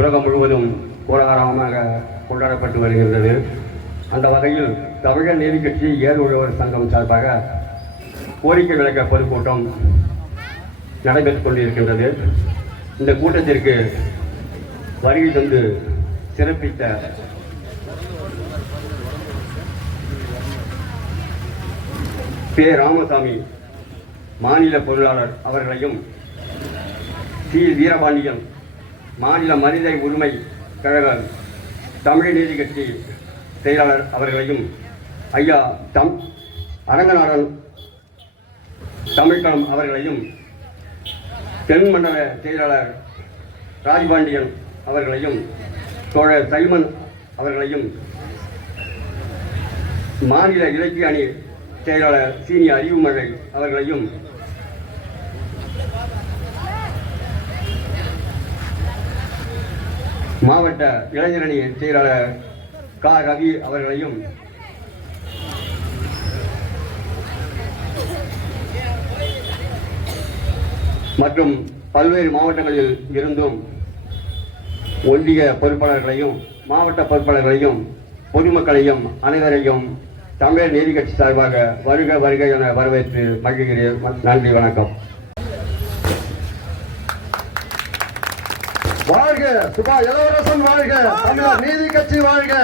உலகம் முழுவதும் கோலாகலமாக கொண்டாடப்பட்டு வருகின்றது. அந்த வகையில் தமிழர் நீதி கட்சி ஏர் உழவர் சங்கம் சார்பாக கோரிக்கை விளக்க பொதுக்கூட்டம் நடைபெற்றுக் கொண்டிருக்கின்றது. இந்த கூட்டத்திற்கு வருகை தந்து சிறப்பித்த பே. ராமசாமி மாநில பொருளாளர் அவர்களையும், சி. வீரபாண்டியன் மாநில மனித உரிமை கழக தமிழ் நீதி கட்சி செயலாளர் அவர்களையும், ஐயா அரங்கநாதன் தமிழ்களம் அவர்களையும், தென்மண்டல செயலாளர் ராஜபாண்டியன் அவர்களையும், தோழர் சைமன் அவர்களையும், மாநில இலக்கிய அணி செயலாளர் சீனியர் அறிவுமழை அவர்களையும், மாவட்ட இளைஞரணி செயலாளர் க. ரவி அவர்களையும், மற்றும் பல்வேறு மாவட்டங்களில் இருந்தும் ஒன்றிய பொறுப்பாளர்களையும் மாவட்ட பொறுப்பாளர்களையும் பொதுமக்களையும் அனைவரையும் தமிழர் நீதி கட்சி சார்பாக வருக வருக என வரவேற்று மகிழ்கிறேன். நன்றி, வணக்கம். வாழ்க சுபா இளவரசன், வாழ்க தமிழர் நீதி கட்சி, வாழ்க.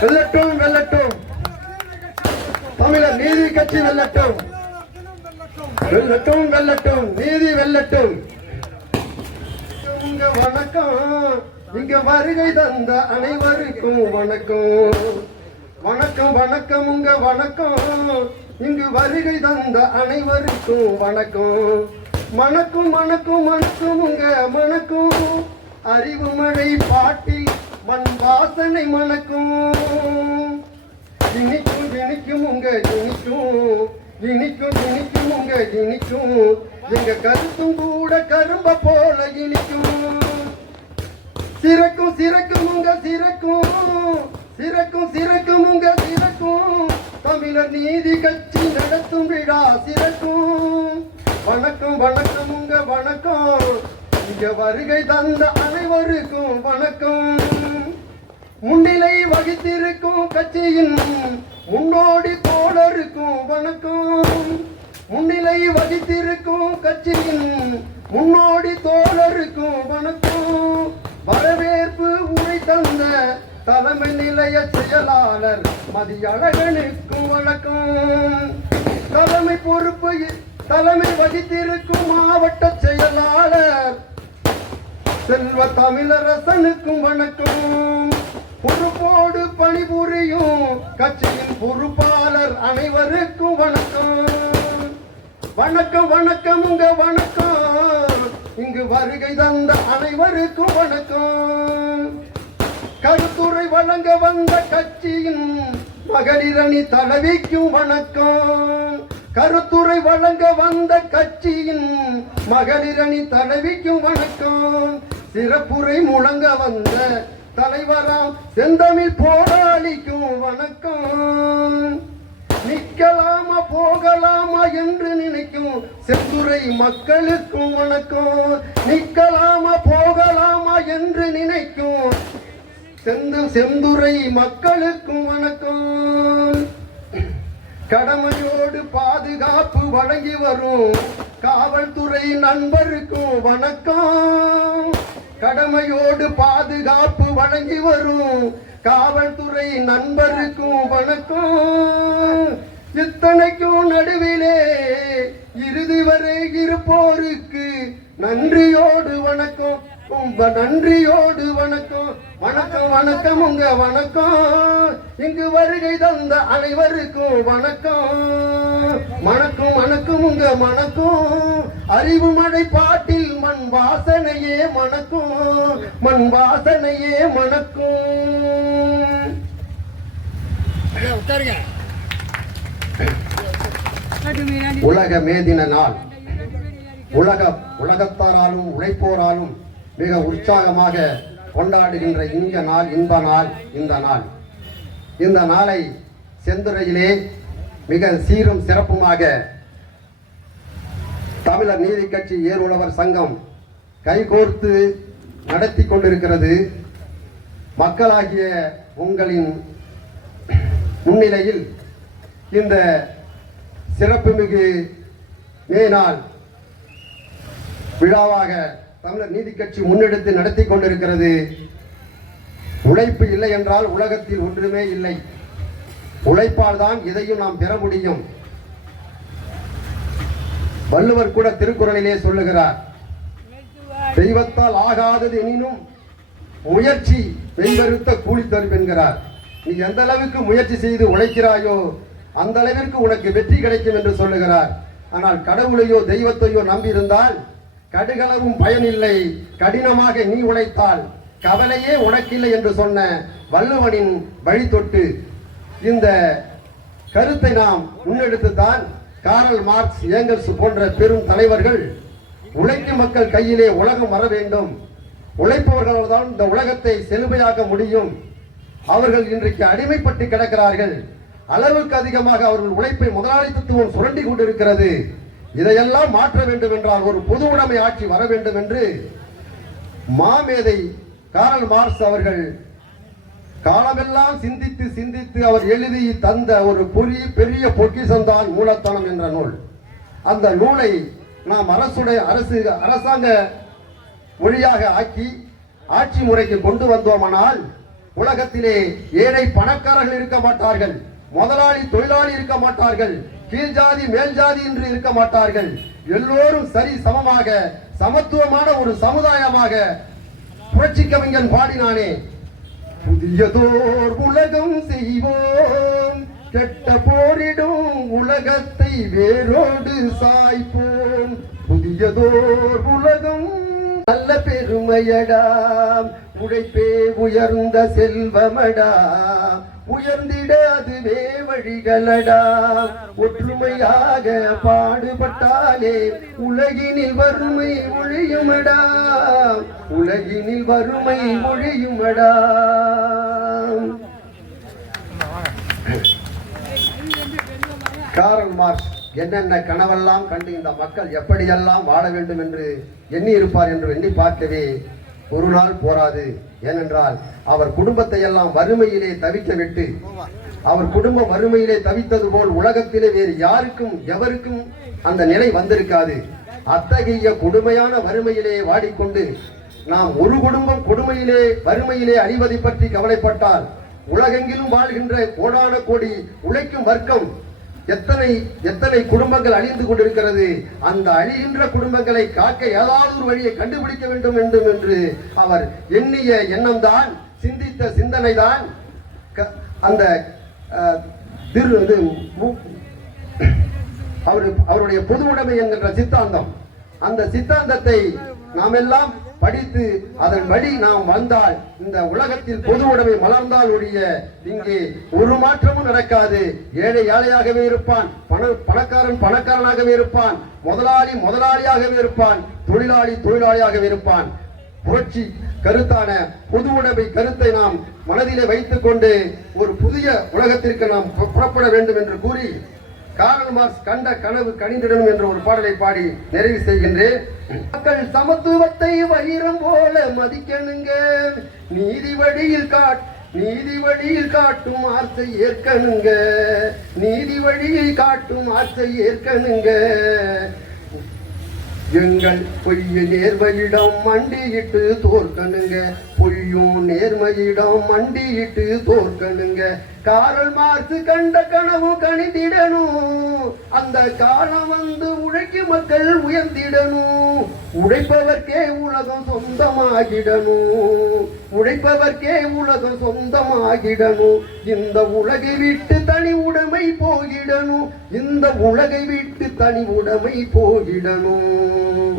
வெல்லட்டும் வெல்லட்டும் தமிழர் நீதி கட்சி, வெல்லட்டும் வெல்லட்டும் வெல்லட்டும் நீதி வெல்லட்டும். உங்க வணக்கம், இங்க வருகை தந்த அனைவருக்கும் வணக்கம். வணக்கம் வணக்கம் உங்க வணக்கம், இங்கு வருகை தந்த அனைவருக்கும் வணக்கம். மணக்கும் மணக்கும் மணக்கும் உங்க மணக்கும், அறிவு மழை பாட்டில் மண் வாசனை மணக்கும். இனிக்கும் இனிக்கும் உங்க இனிக்கும், இனிக்கும் இனிக்கும் உங்க இனிக்கும், எங்க கருத்தும் கூட கரும்ப போல இனிக்கும். சிறக்கும் சிறக்கும் உங்க சிறக்கும், சிறக்கும் சிறக்கும் உங்க சிறக்கும், தமிழர் நீதி கட்சி நடத்தும் விழா சிறக்கும். வணக்கம் வணக்கம் உங்க வணக்கம், இங்க வருகை தந்த அனைவருக்கும் வணக்கம். முன்னிலை வகித்திருக்கும் கட்சியின் முன்னோடி தோழருக்கும் வணக்கம். முன்னிலை வகித்திருக்கும் கட்சியின் முன்னோடி தோழருக்கும் வணக்கம். வரவேற்பு உரை தந்த தலைமை நிலைய செயலாளர் மதியழகனுக்கும் வணக்கம். தலைமை பொறுப்பு தலைமை வகித்திருக்கும் மாவட்ட செயலாளர் செல்வ தமிழரசனுக்கும் வணக்கம். பொறுப்போடு பணிபுரியும் கட்சியின் பொறுப்பாளர் அனைவருக்கும் வணக்கம். வணக்கம் வணக்கம் உங்க வணக்கம், இங்கு வருகை தந்த அனைவருக்கும் வணக்கம். கருத்துரை வழங்க வந்த கட்சியின் மகளிரணி தலைவிக்கும் வணக்கம். கருத்துரை வழங்க வந்த கட்சியின் மகளிரணி தலைவிக்கும் வணக்கம். சிறப்புரை முழங்க வந்த தலைவராம் செந்தமிழ் போராளிக்கும் வணக்கம். நிக்கலாமா போகலாமா என்று நினைக்கும் செந்துறை மக்களுக்கும் வணக்கம். நிக்கலாமா போகலாமா என்று நினைக்கும் செந்துறை மக்களுக்கும் வணக்கம். கடமையோடு பாதுகாப்பு வழங்கி வரும் காவல்துறை நண்பருக்கும் வணக்கம். கடமையோடு பாதுகாப்பு வழங்கி வரும் காவல்துறை நண்பருக்கும் வணக்கம். இத்தனைக்கும் நடுவிலே இறுதி வரை இருப்போருக்கு நன்றியோடு வணக்கம், நன்றியோடு வணக்கம். வணக்கம் வணக்கம் உங்க வணக்கம், இங்கு வருகை தந்த அனைவருக்கும் வணக்கம். வணக்கம் வணக்கம் உங்க வணக்கம். அறிவு மழை பாட்டில் மண் வாசனையே மணக்கும், மண் வாசனையே மணக்கும். உலக மேதின நாள் உலகத்தாராலும் உழைப்போராலும் மிக உற்சாகமாக கொண்டாடுகின்ற இன்ப நாள் இந்த நாள். இந்த நாளை செந்துறையிலே மிக சீரும் சிறப்புமாக தமிழர் நீதி கட்சி ஏர் உழவர் சங்கம் கைகோர்த்து நடத்தி கொண்டிருக்கிறது. மக்களாகிய உங்களின் முன்னிலையில் இந்த சிறப்புமிகு மே நாள் விழாவாக தமிழர் நீதி கட்சி முன்னெடுத்து நடத்தி கொண்டிருக்கிறது. உழைப்பு இல்லை என்றால் உலகத்தில் ஒன்றுமே இல்லை. உழைப்பால் தான் இதையும் நாம் பெற முடியும். வள்ளுவர் கூட திருக்குறளிலே சொல்லுகிறார், தெய்வத்தால் ஆகாதது எனினும் முயற்சி வெண்பெருத்த கூலி தரும் என்கிறார். நீ எந்த அளவுக்கு முயற்சி செய்து உழைக்கிறாயோ அந்த அளவிற்கு உனக்கு வெற்றி கிடைக்கும் என்று சொல்லுகிறார். ஆனால் கடவுளையோ தெய்வத்தையோ நம்பியிருந்தால் கடுகளவும் பயனில்லை, கடினமாக நீ உழைத்தால் கவலையே உனக்கில்லை என்று சொன்ன வள்ளுவனின் வழி தொட்டு இந்த கருத்தை நாம் முன்னெடுத்துத்தான் காரல் மார்க்ஸ், ஏங்கல்ஸ் போன்ற பெரும் தலைவர்கள் உழைக்கும் மக்கள் கையிலே உலகம் வர வேண்டும், உழைப்பவர்களால் தான் இந்த உலகத்தை செழுமையாக்க முடியும், அவர்கள் இன்றைக்கு அடிமைப்பட்டு கிடக்கிறார்கள், அளவுக்கு அதிகமாக அவர்கள் உழைப்பை முதலாளித்துவம் சுரண்டி கொண்டிருக்கிறது, இதையெல்லாம் மாற்ற வேண்டும் என்றால் ஒரு பொது உடைமை ஆட்சி வர வேண்டும் என்று மாமேதை காரல் மார்க்ஸ் அவர்கள் காலமெல்லாம் சிந்தித்து சிந்தித்து அவர் எழுதி தந்த ஒரு பெரிய பொக்கிஷம்தான் மூலத்தனம் என்ற நூல். அந்த நூலை நாம் அரசாங்க மொழியாக ஆக்கி ஆட்சி முறைக்கு கொண்டு வந்தோமானால் உலகத்திலே ஏழை பணக்காரர்கள் இருக்க மாட்டார்கள், முதலாளி தொழிலாளி இருக்க மாட்டார்கள், கீழ் ஜாதி மேல் ஜாதி என்று இருக்க மாட்டார்கள், எல்லோரும் சரி சமமாக சமத்துவமான ஒரு சமுதாயமாக புரட்சி கவிஞன் பாடினானே, புதியதோர் உலகம் செய்வோம், கெட்ட போரிடும் உலகத்தை வேரோடு சாய்ப்போம், புதியதோர் உலகம் நல்ல பெருமையடா, உழைப்பே உயர்ந்த செல்வமடா, உயர்ந்திட அதுவே வழிகளடா, ஒற்றுமையாக பாடுபட்டாலே உலகினில் வறுமை ஒழியுமடா, உலகினில் வறுமை ஒழியுமடா. காரல் மார்க்ஸ் என்னென்ன கனவெல்லாம் கண்டு இந்த மக்கள் எப்படியெல்லாம் வாழ வேண்டும் என்று எண்ணி இருப்பார் என்று எண்ணி பார்க்கவே ஒரு நாள் போராது. ஏனென்றால் அவர் குடும்பத்தை எல்லாம் வறுமையிலே தவிக்க விட்டு, அவர் குடும்பம் வறுமையிலே தவித்தது போல் உலகத்திலே வேறு யாருக்கும் எவருக்கும் அந்த நிலை வந்திருக்காது. அத்தகைய கொடுமையான வறுமையிலே வாடிக்கொண்டு நாம் ஒரு குடும்பம் கொடுமையிலே வறுமையிலே அழிவதை பற்றி கவலைப்பட்டால் உலகெங்கிலும் வாழ்கின்ற கோடான கோடி உழைக்கும் வர்க்கம் எத்தனை குடும்பங்கள் அழிந்து கொண்டிருக்கிறது. அந்த அழிகின்ற குடும்பங்களை காக்க ஏதாவது ஒரு வழியை கண்டுபிடிக்க வேண்டும் என்று அவர் எண்ணிய எண்ணம்தான், சிந்தித்த சிந்தனை தான் அந்த அவருடைய பொது உடைமை என்கின்ற சித்தாந்தம். அந்த சித்தாந்தத்தை நாம் எல்லாம் படித்து அதன்படி நாம் வந்தால் இந்த உலகத்தில் பொது உடைமை மலர்ந்தால் ஒழிய இங்கே ஒரு மாற்றமும் நடக்காது. ஏழை ஏழையாகவே இருப்பான், பணக்காரன் பணக்காரனாகவே இருப்பான், முதலாளி முதலாளியாகவே இருப்பான், தொழிலாளி தொழிலாளியாகவே இருப்பான். புரட்சி கருத்தான பொது உடைமை கருத்தை நாம் மனதிலே வைத்துக் கொண்டு ஒரு புதிய உலகத்திற்கு நாம் புறப்பட வேண்டும் என்று கூறி காரல் மார்க்ஸ் கண்ட கனவு கனிந்திடணும் என்ற ஒரு பாடலை பாடி நிறைவு செய்கின்றேன். மக்கள் சமத்துவத்தை வைரம் போல மதிக்கணுங்க, நீதி வழியில் காட்டும் ஆசை ஏற்கனுங்க, நீதி வழியில் காட்டும் ஆசை ஏற்கனுங்க, எங்கள் பொய்ய நேர்மையிடம் மண்டியிட்டு தோற்கணுங்க, பொய்யும் நேர்மையிடம் மண்டியிட்டு தோற்கணுங்க. காரல் மார்க்ஸ் கண்ட கனவு கணிந்திடணும், அந்த காலம் வந்து உழைக்கும் மக்கள் உயர்ந்திடணும், உழைப்பவர்க்கே உலகம் சொந்தமாகிடணும், உழைப்பவர்க்கே உலகம் சொந்தமாகிடணும், இந்த உலகை விட்டு தனி உடைமை போகிடணும், இந்த உலகை விட்டு தனி உடைமை போகிடணும்.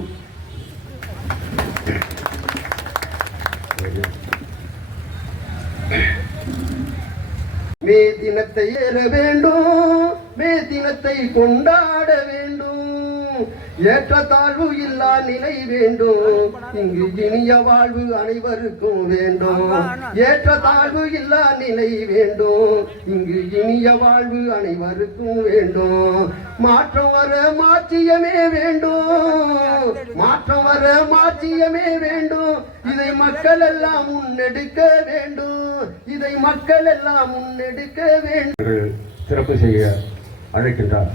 மே தினத்தை ஏற வேண்டும், மே தினத்தை கொண்டாட வேண்டும், ஏற்றத்தாழ்வு இல்லா நிலை வேண்டும், இங்கு இனிய வாழ்வு அனைவருக்கும் வேண்டும். ஏற்றத்தாழ்வு இல்லா நிலை வேண்டும், இங்கு இனிய வாழ்வு அனைவருக்கும் வேண்டும். மாற்றம் வர மாற்றியமே வேண்டும், மாற்றம் வர மாற்றியமே வேண்டும். இதை மக்கள் எல்லாம் முன்னெடுக்க வேண்டும், இதை மக்கள் எல்லாம் முன்னெடுக்க வேண்டும். சிறப்பு செய்ய அழைக்கின்றார்.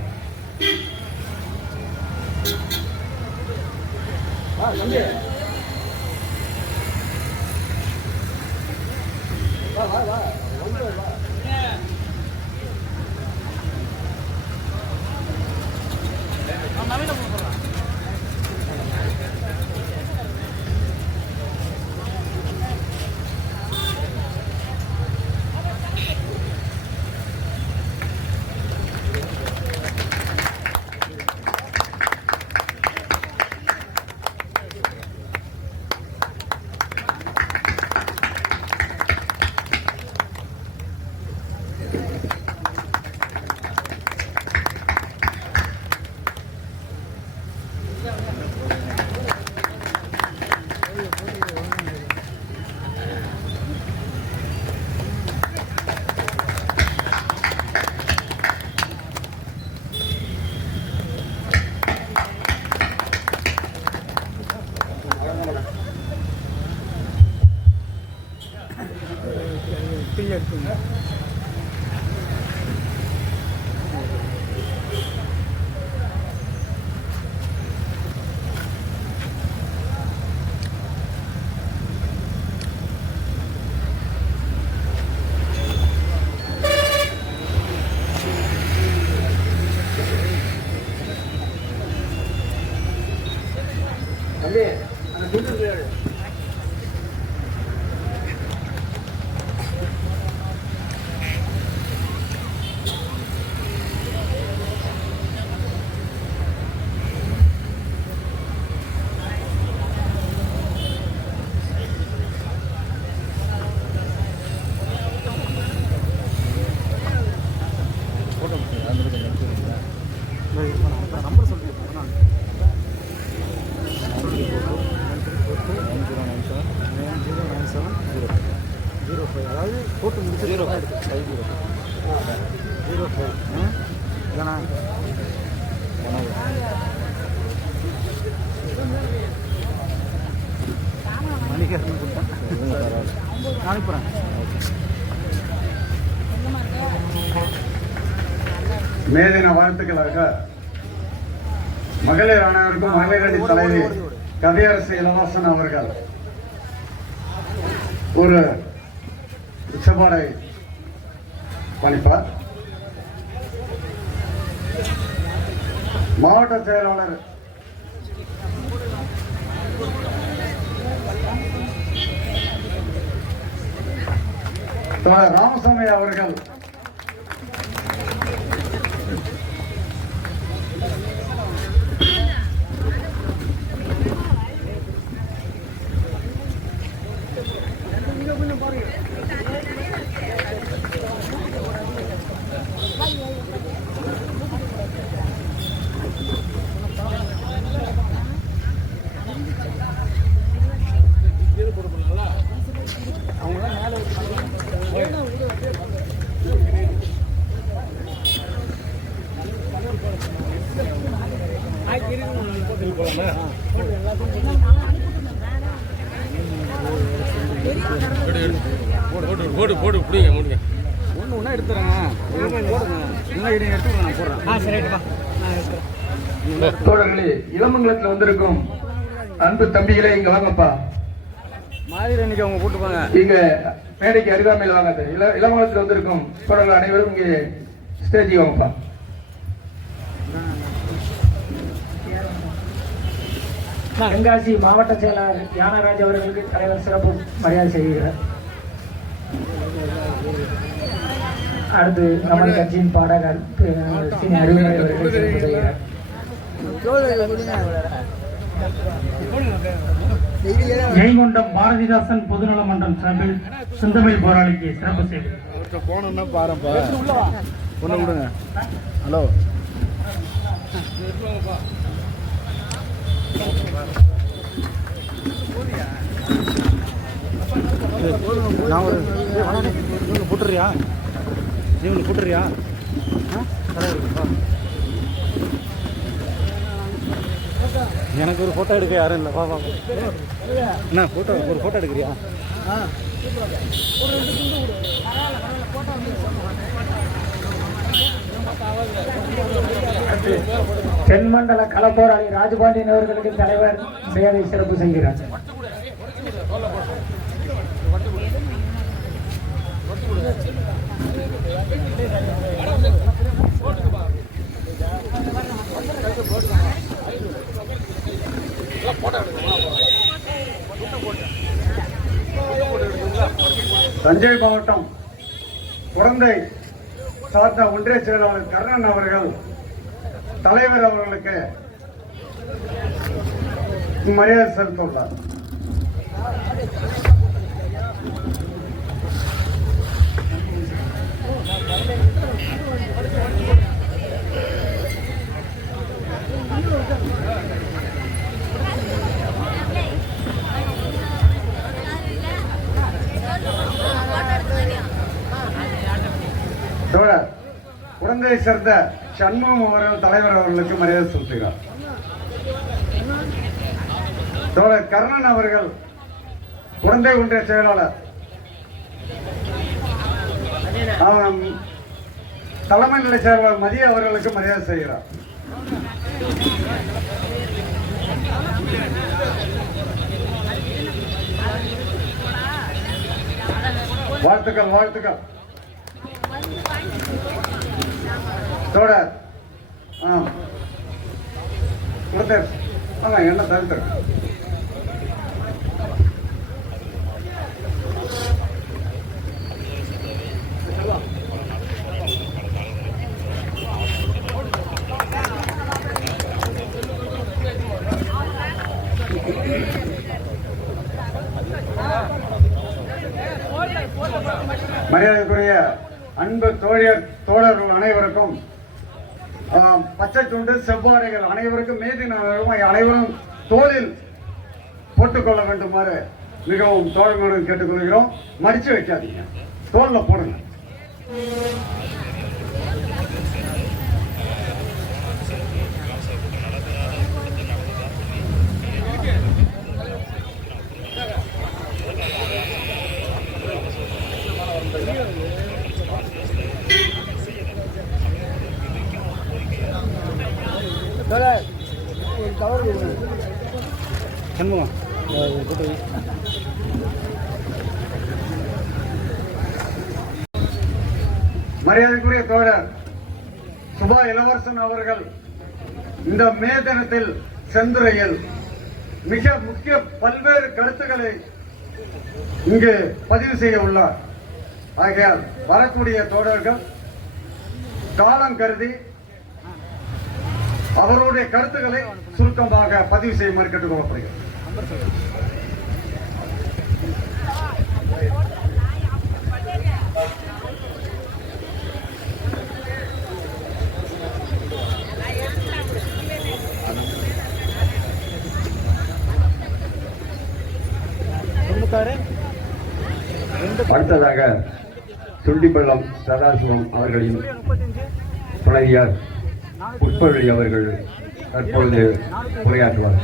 மேதின வாழ்த்துக்களாக மகளிர் ஆணையருக்கும் மகளிரணி தலைவி கவியரசு இளவரசன் அவர்கள் ஒரு உச்சபாடை பணிப்பார். மாவட்ட செயலாளர் ராமசாமி அவர்கள் தோழர்களே, இளமங்கலத்தில் வந்திருக்கும் அன்பு தம்பிகளே, இங்க வாங்கப்பா. இங்க மேடைக்கு அருகாமையில் வாங்க. இளமங்கலத்தில் வந்திருக்கும் தோழர்கள் அனைவரும் இங்கே ஸ்டேஜ் வாங்கப்பா. தென்காசி மாவட்ட செயலாளர் ஞானராஜ் அவர்களுக்கு தலைவர் சிறப்பு மரியாதை செய்கிறார். அடுத்து நமது கட்சியின் பாடகர் அறிவுரை அவர்கள் சிறப்பு செய்கிறார். ஜெயங்கொண்டம் பாரதிதாசன் பொதுநல மன்றம் சார்பில் செந்தமிழ் போராளிக்கு சிறப்பு செய்கிறார். போனோம்னா பாருப்பா ஒண்ணு விடுங்க. ஹலோ நான் ஒரு இவங்க போட்டுறியா இவங்க போட்டுறியா எனக்கு ஒரு ஃபோட்டோ எடுக்க யாரும் இல்லை வா வா அண்ணா ஃபோட்டோ ஒரு ஃபோட்டோ எடுக்கிறியா தென்மண்டல களப்போராளி ராஜபாண்டியன் அவர்களுக்கு தலைவர் மரியாதை சிறப்பு செய்கிறார். தஞ்சை மாவட்டம் குழந்தை சார்ந்த ஒன்றிய செயலாளர் கர்ணன் அவர்கள் தலைவர் அவர்களுக்கு மரியாதை செலுத்தியுள்ளார். குழந்தையை சேர்ந்த சண்முகம் அவர்கள் தலைவர் அவர்களுக்கு மரியாதை செலுத்துகிறார். தோழர் கர்ணன் அவர்கள் குழந்தை ஒன்றிய செயலாளர் தலைமை நிலை செயலாளர் மதிய அவர்களுக்கு மரியாதை செய்கிறார். வாழ்த்துக்கள் வாழ்த்துக்கள். தோழர் என்ன தவிர்த்து மரியாதைக்குரிய அன்பு தோழர்கள் அனைவருக்கும் பச்சை துண்டு செவ்வாடைகள் அனைவருக்கும் மேதி அனைவரும் தோளில் போட்டுக்கொள்ள வேண்டுமாறு மிகவும் தோழர்களுடன் கேட்டுக்கொள்கிறோம். மடிச்சு வைக்காதீங்க, தோல்ல போடுங்க. சண்முகம் மரியாதைக்குரிய தோழர் சுபா இளவரசன் அவர்கள் இந்த மே தினத்தில் செந்துறையில் மிக முக்கிய பல்வேறு கருத்துக்களை இங்கு பதிவு செய்ய உள்ளார். ஆகையால் வரக்கூடிய தோழர்கள் காலம் கருதி அவருடைய கருத்துக்களை சுருக்கமாக பதிவு செய்யுமாறு கேட்டுக்கொள்ளப்படுகிறது. அடுத்ததாக சுண்டிப்பள்ளம் சதாசிவம் அவர்களின் துணைவியார் புஷ்பவழி அவர்கள் தற்பொழுது உரையாற்றுவார்.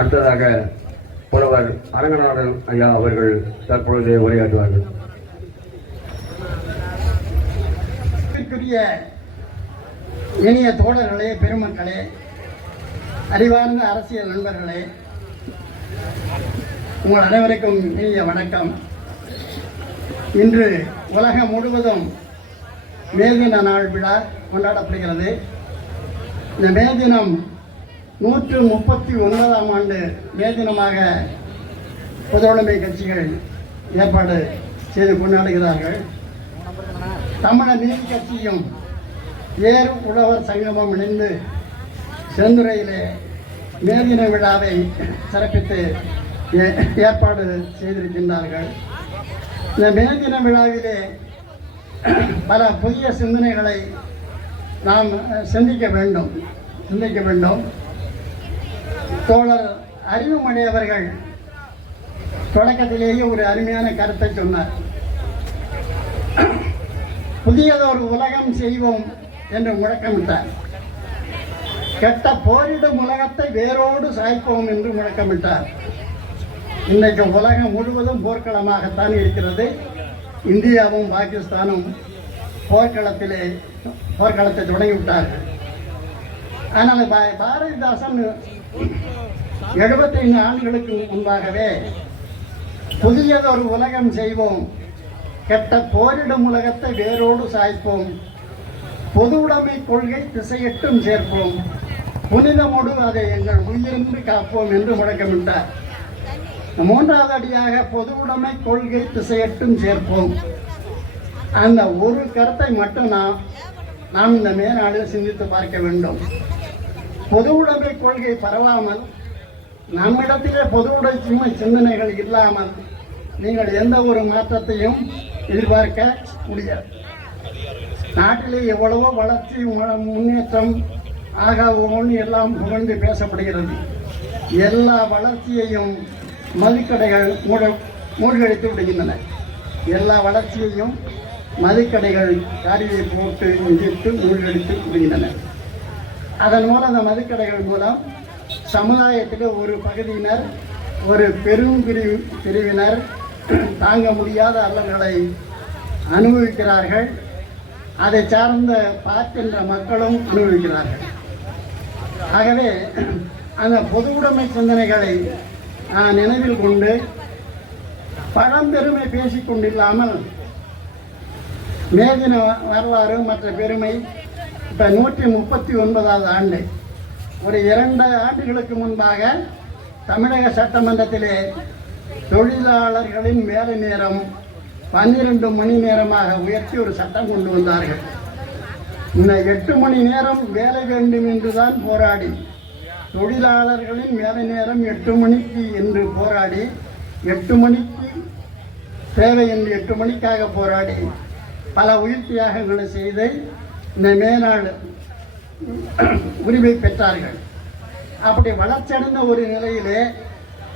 அடுத்ததாக புலவர் அரங்கநாதன் ஐயா அவர்கள் தற்பொழுது உரையாற்றுவார்கள். இனிய தோழர்களே, பெருமக்களே, அறிவார்ந்த அரசியல் நண்பர்களே, உங்கள் அனைவருக்கும் இனிய வணக்கம். இன்று உலகம் முழுவதும் மே தின நாள் விழா கொண்டாடப்படுகிறது. இந்த மே தினம் 139ஆம் ஆண்டு மே தினமாக பொதுவுடைமை கட்சிகள் ஏற்பாடு செய்து கொண்டாடுகிறார்கள். தமிழர் நீதி கட்சியும் ஏர் உழவர் சங்கமம் இணைந்து செந்துறையிலே மேதின விழாவை சிறப்பித்து ஏற்பாடு செய்திருக்கின்றார்கள். இந்த மேதின விழாவிலே பல புதிய சிந்தனைகளை நாம் சிந்திக்க வேண்டும். தோழர் அறிவுமணி அவர்கள் தொடக்கத்திலேயே ஒரு அருமையான கருத்தை சொன்னார். புதியதொரு உலகம் செய்வோம் என்று முழக்கமிட்டார். கெட்ட போரிடும் உலகத்தை வேரோடு சாய்ப்போம் என்று முழக்கமிட்டார். இன்றைக்கு உலகம் முழுவதும் போர்க்களமாகத்தான் இருக்கிறது. இந்தியாவும் பாகிஸ்தானும் போர்க்களத்தை தொடங்கிவிட்டார்கள். ஆனால் பாரதிதாசன் 75 ஆண்டுகளுக்கு முன்பாகவே புதியதொரு உலகம் செய்வோம், கெட்ட போரிடும் உலகத்தை வேரோடு சாய்ப்போம், பொது உடைமை கொள்கை திசையெட்டும் சேர்ப்போம், புனிதமோடு அதை எங்கள் உயிரின்றி காப்போம் என்று முழக்கமிட்டார். 3வது அடியாக பொது உடைமை கொள்கை திசையெட்டும் சேர்ப்போம். அந்த ஒரு கருத்தை மட்டும் நாம் இந்த மேலாளில் சிந்தித்து பார்க்க வேண்டும். பொது உடைமை கொள்கை பரவாமல் நம்மிடத்திலே பொது உடைமை சிந்தனைகள் இல்லாமல் நீங்கள் எந்த ஒரு மாற்றத்தையும் எதிர்பார்க்க முடியாது. நாட்டிலே எவ்வளவோ வளர்ச்சி முன்னேற்றம் ஆகவும் எல்லாம் புகழ்ந்து பேசப்படுகிறது. எல்லா வளர்ச்சியையும் மதுக்கடைகள் மூழ்கடித்து விடுகின்றன. எல்லா வளர்ச்சியையும் மதுக்கடைகள் காரியை போட்டு மிதித்து மூழ்கடித்து விடுகின்றன. அதன் மூலம் அந்த மதுக்கடைகள் மூலம் சமுதாயத்தில் ஒரு பகுதியினர், ஒரு பெரும் பிரிவினர் தாங்க முடியாத அல்லல்களை அனுபவிக்கிறார்கள். அதை சார்ந்த பார்க்கின்ற மக்களும் அனுபவிக்கிறார்கள். ஆகவே அந்த பொது உடைமை சிந்தனைகளை நினைவில் கொண்டு பழம்பெருமை பேசிக்கொண்டில்லாமல் மேதின வரலாறு மற்ற பெருமை இப்போ 139வது ஆண்டு. ஒரு 2 ஆண்டுகளுக்கு முன்பாக தமிழக சட்டமன்றத்திலே தொழிலாளர்களின் வேலை நேரம் 12 மணி நேரமாக உயர்த்தி ஒரு சட்டம் கொண்டு வந்தார்கள். இந்த 8 மணி நேரம் வேலை வேண்டும் என்றுதான் போராடி, தொழிலாளர்களின் வேலை நேரம் 8 மணிக்கு என்று போராடி, 8 மணிக்கு தேவை என்று 8 மணிக்காக போராடி பல உயிர் தியாகங்களை செய்து இந்த மேலாளர் உரிமை பெற்றார்கள். அப்படி வளர்ச்சியடைந்த ஒரு நிலையிலே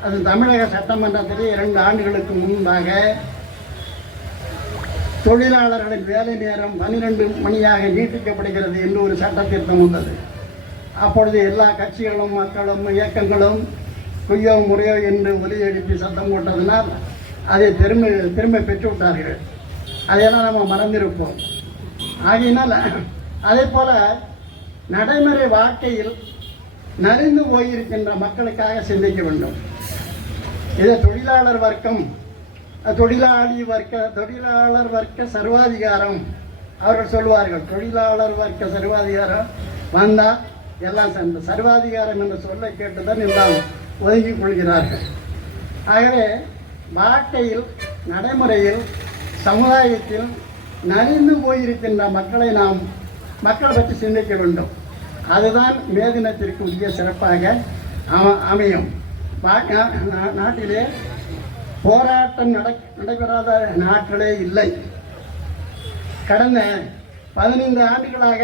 அது தமிழக சட்டமன்றத்திலே 2 ஆண்டுகளுக்கு முன்பாக தொழிலாளர்களின் வேலை நேரம் 12 மணியாக நீட்டிக்கப்படுகிறது என்று ஒரு சட்ட திருத்தம் உள்ளது. அப்பொழுது எல்லா கட்சிகளும் மக்களும் இயக்கங்களும் குய்யோ முறையோ என்று ஒலி எழுப்பி சத்தம் போட்டதனால் அதை திரும்ப பெற்று விட்டார்கள். அதையெல்லாம் நம்ம மறந்திருப்போம். ஆகையினால் அதே போல நடைமுறை வாழ்க்கையில் நலிந்து போயிருக்கின்ற மக்களுக்காக சிந்திக்க வேண்டும். இதை தொழிலாளர் வர்க்க சர்வாதிகாரம் அவர்கள் சொல்வார்கள். தொழிலாளர் வர்க்க சர்வாதிகாரம் வந்தால் எல்லாம் சர்வாதிகாரம் என்ற சொல்லை கேட்டுதான் எல்லாம் ஒதுங்கிக் கொள்கிறார்கள். ஆகவே வாழ்க்கையில் நடைமுறையில் சமுதாயத்தில் நலிந்து போயிருக்கின்ற மக்களை பற்றி சிந்திக்க வேண்டும். அதுதான் மே தினத்திற்கு உரிய சிறப்பாக அமையும். நாட்டிலே போராட்டம் நடைபெறாத நாட்களே இல்லை. கடந்த 15 ஆண்டுகளாக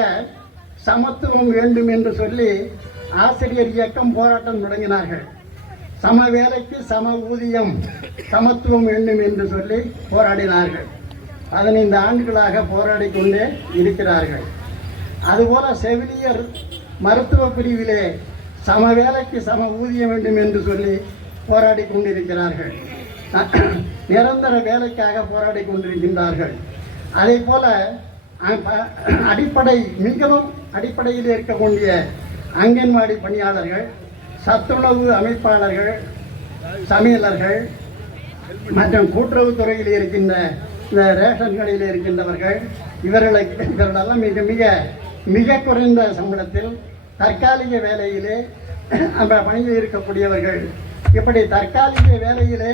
சமத்துவம் வேண்டும் என்று சொல்லி ஆசிரியர் இயக்கம் போராட்டம் தொடங்கினார்கள். சம வேலைக்கு சம ஊதியம், சமத்துவம் வேண்டும் என்று சொல்லி போராடினார்கள். 15 ஆண்டுகளாக போராடி கொண்டே இருக்கிறார்கள். அதுபோல செவிலியர் மருத்துவ பிரிவிலே சம வேலைக்கு சம ஊதியம் வேண்டும் என்று சொல்லி போராடி கொண்டிருக்கிறார்கள். நிரந்தர வேலைக்காக போராடி கொண்டிருக்கின்றார்கள். அதே போல மிகவும் அடிப்படையில் இருக்கக்கூடிய அங்கன்வாடி பணியாளர்கள், சத்துணவு அமைப்பாளர்கள், சமையலர்கள் மற்றும் கூட்டுறவுத்துறையில் இருக்கின்ற இந்த ரேஷன் கடையில் இருக்கின்றவர்கள் இவர்களெல்லாம் மிக மிக மிக குறைந்த சம்பளத்தில் தற்காலிக வேலையிலே அந்த பணியில் இருக்கக்கூடியவர்கள். இப்படி தற்காலிக வேலையிலே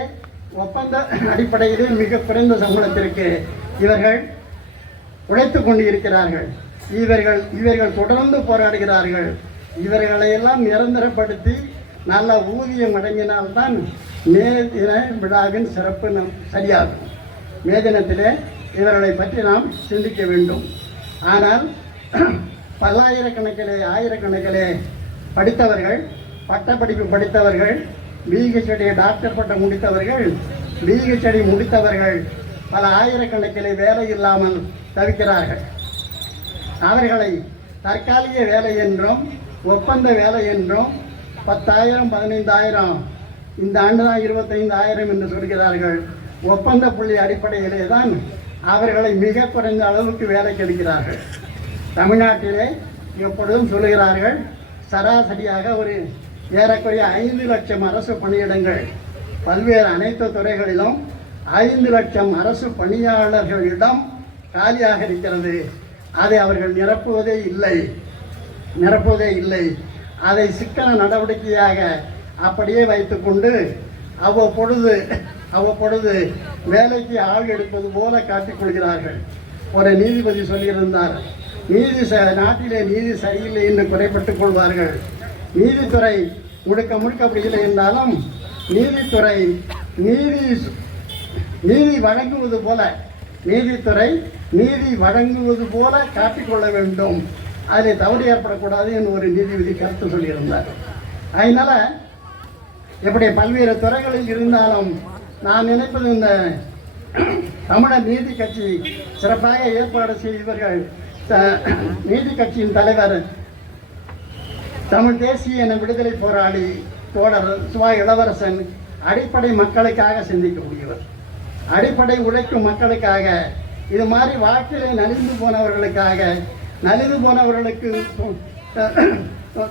ஒப்பந்த அடிப்படையிலே மிக குறைந்த சம்பளத்திற்கு இவர்கள் உழைத்து கொண்டு இருக்கிறார்கள். இவர்கள் தொடர்ந்து போராடுகிறார்கள். இவர்களையெல்லாம் நிரந்தரப்படுத்தி நல்ல ஊதியம் வழங்கினால்தான் மே தின விழாவின் சிறப்பு சரியாகும். மே தினத்திலே இவர்களை பற்றி நாம் சிந்திக்க வேண்டும். ஆனால் பல்லாயிரக்கணக்கிலே ஆயிரக்கணக்கிலே படித்தவர்கள், பட்டப்படிப்பு படித்தவர்கள், பிஹெச்டி டாக்டர் பட்டம் முடித்தவர்கள், பிஹெச்டி முடித்தவர்கள் பல ஆயிரக்கணக்கிலே வேலை இல்லாமல் தவிக்கிறார்கள். அவர்களை தற்காலிக வேலை என்றும் ஒப்பந்த வேலை என்றும் 10,000 15,000 இந்த ஆண்டு தான் 25,000 என்று சொல்கிறார்கள். ஒப்பந்த புள்ளி அடிப்படையிலே தான் அவர்களை மிக குறைந்த அளவுக்கு வேலைக்கு எடுக்கிறார்கள். தமிழ்நாட்டிலே எப்பொழுதும் சொல்லுகிறார்கள், சராசரியாக ஒரு ஏறக்குறைய 5 லட்சம் அரசு பணியிடங்கள் பல்வேறு அனைத்து துறைகளிலும் 5 லட்சம் அரசு பணியாளர்களிடம் காலியாக இருக்கிறது. அதை அவர்கள் நிரப்புவதே இல்லை. அதை சிக்கன நடவடிக்கையாக அப்படியே வைத்துக்கொண்டு அவ்வப்பொழுது வேலைக்கு ஆள் எடுப்பது போல காட்டிக்கொள்கிறார்கள். ஒரு நீதிபதி சொல்லியிருந்தார், நாட்டிலே நீதி சரியில்லை என்று குறைப்பட்டுக் கொள்வார்கள். நீதித்துறை முழுக்க அப்படி இல்லை என்றாலும் நீதித்துறை நீதி வழங்குவது போல, நீதித்துறை நீதி வழங்குவது போல காட்டிக்கொள்ள வேண்டும். அதில் தவறு ஏற்படக்கூடாது என்று ஒரு நீதிபதி கருத்து சொல்லியிருந்தார். அதனால இப்படி பல்வேறு துறைகளில் இருந்தாலும் நான் நினைப்பது, இந்த தமிழர் நீதி கட்சி சிறப்பாக ஏற்பாடு செய்தவர்கள், நீதி கட்சியின் தலைவர் தமிழ் தேசிய என விடுதலை போராளி தோழர் சுவா இளவரசன் அடிப்படை மக்களுக்காக சிந்திக்கக்கூடியவர். அடிப்படை உழைக்கும் மக்களுக்காக, இது மாதிரி வாழ்க்கையிலே நலிந்து போனவர்களுக்கு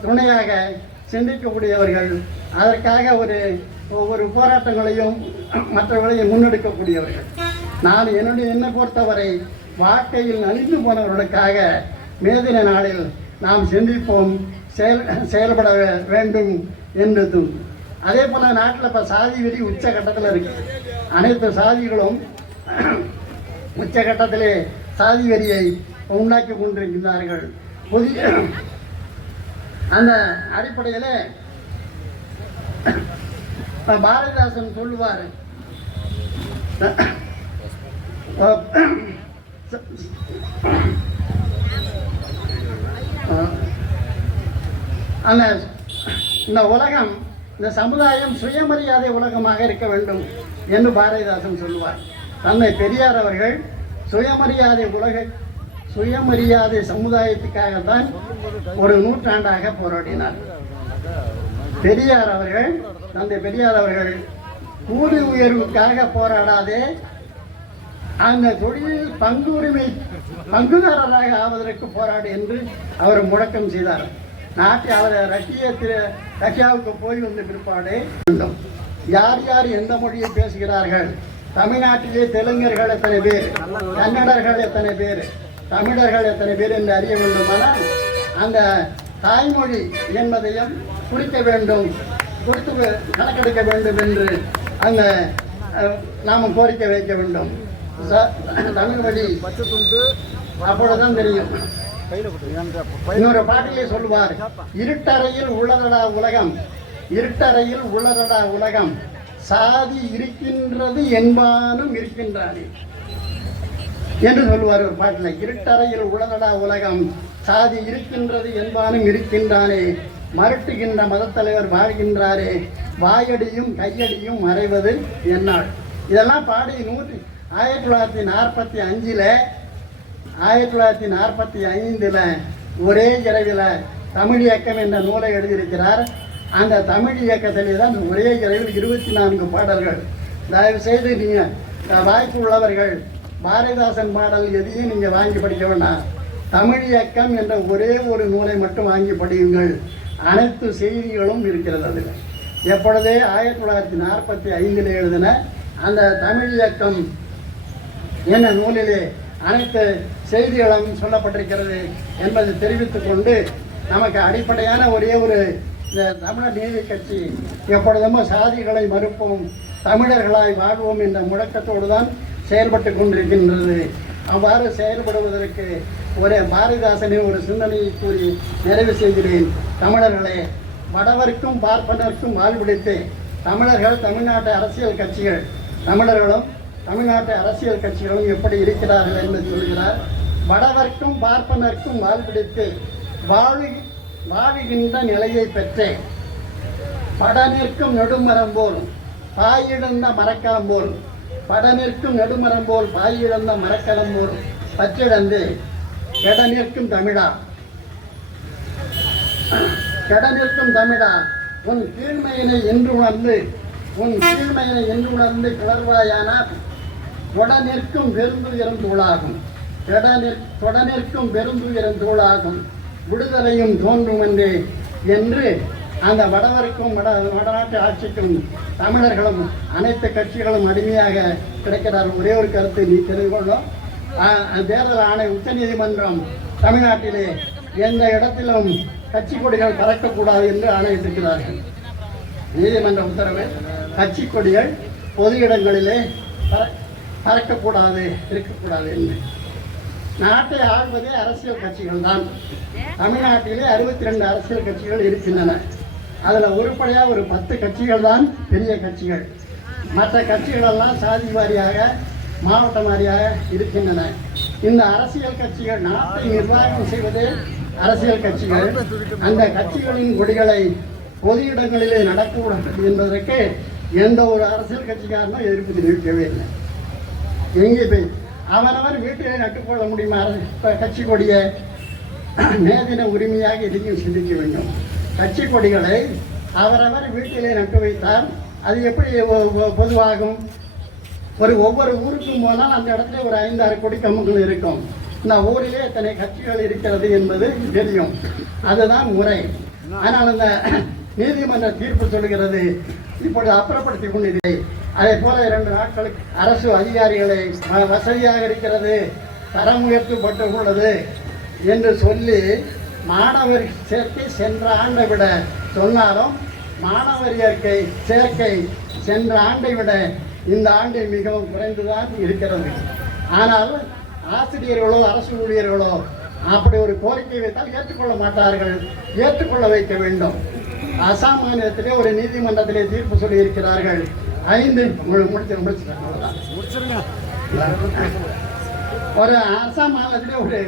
துணையாக சிந்திக்கக்கூடியவர்கள், அதற்காக ஒவ்வொரு போராட்டங்களையும் மற்றவர்களையும் முன்னெடுக்கக்கூடியவர்கள். நான் என்னை பொறுத்தவரை வாழ்க்கையில் நலிந்து போனவர்களுக்காக மேதின நாளில் நாம் சிந்திப்போம், செயல்பட வேண்டும் என்று. அதே போல நாட்டில் இப்போ சாதி வெறி உச்சகட்டத்தில் இருக்கு. அனைத்து சாதிகளும் உச்சகட்டத்திலே சாதி வெறியை உண்டாக்கி கொண்டிருக்கிறார்கள். புதிய அந்த அடிப்படையில் பாரதிதாசன் சொல்லுவார், இந்த உலகம், இந்த சமுதாயம் சுயமரியாதை உலகமாக இருக்க வேண்டும் என்று பாரதிதாசன் சொல்லுவார். தந்தை பெரியார் அவர்கள் சுயமரியாதை சமுதாயத்துக்காகத்தான் ஒரு நூற்றாண்டாக போராடினார். தந்தை பெரியார் அவர்கள் கூலி உயர்வுக்காக போராடாதே, அந்த தொழிலில் பங்குதாரராக ஆவதற்கு போராடு என்று அவர் முழக்கம் செய்தார். அவர் ரஷ்யாவுக்கு போய் வந்த பிற்பாடு யார் யார் எந்த மொழியை பேசுகிறார்கள், தமிழ்நாட்டிலே தெலுங்கர்கள் எத்தனை பேர், கன்னடர்கள் எத்தனை பேர், தமிழர்கள் எத்தனை பேர் என்று அறிய வேண்டுமானால் அந்த தாய்மொழி என்பதையும் குறிக்க வேண்டும், கொடுத்து கணக்கெடுக்க வேண்டும் என்று அந்த நாம் கோரிக்கை வைக்க வேண்டும். தமிழ் மொழி அப்பொழுதுதான் தெரியும். இன்னொரு பாட்டிலே சொல்லுவார், இருட்டறையில் உள்ளதடா உலகம், சாதி இருக்கின்றது என்பானும் இருக்கின்றானே என்று சொல்லுவார் ஒரு பாட்டில். இருட்டறையில் உள்ளதடா உலகம், சாதி இருக்கின்றது என்பானும் இருக்கின்றானே, மறுட்டுகின்ற மதத்தலைவர் வாழ்கின்றாரே, வாயடியும் கையடியும் மறைவது என்னால். இதெல்லாம் பாடி 1945 ஒரே இரவில் தமிழ் இயக்கம் என்ற நூலை எழுதியிருக்கிறார். அந்த தமிழ் இயக்கத்திலே தான் ஒரே இரவில் 24 பாடல்கள். தயவு செய்து நீங்கள் வாய்ப்பு உள்ளவர்கள் பாரதிதாசன் பாடல் எதையும் நீங்கள் வாங்கி படிக்க வேண்டாம், தமிழ் இயக்கம் என்ற ஒரே ஒரு நூலை மட்டும் வாங்கி படியுங்கள். அனைத்து செய்திகளும் இருக்கிறது அதில். எப்பொழுதே 1945 எழுதின அந்த தமிழ் இயக்கம் என்ற நூலிலே அனைத்து செய்திகளும் சொல்லப்பட்டிருக்கிறது என்பதை தெரிவித்துக் கொண்டு, நமக்கு அடிப்படையான ஒரே ஒரு இந்த தமிழர் நீதி கட்சி எப்பொழுதுமோ சாதிகளை மறுப்போம், தமிழர்களாய் வாழ்வோம் என்ற முழக்கத்தோடு தான் செயல்பட்டு கொண்டிருக்கின்றது. அவ்வாறு செயல்படுவதற்கு ஒரு பாரதிதாசனின் ஒரு சிந்தனையை கூறி நிறைவு செய்கிறேன். தமிழர்களே, வடவர்க்கும் பார்ப்பனருக்கும் வாழ்விடுத்து தமிழர்கள், தமிழ்நாட்டு அரசியல் கட்சிகள், தமிழர்களும் தமிழ்நாட்டு அரசியல் கட்சிகளும் எப்படி இருக்கிறார்கள் என்று சொல்கிறார். வடவர்க்கும் பார்ப்பனருக்கும் வாழ்விடுத்து வாழுகின்ற நிலையை பெற்றேன். படனிற்கும் நெடுமரம் போல் பாயிழந்த மரக்கலம் போல், படனிற்கும் நெடுமரம் போல் பாயிழந்த மரக்கலம் போல் பற்றிடந்து கெடனிற்கும் தமிழா, கெடனிற்கும் தமிழா, உன் கீழ்மையினை என்று உணர்ந்து கிளர்வாயானால் உடனிற்கும் பெருந்துயரம் தூளாகும். தொடனிற்கும் பெருந்துயரம் தூளாகும். விடுதலையும் தோன்றும் என்று அந்த வடவருக்கும் வடநாட்டு ஆட்சிக்கும் தமிழர்களும் அனைத்து கட்சிகளும் அடிமையாக கிடைக்கிறார்கள். ஒரே ஒரு கருத்தை நீ தெரிந்து கொள்ளும். தேர்தல் ஆணைய உச்சநீதிமன்றம் தமிழ்நாட்டிலே எந்த இடத்திலும் கட்சி கொடிகள் பறக்கக்கூடாது என்று ஆணையிட்டிருக்கிறார்கள். நீதிமன்ற உத்தரவு, கட்சி கொடிகள் பொது இடங்களிலே பறக்கக்கூடாது, இருக்கக்கூடாது என்று. நாட்டை ஆள்வதே அரசியல் கட்சிகள் தான். தமிழ்நாட்டிலே 62 அரசியல் கட்சிகள் இருக்கின்றன. அதில் உருப்படியாக ஒரு 10 கட்சிகள் தான் பெரிய கட்சிகள். மற்ற கட்சிகளெல்லாம் சாதி வாரியாக, மாவட்ட வாரியாக இருக்கின்றன. இந்த அரசியல் கட்சிகள் நாட்டை நிர்வாகம் செய்வதே அரசியல் கட்சிகள். அந்த கட்சிகளின் கொடிகளை பொது இடங்களிலே நடக்கக்கூடாது என்பதற்கு எந்த ஒரு அரசியல் கட்சிக்காரனும் எதிர்ப்பு தெரிவிக்கவே இல்லை. எங்கே போய் அவனவர் வீட்டிலே நட்டுக்கொள்ள முடியுமா? கட்சி கொடியை மேதின உரிமையாக இதையும் சிந்திக்க வேண்டும். கட்சி கொடிகளை அவரவர் வீட்டிலே நட்டு வைத்தால் அது எப்படி பொதுவாகும்? ஒவ்வொரு ஊருக்கும் போனால் அந்த இடத்துல ஒரு 5-6 கொடி கம்பங்கள் இருக்கும். இந்த ஊரிலே எத்தனை கட்சிகள் இருக்கிறது என்பது தெரியும். அதுதான் முறை. ஆனால் அந்த நீதிமன்ற தீர்ப்பு சொல்கிறது இப்பொழுது அப்புறப்படுத்திக் கொண்டிருக்கிறது. அதே போல 2 நாட்களுக்கு அரசு அதிகாரிகளை வசதியாக இருக்கிறது, தரம் உயர்த்தப்பட்டு உள்ளது என்று சொல்லி மாணவர் சேர்க்கை சென்ற ஆண்டை விட சொன்னாலும் மாணவர் சேர்க்கை சென்ற ஆண்டை விட இந்த ஆண்டு மிகவும் குறைந்துதான் இருக்கிறது. ஆனால் ஆசிரியர்களோ அரசு ஊழியர்களோ அப்படி ஒரு கோரிக்கை வைத்தால் ஏற்றுக்கொள்ள மாட்டார்கள். ஏற்றுக்கொள்ள வைக்க வேண்டும். அசாம் மாநிலத்திலே ஒரு நீதிமன்றத்திலே தீர்ப்பு சொல்லி இருக்கிறார்கள். 5 ஒரு அசாம் மாநிலத்திலே ஒரு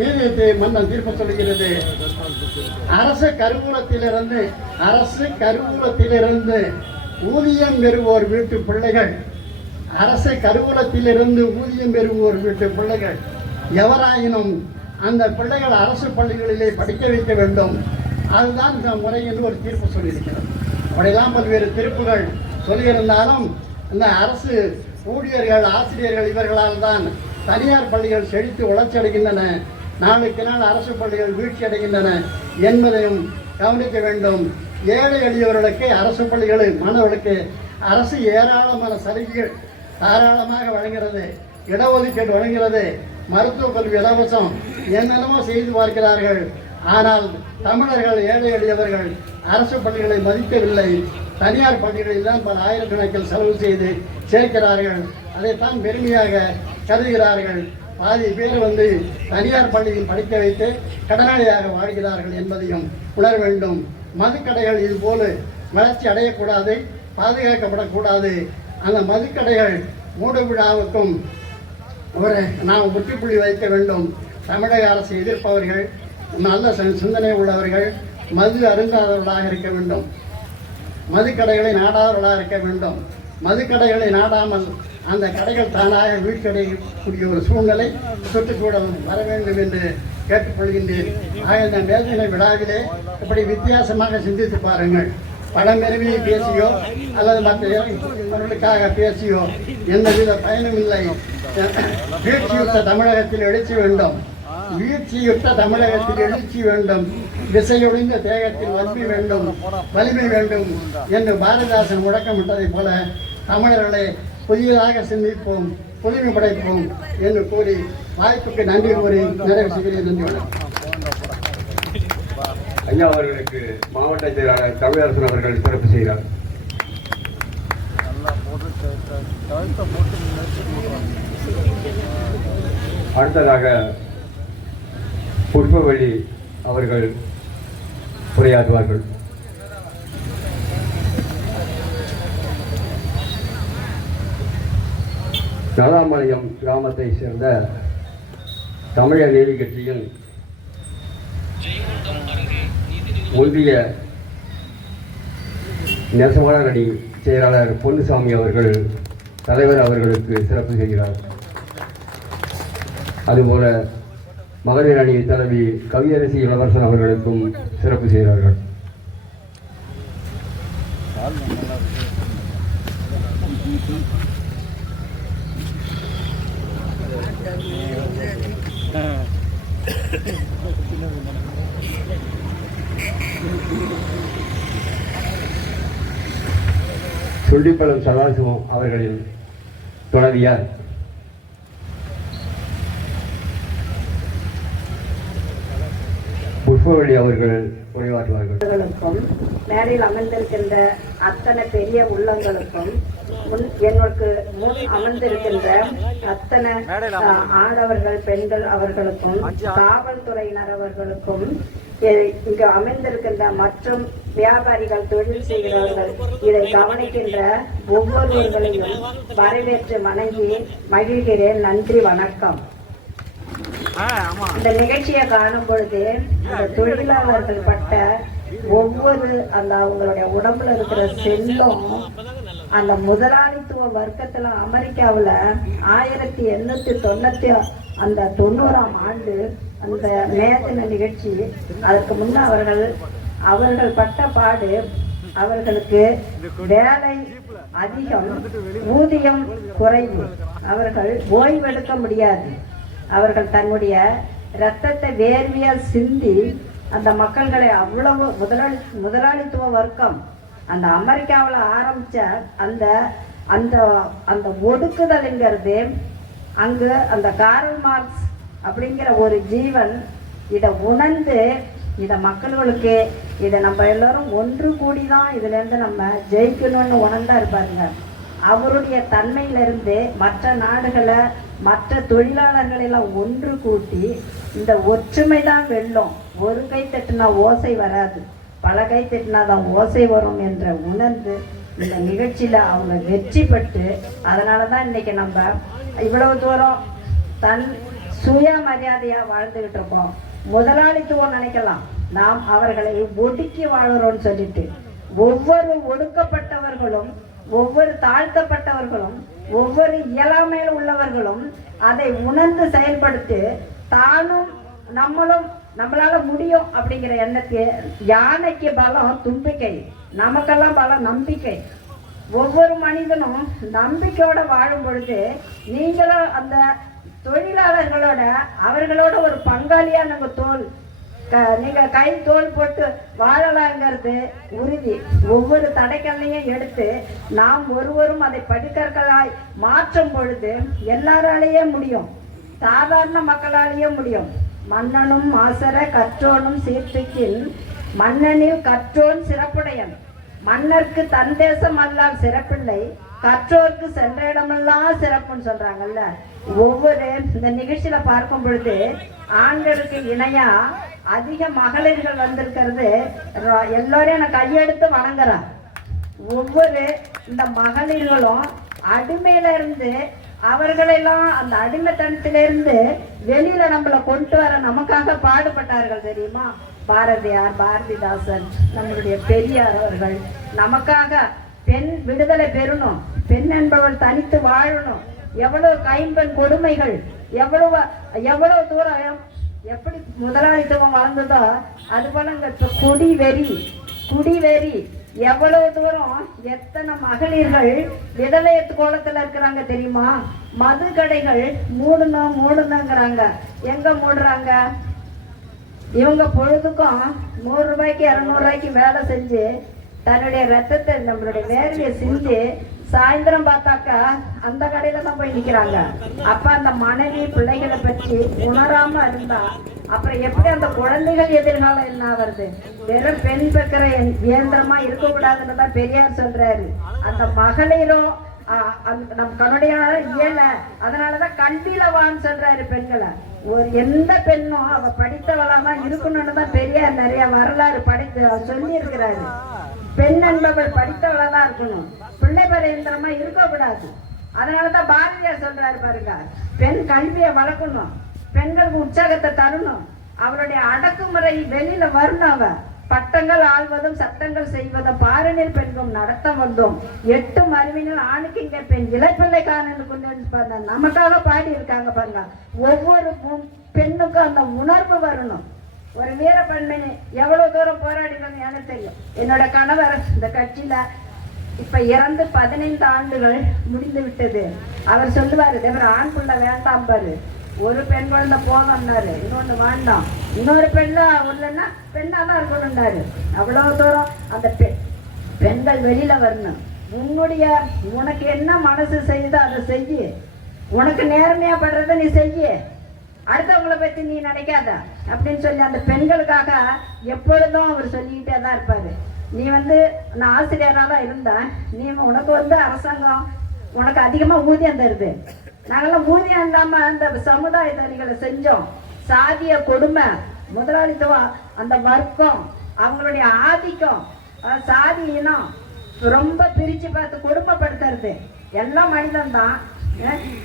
நீதிமன்றம் தீர்ப்பு சொல்லுகிறது. அரசு கருவூலத்திலிருந்து ஊதியம் பெறுவோர் வீட்டு பிள்ளைகள், அரசு கருவூலத்திலிருந்து ஊதியம் பெறுவோர் வீட்டு பிள்ளைகள் எவராயினும் அந்த பிள்ளைகள் அரசு பள்ளிகளிலே படிக்க வைக்க வேண்டும். அதுதான் இந்த முறை என்று ஒரு தீர்ப்பு சொல்லியிருக்கிறது. அப்படியெல்லாம் பல்வேறு தீர்ப்புகள் சொல்லியிருந்தாலும் இந்த அரசு ஊழியர்கள், ஆசிரியர்கள் இவர்களால் தான் தனியார் பள்ளிகள் செழித்து வளர்ச்சி அடைகின்றன. நாளுக்கு நாள் அரசு பள்ளிகள் வீழ்ச்சி அடைகின்றன என்பதையும் கவனிக்க வேண்டும். ஏழை எளியவர்களுக்கு அரசு பள்ளிகளில் மாணவர்களுக்கு அரசு ஏராளமான சலுகைகள் தாராளமாக வழங்குகிறது. இடஒதுக்கீடு வழங்குகிறது. மருத்துவ கல்வி இலவசம், என்னென்னமோ செய்து பார்க்கிறார்கள். ஆனால் தமிழர்கள், ஏழை எளியவர்கள் அரசு பள்ளிகளை மதிக்கவில்லை. தனியார் பள்ளிகளில் தான் பல ஆயிரக்கணக்கில் செலவு செய்து சேர்க்கிறார்கள். அதைத்தான் பெருமையாக கருதுகிறார்கள். பாதி பேர் தனியார் பள்ளியில் படிக்க வைத்து கடனாளியாக வாழ்கிறார்கள் என்பதையும் உணர வேண்டும். மதுக்கடைகள் இதுபோல வளர்ச்சி அடையக்கூடாது, பாதுகாக்கப்படக்கூடாது. அந்த மதுக்கடைகள் மூடு விழாவுக்கும் நாம் முற்றுப்புள்ளி வைக்க வேண்டும். தமிழக அரசை எதிர்ப்பவர்கள், நல்ல சிந்தனை உள்ளவர்கள் மது அருந்தாதவர்களாக இருக்க வேண்டும். மதுக்கடைகளை நாடாதவர்களாக இருக்க வேண்டும். மதுக்கடைகளை நாடாமல் அந்த கடைகள் தானாக வீழ்ச்சியடையக்கூடிய ஒரு சூழ்நிலை சுற்றுச்சூழல் வர வேண்டும் என்று கேட்டுக்கொள்கின்றேன். ஆக இந்த மேதின விழாவிலே இப்படி வித்தியாசமாக சிந்தித்து பாருங்கள். பழம்பெருமையை பேசியோ அல்லது மற்றவர்களுக்காக பேசியோ எந்தவித பயனும் இல்லை. வீழ்ச்சியுற்ற தமிழகத்தில் எழுச்சி வேண்டும். வீழ்ச்சியுற்ற தமிழகத்தில் எழுச்சி வேண்டும். திசையொழிந்த தேகத்தில் வலிமை வேண்டும் என்று பாரதிதாசன் முழக்கமிட்டதை போல தமிழர்களை புதியதாக சிந்திப்போம், புதுமை படைப்போம் என்று கூறி வாய்ப்புக்கு நன்றி கூறி நிறைவு செய்கிறேன். நன்றி வணக்கம். ஐயா அவர்களுக்கு மாவட்ட செயலாளர் தமிழரசன் அவர்கள் சிறப்பு செய்கிறார். அடுத்ததாக புஷ்பவள்ளி அவர்கள் உரையாற்றுவார்கள். நாதாம்பாளையம் கிராமத்தை சேர்ந்த தமிழர் நீதி கட்சியின் ஒன்றிய நெசவாளர் அணி செயலாளர் பொன்னுசாமி அவர்கள் தலைவர் அவர்களுக்கு சிறப்பு செய்கிறார். அதுபோல மகளிர் அணி தலைவி கவியரசி இளவரசன் அவர்களுக்கும் சிறப்பு செய்கிறார்கள். சுண்டிப்பள்ளம் சதாசிவம் அவர்களின் துணைவியார் புஷ்பவள்ளி அவர்கள் உரையாற்றுவார்கள். மேடையில் அமர்ந்திருக்கின்ற அத்தனை பெரிய உள்ளங்களுக்கும் எனக்கு முன் அமர்ந்திருக்கின்ற அத்தனை ஆடவர்கள் பெண்கள் அவர்களுக்கும் காவல்துறையினர் அவர்களுக்கும் இங்கு அமர்ந்திருக்கின்ற மற்றும் வியாபாரிகள் தொழில் செய்கிறவர்கள் இதை கவனிக்கின்ற ஒவ்வொருவர்களையும் வரவேற்று வணங்கி மகிழ்கிறேன். நன்றி, வணக்கம். இந்த நிகழ்ச்சியை காணும் பொழுது அந்த தொழிலாளர்கள் பட்ட ஒவ்வொரு அந்த அவங்களுடைய உடம்புல இருக்கிற செல்லும் அந்த முதலாளித்துவ வர்க்கத்துல அமெரிக்காவுல 1890ஆம் ஆண்டு அந்த மேதின நிகழ்ச்சி, அதற்கு முன்ன அவர்கள் பட்ட பாடு, அவர்களுக்கு வேலை அதிகம், ஊதியம் குறைவு, அவர்கள் ஓய்வெடுக்க முடியாது. அவர்கள் தன்னுடைய இரத்தத்தை வேர்வியால் சிந்தி அந்த மக்கள்களை அவ்வளவு முதலாளித்துவ வர்க்கம் அந்த அமெரிக்காவில் ஆரம்பிச்ச அந்த அந்த அந்த ஒடுக்குதல்ங்கிறது அங்கு அந்த காரல் மார்க்ஸ் அப்படிங்கிற ஒரு ஜீவன் இதை உணர்ந்து இதை மக்களுக்கு இதை நம்ம எல்லாரும் ஒன்று கூடிதான் இதுலேருந்து நம்ம ஜெயிக்கணும்னு உணர்ந்தா இருப்பாருங்க. அவருடைய தன்மையிலிருந்து மற்ற நாடுகளை மற்ற தொழிலாளர்கள் எல்லாம் ஒன்று கூட்டி இந்த ஒற்றுமை தான் வெல்லும். ஒரு கை தட்டினா ஓசை வராது, பல கை தட்டினாதான் ஓசை வரும் என்ற உணர்ந்து இந்த நிகழ்ச்சியில அவங்க வெற்றி பெற்று, அதனாலதான் இன்னைக்கு நம்ம இவ்வளவு தூரம் தன் சுயமரியாதையா வாழ்ந்துகிட்டு இருக்கோம். முதலாளித்துவம் நினைக்கலாம், நாம் அவர்களை ஒடுக்கி வாழறோம்னு சொல்லிட்டு ஒவ்வொரு ஒடுக்கப்பட்டவர்களும் ஒவ்வொரு தாழ்த்தப்பட்டவர்களும் ஒவ்வொரு இயலாமையில் உள்ளவர்களும் அதை உணர்ந்து செயல்படுத்தி தானும் நம்மளால முடியும் அப்படிங்கிற எண்ணத்தை, யானைக்கு பலம் தும்பிக்கை, நமக்கெல்லாம் பலம் நம்பிக்கை. ஒவ்வொரு மனிதனும் நம்பிக்கையோட வாழும் பொழுது நீங்களும் அந்த தொழிலாளர்களோட அவர்களோட ஒரு பங்காளியா நீங்க கை தோல் போட்டு வாழலாங்கிறது உறுதி. ஒவ்வொரு தடைகளையும் எடுத்து நாம் ஒருவரும் அதை படிக்கற்களாய் மாற்றும் பொழுது எல்லாராலேயே முடியும், சாதாரண மக்களாலேயே முடியும். மன்னனும் மாசர கற்றோனும் சீர்திக்கின் மன்னனில் கற்றோன் சிறப்புடையன், மன்னருக்கு தன் தேசம் அல்லால் சிறப்பில்லை, கற்றோருக்கு சென்ற இடமெல்லாம் சிறப்புன்னு சொல்றாங்கல்ல. ஒவ்வொரு இந்த நிகழ்ச்சியில பார்க்கும் பொழுது ஆண்களுக்கு இணையா அதிக மகளிர்கள் வந்திருக்கிறது. எல்லாரையும் எனக்கு கையெடுத்து வணங்குறான். ஒவ்வொரு இந்த மகளிர்களும் அடிமையில இருந்து அவர்களெல்லாம் அந்த அடிமைத்தனத்திலிருந்து வெளியில நம்மளை கொண்டு வர நமக்காக பாடுபட்டார்கள் தெரியுமா. பாரதியார், பாரதிதாசன், நம்மளுடைய பெரியார் அவர்கள் நமக்காக பெண் விடுதலை பெறணும், பெண் என்பவள் தனித்து வாழணும், எவ்வளவு கைம்பெண் கொடுமைகள், எவ்வளவு தூரம் எப்படி முதலாளித்துவம் வளர்ந்ததோ அது போல இந்த குடிவெறி எவ்வளவு தூரம் எத்தனை மகளிர்கள் விதவையத்து கோலத்துல இருக்கிறாங்க தெரியுமா. மது கடைகள் மூடணுங்கிறாங்க. எங்க மூடுறாங்க? இவங்க பொழுதுக்கும் 100 ரூபாய்க்கு 200 ரூபாய்க்கு வேலை செஞ்சு தன்னுடைய ரத்தத்தை நம்மளுடைய வேர்வையை செஞ்சு சாயந்தரம் பார்த்தாக்கா அந்த கடையில தான் போய் நிக்கிறாங்க. அப்ப அந்த மனைவி பிள்ளைகளை பற்றி உணராம இருந்தா அப்புறம் எப்படி அந்த குழந்தைகள் எதிர்காலம் என்ன வருது? வெறும் பெண் பெக்கிற இயந்திரமா இருக்கக்கூடாதுன்னு தான் பெரியார் சொல்றாரு. அந்த மகளிரும் நம் கண்ணுடைய இயல, அதனாலதான் கல்வியில வான்னு சொல்றாரு பெண்களை. ஒரு எந்த பெண்ணும் அவ படித்தவளாதான் இருக்கணும்னு தான் பெரியார் நிறைய வரலாறு சொல்லி இருக்கிறாரு. பெண் என்பவள் படித்தவளாதான் இருக்கணும், பிள்ளை பரேந்திரமா இருக்கக்கூடாது. அதனாலதான் பாரதியார் சொல்றாரு பாருங்க, பெண் கல்வியை வளர்க்கணும், பெண்களுக்கு உற்சாகத்தை தரணும், அவளுடைய அடக்குமுறை வெளியில வரணும். அவ பட்டங்கள் ஆள்வதும் சட்டங்கள் செய்வதும் பாரணில் பெண்கும் நடத்த வந்தோம் 8 அறிவினில் ஆணுக்கு இங்க பெண் இளைப்பிள்ளை காணலுக்கு நமக்காக பாடி இருக்காங்க பாருங்க. ஒவ்வொரு பெண்ணுக்கும் அந்த உணர்வு வரணும். ஒரு வீர பெண்மணி எவ்வளவு தூரம் போராடினு எனக்கு தெரியும். என்னோட கணவர் இந்த கட்சியில இப்ப இறந்து 15 ஆண்டுகள் முடிந்து விட்டது. அவர் சொல்லுவாரு, தேவர் ஆண் புள்ள வேண்டாம் பாரு, ஒரு பெண் குழந்தை போகணும்னாரு, இன்னொன்னு வேண்டாம், இன்னொரு பெண்ணா இல்லைன்னா பெண்ணாதான் இருக்கணும்னாரு. அவ்வளவு தூரம் அந்த பெண்கள் வெளியில வரணும். உனக்கு என்ன மனசு செய்யுதோ அதை செய்ய, உனக்கு நேர்மையா படுறத நீ செய்ய, அடுத்தவங்களை பத்தி நீ நினைக்காத அப்படின்னு சொல்லி அந்த பெண்களுக்காக எப்பொழுதும் அவர் சொல்லிக்கிட்டே தான் இருப்பாரு. நீ நான் ஆசிரியராக தான் இருந்தேன், நீ உனக்கு அரசாங்கம் உனக்கு அதிகமா ஊதியம் தருது, நாங்கெல்லாம் ஊதியம் இல்லாம அந்த சமுதாய தனிகளை செஞ்சோம். சாதிய கொடுமை, முதலாளித்துவம், அந்த வர்க்கம், அவங்களுடைய ஆதிக்கம், சாதி இனம் ரொம்ப பிரிச்சு பார்த்து கொடுமைப்படுத்துறது எல்லாம் மனிதன் தான்.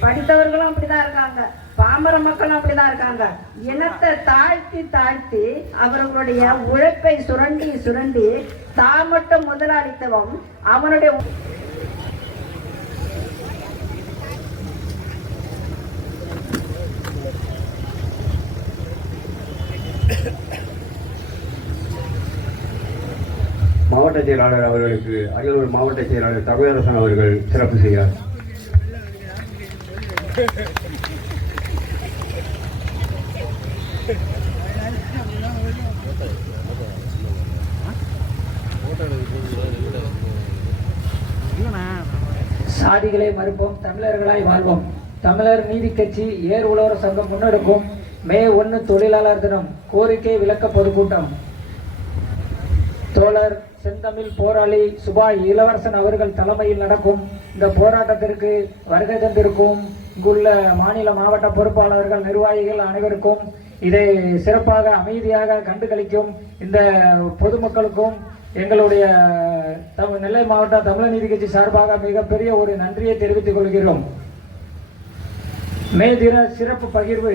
படித்தவர்களும் அப்படிதான் இருக்காங்க, பாமர மக்களும் அப்படிதான் இருக்காங்க. இனத்தை தாழ்த்தி தாழ்த்தி அவர்களுடைய உழைப்பை சுரண்டி சுரண்டி தாமட்ட முதலாளித்துவம் அவனுடைய மாவட்ட செயலாளர் அவர்களுக்கு அரியலூர் மாவட்ட செயலாளர் தமிழரசன் அவர்கள் சிறப்பு செய்கிறார். சாதிகளை மறுப்போம், தமிழர்களாய் வாழ்வோம். தமிழர் நீதி கட்சி ஏர் உழவர் சங்கம் முன்னெடுக்கும் மே 1 தொழிலாளர் தினம் கோரிக்கை விளக்க பொதுக்கூட்டம். தோழர் செந்தமிழ் போராளி சுபாய் இளவரசன் அவர்கள் தலைமையில் நடக்கும் இந்த போராட்டத்திற்கு வருகை தந்திருக்கும் இங்குள்ள மாநில மாவட்ட பொறுப்பாளர்கள், நிர்வாகிகள் அனைவருக்கும், இதை சிறப்பாக அமைதியாக கண்டுகளிக்கும் இந்த பொதுமக்களுக்கும் எங்களுடைய நெல்லை மாவட்ட தமிழர் நீதி கட்சி சார்பாக மிகப்பெரிய ஒரு நன்றியை தெரிவித்துக் கொள்கிறோம். மே தின சிறப்பு பகிர்வு.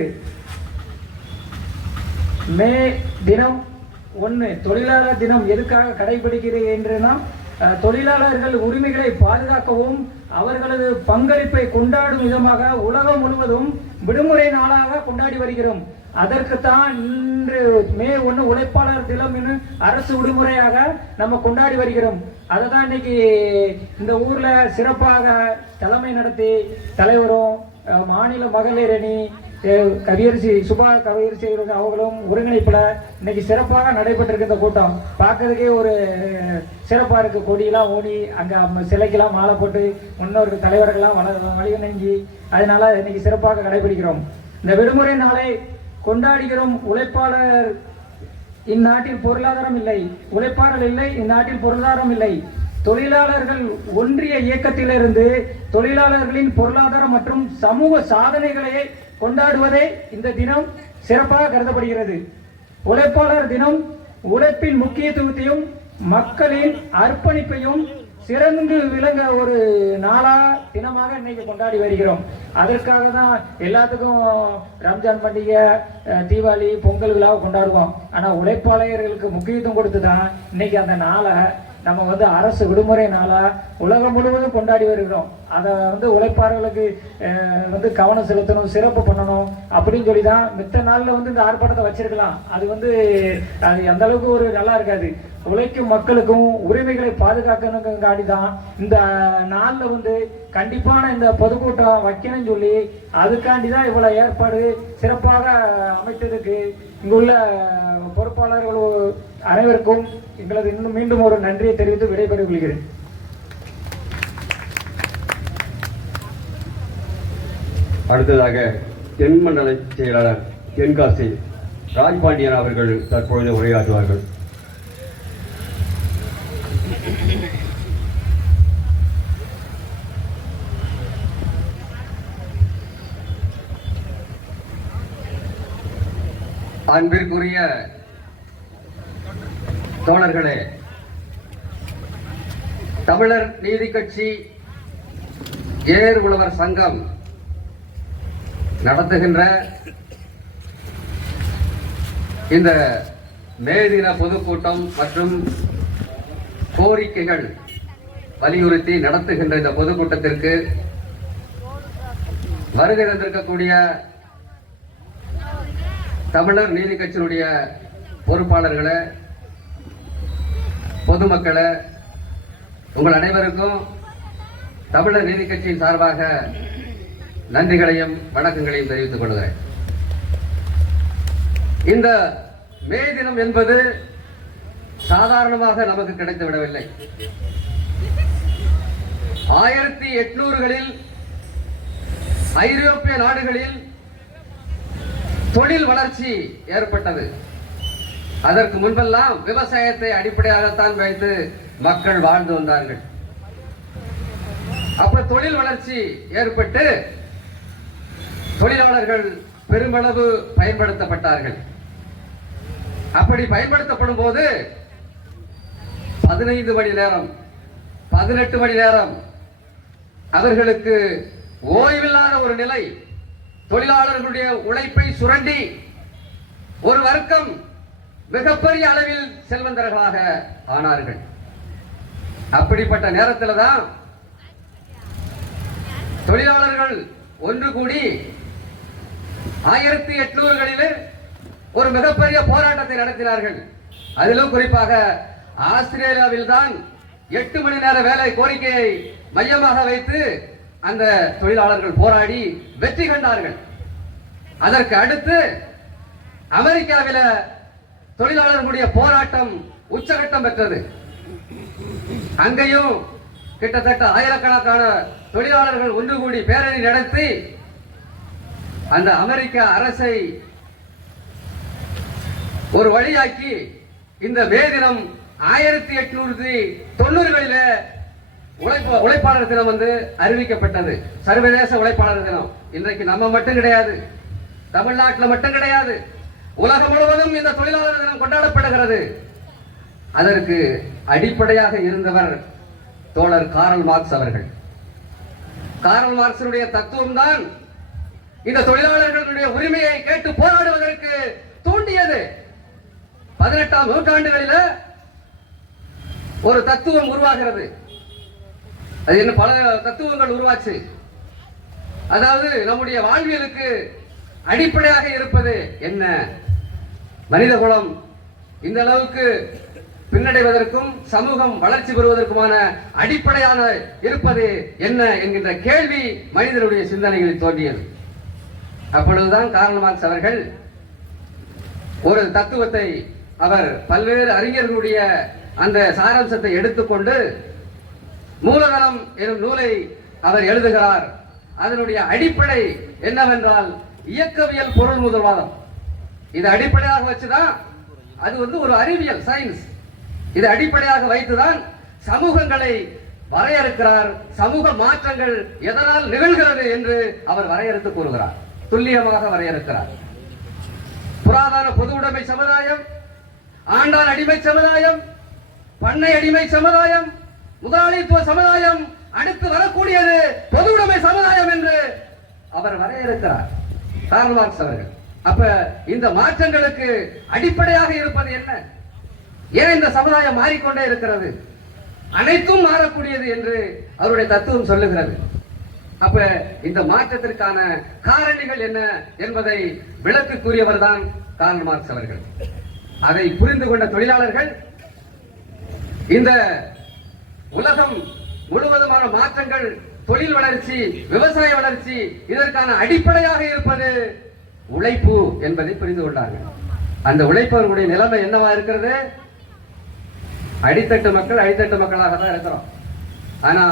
மே தினம் 1 தொழிலாளர் தினம் எதுக்காக கடைபிடிக்கிறது என்றுனா, தொழிலாளர்கள் உரிமைகளை பாதுகாக்கவும் அவர்களது பங்களிப்பை கொண்டாடும் விதமாக உலகம் முழுவதும் விடுமுறை நாளாக கொண்டாடி வருகிறோம். அதற்குத்தான் இன்று மே 1 உழைப்பாளர் தினம் என்று அரசு விடுமுறையாக நம்ம கொண்டாடி வருகிறோம். அதை தான் இன்னைக்கு இந்த ஊர்ல சிறப்பாக தலைமை நடத்தி தலைவரும் மாநில மகளிர் அணி கவியரசி சுபா கவியரசி அவர்களும் ஒருங்கிணைப்புல இன்னைக்கு சிறப்பாக நடைபெற்றிருக்கு. இந்த கூட்டம் பார்க்கறதுக்கே ஒரு சிறப்பா இருக்கு. கொடியெல்லாம் ஓடி அங்க சிலைக்கெல்லாம் மாலை போட்டு முன்னோரு தலைவர்கள்லாம் வழிவணங்கி அதனால இன்னைக்கு சிறப்பாக கடைபிடிக்கிறோம். இந்த விடுமுறை நாளை கொண்டாடுகிறோம். உழைப்பாளர் இந்நாட்டில் பொருளாதாரம் இல்லை, உழைப்பாளர் இல்லை இந்நாட்டில் பொருளாதாரம் இல்லை. தொழிலாளர்கள் ஒன்றிய இயக்கத்திலிருந்து தொழிலாளர்களின் பொருளாதார மற்றும் சமூக சாதனைகளை கொண்டாடுவதே இந்த தினம் சிறப்பாக கருதப்படுகிறது. உழைப்பாளர் தினம் உழைப்பின் முக்கியத்துவத்தையும் மக்களின் அர்ப்பணிப்பையும் சிறந்து விளங்க ஒரு நாளா தினமாக இன்னைக்கு கொண்டாடி வருகிறோம். அதற்காக தான் எல்லாத்துக்கும் ரம்ஜான் பண்டிகை, தீபாவளி, பொங்கல் விழாவை கொண்டாடுவோம். ஆனா உழைப்பாளர்களுக்கு முக்கியத்துவம் கொடுத்து தான் இன்னைக்கு அந்த நாளை நம்ம அரசு விடுமுறை நாளா உலகம் முழுவதும் கொண்டாடி வருகிறோம். அதை உழைப்பாளர்களுக்கு கவனம் செலுத்தணும், சிறப்பு பண்ணணும் அப்படின்னு சொல்லி தான் மித்த நாள்ல இந்த ஆர்ப்பாட்டத்தை வச்சிருக்கலாம். அது அது அந்த அளவுக்கு ஒரு நல்லா இருக்காது. உழைக்கும் மக்களுக்கும் உரிமைகளை பாதுகாக்கணுங்காண்டி தான் இந்த நாள்ல கண்டிப்பான இந்த பொதுக்கூட்டம் வைக்கணும்னு சொல்லி அதுக்காண்டி தான் இவ்வளவு ஏற்பாடு சிறப்பாக அமைத்ததுக்கு இங்குள்ள பொறுப்பாளர்கள் அனைவருக்கும் எங்களது இன்னும் மீண்டும் ஒரு நன்றியை தெரிவித்து விடைபெற்றுக் கொள்கிறேன். அடுத்ததாக தென்மண்டல செயலாளர் தென்காசி ராஜ்பாண்டியன் அவர்கள் தற்பொழுது உரையாற்றுவார்கள். அன்பிற்குரிய தோழர்களே, தமிழர் நீதி கட்சி ஏர் உழவர் சங்கம் நடத்துகின்ற இந்த மே தின பொதுக்கூட்டம் மற்றும் கோரிக்கைகள் வலியுறுத்தி நடத்துகின்ற இந்த பொதுக்கூட்டத்திற்கு வருகை தந்திருக்கக்கூடிய தமிழர் நீதி கட்சியினுடைய பொறுப்பாளர்களே, பொதுமக்களே, உங்கள் அனைவருக்கும் தமிழர் நீதி கட்சியின் சார்பாக நன்றிகளையும் வணக்கங்களையும் தெரிவித்துக் கொள்கிறேன். இந்த மே தினம் என்பது சாதாரணமாக நமக்கு கிடைத்து விடவில்லை. 1800களில் ஐரோப்பிய நாடுகளில் தொழில் வளர்ச்சி ஏற்பட்டது. அதற்கு முன்பெல்லாம் விவசாயத்தை அடிப்படையாகத்தான் வைத்து மக்கள் வாழ்ந்து வந்தார்கள். அப்ப தொழில் வளர்ச்சி ஏற்பட்டு தொழிலாளர்கள் பெருமளவு பயன்படுத்தப்பட்டார்கள். அப்படி பயன்படுத்தப்படும் போது 15 மணி நேரம் 18 மணி நேரம் அவர்களுக்கு ஓய்வில்லாத ஒரு நிலை, தொழிலாளர்களுடைய உழைப்பை சுரண்டி ஒரு வர்க்கம் மிகப்பெரிய அளவில் செல்வந்தர்களாக ஆனார்கள். அப்படிப்பட்ட நேரத்தில் தான் தொழிலாளர்கள் ஒன்று கூடி 1800களில் ஒரு மிகப்பெரிய போராட்டத்தை நடத்தினார்கள். அதிலும் குறிப்பாக ஆஸ்திரேலியாவில் தான் 8 மணி நேர வேலை கோரிக்கையை மையமாக வைத்து அந்த தொழிலாளர்கள் போராடி வெற்றி கண்டார்கள். அதற்கு அடுத்து அமெரிக்காவில் தொழிலாளர்களுடைய போராட்டம் உச்சகட்டம் பெற்றது. அங்கேயும் கிட்டத்தட்ட ஆயிரக்கணக்கான தொழிலாளர்கள் ஒன்று கூடி பேரணி நடத்தி அந்த அமெரிக்க அரசை ஒரு வழியாக்கி இந்த மே தினம் 1890களில் உழைப்பாளர் தினம் அறிவிக்கப்பட்டது. சர்வதேச உழைப்பாளர் தினம். இன்றைக்கு நம்ம மட்டும் கிடையாது, தமிழ்நாட்டில் மட்டும் கிடையாது, உலகம் முழுவதும் இந்த தொழிலாளர் தினம் கொண்டாடப்படுகிறது. அதற்கு அடிப்படையாக இருந்தவர் தோழர் காரல் மார்க்ஸ் அவர்கள். காரல் மார்க்ஸினுடைய தத்துவம் தான் இந்த தொழிலாளர்களுடைய உரிமையை கேட்டு போராடுவதற்கு தூண்டியது. 18ஆம் நூற்றாண்டுகளில் ஒரு தத்துவம் உருவாகிறது. அது என்ன, பல தத்துவங்கள் உருவாச்சு. அதாவது நம்முடைய வாழ்வியலுக்கு அடிப்படையாக இருப்பது என்ன, மனித குலம் இந்த அளவுக்கு பின்னடைவதற்கும் சமூகம் வளர்ச்சி பெறுவதற்குமான அடிப்படையான இருப்பது என்ன என்கின்ற கேள்வி மனிதனுடைய சிந்தனைகளில் தோன்றியது. அப்பொழுதுதான் காரல் மார்க்ஸ் அவர்கள் ஒரு தத்துவத்தை, அவர் பல்வேறு அறிஞர்களுடைய அந்த சாராம்சத்தை எடுத்துக்கொண்டு மூலதனம் எனும் நூலை அவர் எழுதுகிறார். அதனுடைய அடிப்படை என்னவென்றால் இயக்கவியல் பொருள் முதல்வாதம். இது அடிப்படையாக வச்சுதான், அது ஒரு அறிவியல் சயின்ஸ். இது அடிப்படையாக வைத்துதான் சமூகங்களை வரையறுக்கிறார். சமூக மாற்றங்கள் எதனால் நிகழ்கிறது என்று அவர் வரையறுத்து கூறுகிறார், துல்லியமாக வரையறுக்கிறார். புராதன பொது உடைமை சமுதாயம், ஆண்டான் அடிமை சமுதாயம், பண்ணை அடிமை சமுதாயம், முதலாளித்துவ சமுதாயம், அடுத்து வரக்கூடியது பொது உடைமை சமுதாயம் என்று அவர் வரையறுக்கிறார் காரல் மார்க்ஸ் அவர்கள். அப்ப இந்த மாற்றங்களுக்கு அடிப்படையாக இருப்பது என்ன? ஏன் இந்த சமுதாயம் மாறிக்கொண்டே இருக்கிறது? அனைத்தும் மாறக்கூடியது என்று அவருடைய தத்துவம் சொல்லுகிறது. அப்ப இந்த மாற்றத்திற்கான காரணிகள் என்ன என்பதை விளக்கு கூறியவர் தான் காரல் மார்க்ஸ் அவர்கள். அதை புரிந்து கொண்ட தொழிலாளர்கள் இந்த உலகம் முழுவதுமான மாற்றங்கள், தொழில் வளர்ச்சி, விவசாய வளர்ச்சி, இதற்கான அடிப்படையாக இருப்பது உழைப்பு என்பதை புரிந்து கொண்டார்கள். அந்த உழைப்பவர்களுடைய நிலைமை என்னவா இருக்கிறது? அடித்தட்டு மக்கள் அடித்தட்டு மக்களாக தான் இருக்கிறோம். ஆனா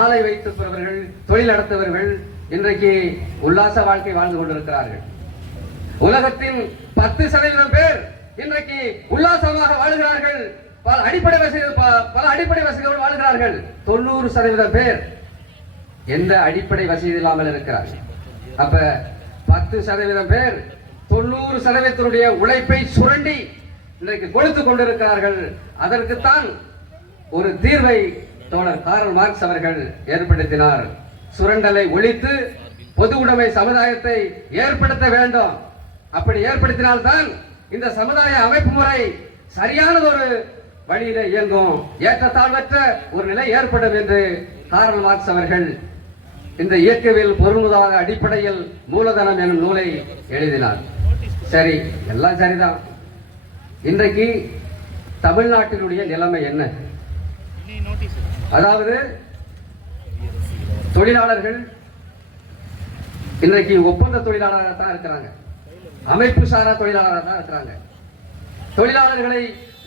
ஆலை வைத்திருப்பவர்கள், தொழில் நடத்துபவர்கள் இன்றைக்கு உல்லாச வாழ்க்கை வாழ்ந்து கொண்டிருக்கிறார்கள். உலகத்தின் 10% பேர் இன்றைக்கு உல்லாசமாக வாழ்கிறார்கள். பல அடிப்படை வசதிகள் வாழ்கிறார்கள். 90% பேர் எந்த அடிப்படை வசதி இல்லாமல் இருக்கிறார்கள். அப்ப 10% பேர் 90% உழைப்பை சுரண்டி இன்றைக்கு கொடுத்து கொண்டிருக்கிறார்கள். அதற்குத்தான் ஒரு தீர்வை தோழர் கார்ல் மார்க்ஸ் அவர்கள் ஏற்படுத்தினார். சுரண்டலை ஒழித்து பொது உடைமை சமுதாயத்தை ஏற்படுத்த வேண்டும். அப்படி ஏற்படுத்தினால்தான் இந்த சமுதாய அமைப்பு முறை சரியான ஒரு வழியில இயங்கும், ஏற்றத்தாழ்வற்ற ஒரு நிலை ஏற்படும் என்று கார்ல் மார்க்ஸ் அவர்கள் இந்த இயக்கவியல் பொருள்முதாத அடிப்படையில் மூலதனம் எனும் நூலை எழுதினார். சரி, எல்லாம் சரிதான். இன்றைக்கு தமிழ்நாட்டினுடைய நிலைமை என்ன? அதாவது தொழிலாளர்கள் இன்றைக்கு ஒப்பந்த தொழிலாளராக தான் இருக்கிறாங்க, அமைப்பு சாரா தொழிலாளராக தான் இருக்கிறாங்க. தொழிலாளர்களை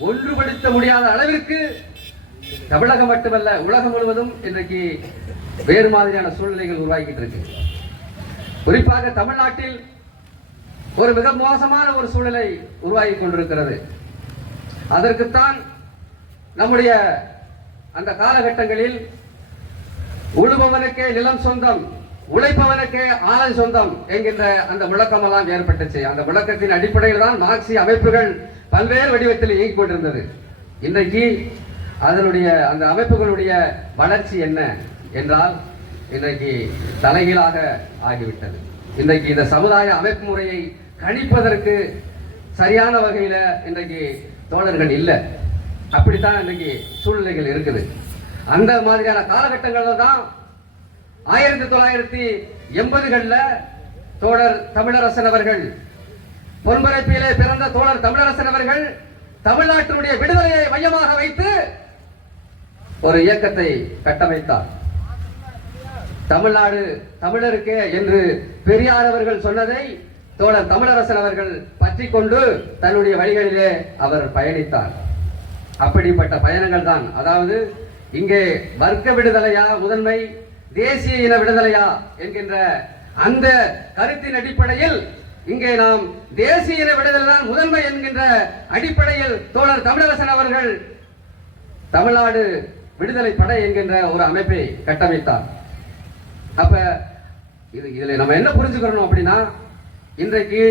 ஒன்றுபடுத்த முடியாத அளவிற்கு தமிழகம் மட்டுமல்ல உலகம் முழுவதும் இன்றைக்கு வேறு மாதிரியான சூழ்நிலைகள் உருவாகிட்டு இருக்கு. குறிப்பாக தமிழ்நாட்டில் ஒரு மிக மோசமான ஒரு சூழ்நிலை உருவாகி கொண்டிருக்கிறது. அதற்குத்தான் நம்முடைய அந்த காலகட்டங்களில் உழுபவனுக்கே நிலம் சொந்தம், உழைப்பவனுக்கே ஆலை சொந்தம் என்கின்ற அந்த முழக்கமெல்லாம் ஏற்பட்டுச்சு. அந்த முழக்கத்தின் அடிப்படையில் தான் மார்க்சிய அமைப்புகள் பல்வேறு வடிவத்தில் இயங்கிக் கொண்டிருந்தது. இன்றைக்கு அதனுடைய அந்த அமைப்புகளுடைய வளர்ச்சி என்ன என்றால் இன்றைக்கு தலைகீழாக ஆகிவிட்டது. இன்றைக்கு இந்த சமுதாய அமைப்பு முறையை கணிப்பதற்கு சரியான வகையில இன்றைக்கு தோழர்கள் இல்லை. அப்படித்தான் இன்றைக்கு சூழ்நிலைகள் இருக்குது. அந்த மாதிரியான காலகட்டங்கள்ல தான் 1980களில் தோழர் தமிழரசன் அவர்கள், பொன்பரப்பிலே பிறந்த தோழர் தமிழரசன் அவர்கள் தமிழ்நாட்டினுடைய விடுதலையை மையமாக வைத்து ஒரு இயக்கத்தை கட்டமைத்தார். தமிழ்நாடு தமிழருக்கே என்று பெரியார் அவர்கள் சொன்னதை தோழர் தமிழரசன் அவர்கள் பற்றி கொண்டு தன்னுடைய வழிகளிலே அவர் பயணித்தார். அப்படிப்பட்ட பயணங்கள் தான், அதாவது இங்கே வர்க்க விடுதலையா முதன்மை, தேசிய இன விடுதலையா என்கின்ற அந்த கருத்தின் அடிப்படையில் இங்கே நாம் தேசிய இன விடுதலை தான் முதன்மை என்கின்ற அடிப்படையில் தோழர் தமிழரசன் அவர்கள் தமிழ்நாடு விடுதலை படை என்கின்ற ஒரு அமைப்பை கட்டமைத்தார். அப்ப இதுல நம்ம என்ன புரிஞ்சுக்கணும் அப்படின்னா, இன்றைக்கு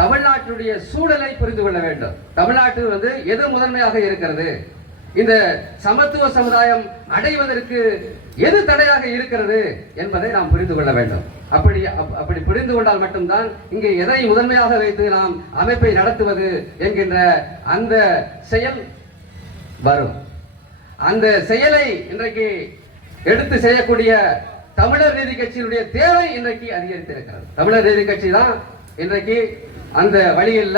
தமிழ்நாட்டுடைய சூழலை புரிந்து கொள்ள வேண்டும். தமிழ்நாட்டு எது முதன்மையாக இருக்கிறது, இந்த சமத்துவ சமுதாயம் அடைவதற்கு எது தடையாக இருக்கிறது என்பதை நாம் புரிந்து கொள்ள வேண்டும். அப்படி புரிந்து கொண்டால் மட்டும்தான் இங்கே எதை முதன்மையாக வைத்து நாம் அமைப்பை நடத்துவது என்கின்ற அந்த செயல் வரும். அந்த செயலை இன்றைக்கு எடுத்து செய்யக்கூடிய தமிழர் நீதி கட்சியினுடைய தேவை இன்றைக்கு அதிகரித்திருக்கிறது. தமிழர் நீதி கட்சி தான் இன்றைக்கு அந்த வழியில்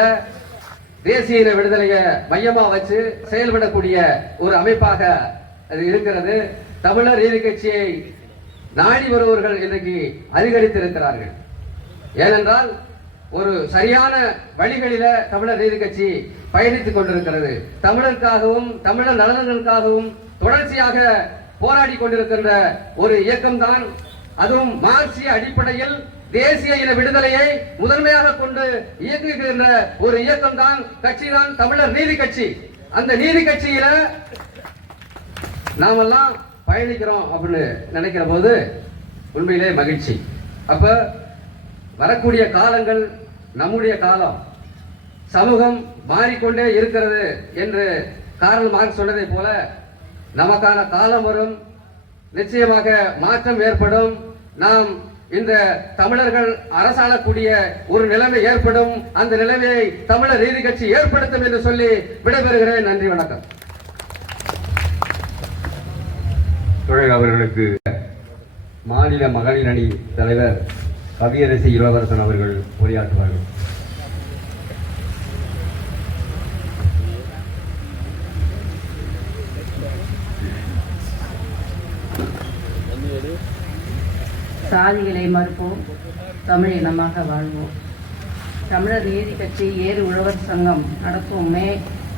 தேசிய இன விடுதலையை மையமா வச்சு செயல்படக்கூடிய ஒரு அமைப்பாக அது இருக்கிறது. தமிழர் நீதி கட்சியை நாடி வருபவர்கள் இன்றைக்கு அதிகரித்திருக்கிறார்கள். ஏனென்றால் ஒரு சரியான வழிகளில தமிழர் நீதி கட்சி பயணித்துக் கொண்டிருக்கிறது. தமிழருக்காகவும் தமிழர் நலன்களுக்காகவும் தொடர்ச்சியாக போராடி கொண்டிருக்கின்ற ஒரு இயக்கம் தான். அதுவும் மார்க்சிய அடிப்படையில் தேசிய இன விடுதலையை முதன்மையாக கொண்டு இயக்குகின்ற ஒரு இயக்கம் தான், கட்சி தான் தமிழர் நீதி கட்சி. அந்த நீதி கட்சியில நாமெல்லாம் பயணிக்கிறோம் அப்படின்னு நினைக்கிற போது உண்மையிலே மகிழ்ச்சி. அப்ப வரக்கூடிய காலங்கள் நம்முடைய காலம், சமூகம் மாறிக்கொண்டே இருக்கிறது என்று கார்ல் மார்க்ஸ் சொன்னதை போல நமக்கான காலம் வரும், நிச்சயமாக மாற்றம் ஏற்படும். நாம் இந்த தமிழர்கள் அரசாளக்கூடிய ஒரு நிலைமை ஏற்படும். அந்த நிலைமையை தமிழர் நீதி கட்சி ஏற்படுத்தும் என்று சொல்லி விடைபெறுகிறேன். நன்றி, வணக்கம். அவர்களுக்கு மாநில மகளிர் அணி தலைவர் கவியரசி இளவரசன் அவர்கள் உரையாற்றுவார்கள். சாதிகளை மறுப்போம், தமிழ் இனமாக வாழ்வோம். தமிழர் நீதி கட்சி ஏறு உழவர் சங்கம் நடத்தும் மே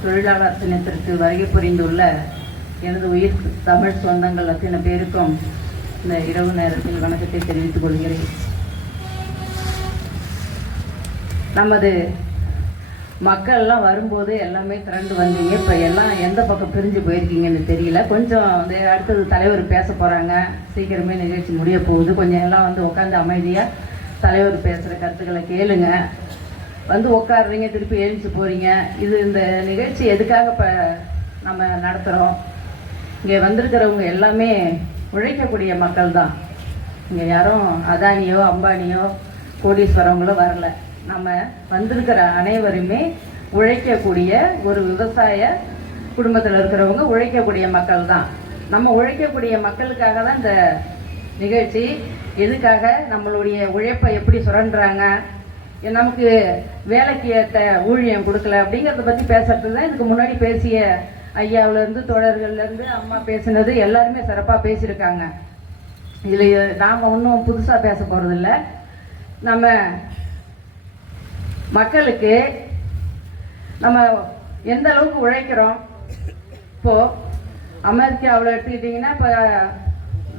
தொழிலாளர் தினத்திற்கு வருகை புரிந்துள்ள எனது உயிர் தமிழ் சொந்தங்கள் அத்தனை பேருக்கும் இந்த இரவு நேரத்தில் வணக்கத்தை தெரிவித்துக் கொள்கிறேன். நமது மக்கள்லாம் வரும்போது எல்லாமே திரண்டு வந்தீங்க. இப்போ எல்லாம் எந்த பக்கம் பிரிஞ்சு போயிருக்கீங்கன்னு தெரியல. கொஞ்சம் அடுத்தது தலைவர் பேச போகிறாங்க, சீக்கிரமே நிகழ்ச்சி முடிய போகுது. கொஞ்சம் எல்லாம் உட்காந்து அமைதியாக தலைவர் பேசுகிற கருத்துக்களை கேளுங்க. வந்து உட்காடுறீங்க, திருப்பி எழுந்துச்சு போகிறீங்க. இந்த நிகழ்ச்சி எதுக்காக இப்போ நம்ம நடத்துகிறோம்? இங்கே வந்திருக்கிறவங்க எல்லாமே உழைக்கக்கூடிய மக்கள் தான். இங்கே யாரும் அதானியோ அம்பானியோ கோடீஸ்வரவங்களோ வரல. நம்ம வந்திருக்கிற அனைவருமே உழைக்கக்கூடிய ஒரு விவசாய குடும்பத்தில் இருக்கிறவங்க, உழைக்கக்கூடிய மக்கள் தான். நம்ம உழைக்கக்கூடிய மக்களுக்காக தான் இந்த நிகழ்ச்சி. எதுக்காக? நம்மளுடைய உழைப்பை எப்படி சுரண்டுறாங்க, நமக்கு வேலைக்கு ஏற்ற ஊழியம் கொடுக்கல அப்படிங்கிறத பற்றி பேசுறது தான். இதுக்கு முன்னாடி பேசிய ஐயாவிலேருந்து தோழர்கள்லேருந்து அம்மா பேசினது எல்லாருமே சிறப்பாக பேசியிருக்காங்க. இதில் நாம் ஒன்றும் புதுசாக பேச போகிறதில்ல. நம்ம மக்களுக்கு நம்ம எந்த அளவுக்கு உழைக்கிறோம். இப்போது அமெரிக்காவில் எடுத்துக்கிட்டிங்கன்னா இப்போ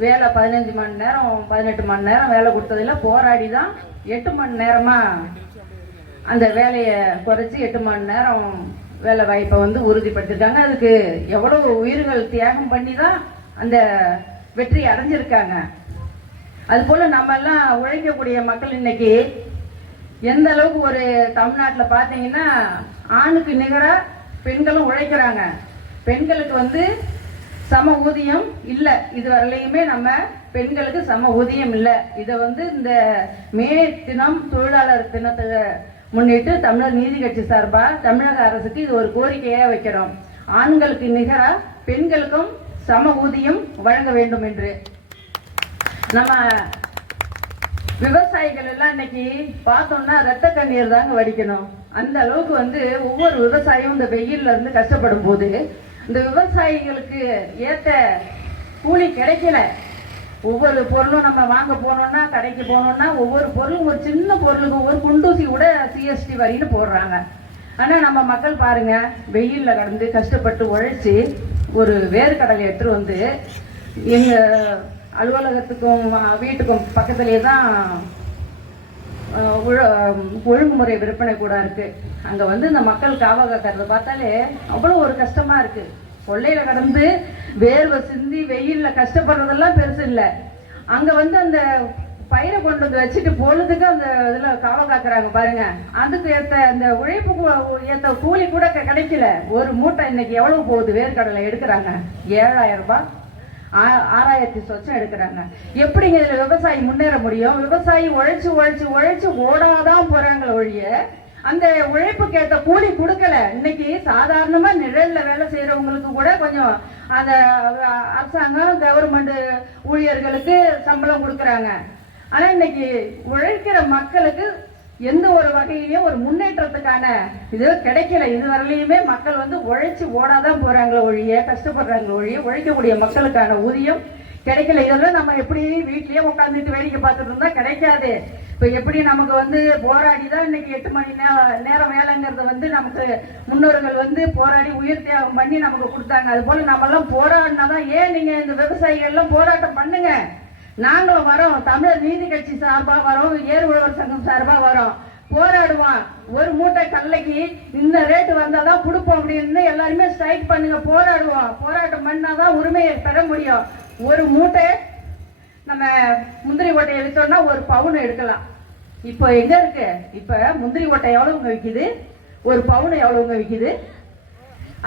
வேலை 15 மணி நேரம் 18 மணி நேரம் வேலை கொடுத்ததில்ல, போராடி தான் 8 மணி நேரமாக அந்த வேலையை குறைச்சி 8 மணி நேரம் வேலை வாய்ப்பை வந்து உறுதிப்படுத்திருக்காங்க. அதுக்கு எவ்வளோ உயிர்கள் தியாகம் பண்ணி தான் அந்த வெற்றி அடைஞ்சிருக்காங்க. அதுபோல் நம்ம எல்லாம் உழைக்கக்கூடிய மக்கள் இன்னைக்கு எந்த அளவுக்கு ஒரு தமிழ்நாட்டில் பார்த்தீங்கன்னா ஆணுக்கு நிகராக பெண்களும் உழைக்கிறாங்க. பெண்களுக்கு வந்து சம ஊதியம் இல்லை. இது வரலையுமே நம்ம பெண்களுக்கு சம ஊதியம் இல்லை. இதை வந்து இந்த மே தினம் தொழிலாளர் தினத்தை முன்னிட்டு தமிழர் நீதி கட்சி சார்பாக தமிழக அரசுக்கு இது ஒரு கோரிக்கையாக வைக்கிறோம். ஆண்களுக்கு நிகராக பெண்களுக்கும் சம ஊதியம் வழங்க வேண்டும் என்று. நம்ம விவசாயிகள் எல்லாம் இன்னைக்கு பார்த்தோம்னா ரத்த கண்ணீர் தாங்க வடிக்கணும். அந்த அளவுக்கு வந்து ஒவ்வொரு விவசாயியும் இந்த வெயில்ல இருந்து கஷ்டப்படும் போது இந்த விவசாயிகளுக்கு ஏற்ற கூலி கிடைக்கல. ஒவ்வொரு பொருளும் நம்ம வாங்க போனோம்னா, கடைக்கு போனோம்னா ஒவ்வொரு பொருளும், ஒரு சின்ன பொருளுக்கு ஒரு குண்டூசி கூட சிஎஸ்டி வரின்னு போடுறாங்க. ஆனால் நம்ம மக்கள் பாருங்க, வெயிலில் கடந்து கஷ்டப்பட்டு உழைச்சி ஒரு வேர்க்கடலை எடுத்துட்டு வந்து எங்கள் அலுவலகத்துக்கும் வீட்டுக்கும் பக்கத்துலேயே தான் ஒழுங்குமுறை விற்பனை கூட இருக்கு. அங்கே வந்து இந்த மக்கள் காவ காக்கிறத பார்த்தாலே அவ்வளோ ஒரு கஷ்டமா இருக்கு. கொள்ளையில கடந்து வேர்வை சிந்தி வெயிலில் கஷ்டப்படுறதெல்லாம் பெருசு இல்லை. அங்கே வந்து அந்த பயிரை கொண்டு வந்து வச்சுட்டு பொழுதுக்கு அந்த இதில் காவ காக்குறாங்க பாருங்க. அதுக்கு ஏற்ற அந்த உழைப்புக்கு ஏற்ற கூலி கூட கிடைக்கல. ஒரு மூட்டை இன்னைக்கு எவ்வளவு போகுது? வேர்க்கடலை எடுக்கிறாங்க 7000 ரூபாய், 6000 சொச்சம் எடுக்கிறாங்க. எப்படிங்க இதுல விவசாயி முன்னேற முடியும்? விவசாயி உழைச்சு உழைச்சு உழைச்சு ஓடாதான் போறாங்களே ஒழிய அந்த உழைப்புக்கு ஏற்ற கூலி கொடுக்கல. இன்னைக்கு சாதாரணமா நிழல்ல வேலை செய்யறவங்களுக்கு கூட கொஞ்சம் அந்த அரசாங்கம் கவர்மெண்ட் ஊழியர்களுக்கு சம்பளம் கொடுக்கறாங்க. ஆனா இன்னைக்கு உழைக்கிற மக்களுக்கு எந்த ஒரு வகையிலையும் ஒரு முன்னேற்றத்துக்கான இது கிடைக்கல. இது வரலையுமே மக்கள் வந்து உழைச்சு ஓடாதான் போறாங்களோ ஒழிய, கஷ்டப்படுறாங்களோ ஒழிய உழைக்கக்கூடிய மக்களுக்கான ஊதியம் கிடைக்கல. இதெல்லாம் நம்ம எப்படி வீட்லயே உட்காந்துட்டு வேடிக்கை பார்த்துட்டு இருந்தா கிடைக்காது. இப்ப எப்படி நமக்கு வந்து போராடி தான் இன்னைக்கு 8 மணி நேரம் வேலைங்கிறது வந்து நமக்கு முன்னோர்கள் வந்து போராடி உயிர் தியாகம் பண்ணி நமக்கு கொடுத்தாங்க. அது போல நம்ம எல்லாம் போராடினாதான். ஏன் நீங்க இந்த விவசாயிகள் எல்லாம் போராட்டம் பண்ணுங்க, நாங்களும் வரோம். தமிழர் நீதி கட்சி சார்பா வரோம், ஏர் உழவர் சங்கம் சார்பா வரோம், போராடுவோம். ஒரு மூட்டை கடலைக்கு இந்த ரேட்டு வந்தாதான் கொடுப்போம் அப்படின்னு எல்லாருமே ஸ்ட்ரைக் பண்ணுங்க, போராடுவோம். போராட்டம் பண்ணாதான் உரிமையை பெற முடியும். ஒரு மூட்டை நம்ம முந்திரி ஓட்டையை வித்தோம்னா 1 பவுன் எடுக்கலாம். இப்போ எங்க இருக்கு? இப்ப முந்திரி ஓட்டை எவ்வளவுங்க விற்கிது? 1 பவுன் எவ்வளவுங்க விற்கிது?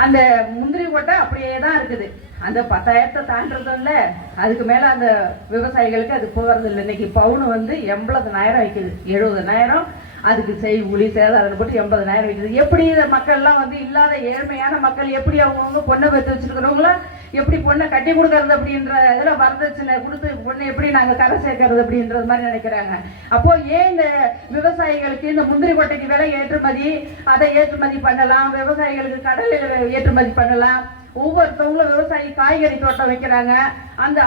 அந்த முந்திரி ஓட்டை அப்படியே தான் இருக்குது. அந்த 10,000 தாண்டதும் இல்லை, அதுக்கு மேல அந்த விவசாயிகளுக்கு அது போகிறது இல்லை. இன்னைக்கு பவுன் வந்து 80,000 விற்குது, 70,000. அதுக்கு செய்கூலி சேதாரம் போட்டு 80,000 விற்குது. எப்படி இந்த மக்கள்லாம் வந்து இல்லாத ஏழ்மையான மக்கள் எப்படி அவங்கவுங்க பொண்ணை பெற்று வச்சிருக்கிறவங்களாம் எப்படி பொண்ணை கட்டி கொடுக்கறது அப்படின்ற இதில் வரதட்சணை கொடுத்து பொண்ணை எப்படி நாங்கள் கரை சேர்க்கறது அப்படின்றது மாதிரி நினைக்கிறாங்க. அப்போ ஏன் இந்த விவசாயிகளுக்கு இந்த முந்திரி கொட்டைக்கு விலை ஏற்றுமதி, அதை ஏற்றுமதி பண்ணலாம், விவசாயிகளுக்கு கடலில் ஏற்றுமதி பண்ணலாம். ஒவ்வொருத்தவங்களும் விவசாயி காய்கறி தோட்டம் வைக்கிறாங்க,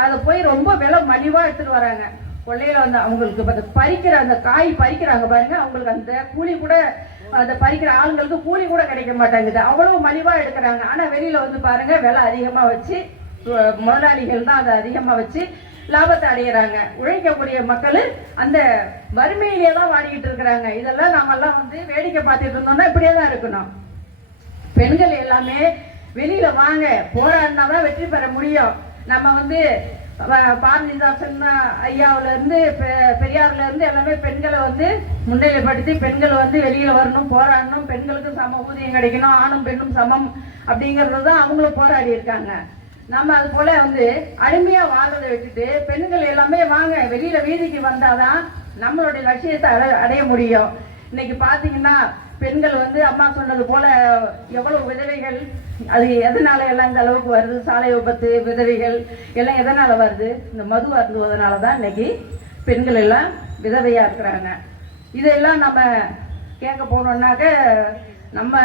அதை போய் ரொம்ப விலை மலிவா எடுத்துட்டு வராங்க. கொள்ளையில வந்து அவங்களுக்கு பறிக்கிற அந்த காய் பறிக்கிறாங்க பாருங்க, அவங்களுக்கு அந்த கூலி கூட, அந்த பறிக்கிற ஆளுங்களுக்கு கூலி கூட கிடைக்க மாட்டாங்குது, அவ்வளவு மலிவா எடுக்கிறாங்க. ஆனா வெளியில வந்து பாருங்க விலை அதிகமா வச்சு முதலாளிகள் தான் அதை அதிகமா வச்சு லாபத்தை அடைகிறாங்க. உழைக்கக்கூடிய மக்கள் அந்த வறுமையிலே தான் வாடிக்கிட்டு இருக்கிறாங்க. இதெல்லாம் நாம எல்லாம் வந்து வேடிக்கை பார்த்துட்டு இருந்தோம்னா இப்படியே தான் இருக்கணும். பெண்கள் எல்லாமே வெளியில வாங்க, போராடினாதான் வெற்றி பெற முடியும். நம்ம வந்து பாரதிதாசன் ஐயாவில இருந்து பெரியார்ல இருந்து எல்லாமே பெண்களை வந்து முன்னிலைப்படுத்தி பெண்கள் வந்து வெளியில வரணும், போராடணும், பெண்களுக்கு சம ஊதியம் கிடைக்கணும், ஆணும் பெண்ணும் சமம் அப்படிங்கறது தான் அவங்களும் போராடி இருக்காங்க. நம்ம அது போல வந்து அடிமையா வாழ்றதை விட்டுட்டு பெண்கள் எல்லாமே வாங்க வெளியில வீதிக்கு வந்தாதான் நம்மளுடைய லட்சியத்தை அடைய முடியும். இன்னைக்கு பாத்தீங்கன்னா பெண்கள் வந்து அம்மா சொன்னது போல எவ்வளவு விதவைகள், அது எதனால எல்லாம் இந்த அளவுக்கு வருது, சாலை விபத்து, விதவைகள் எல்லாம் எதனால வருது, இந்த மது அருந்துவதனாலதான் இன்னைக்கு பெண்கள் எல்லாம் விதவையா இருக்கிறாங்க. இதெல்லாம் நம்ம கேட்க போனோம்னாக்க நம்ம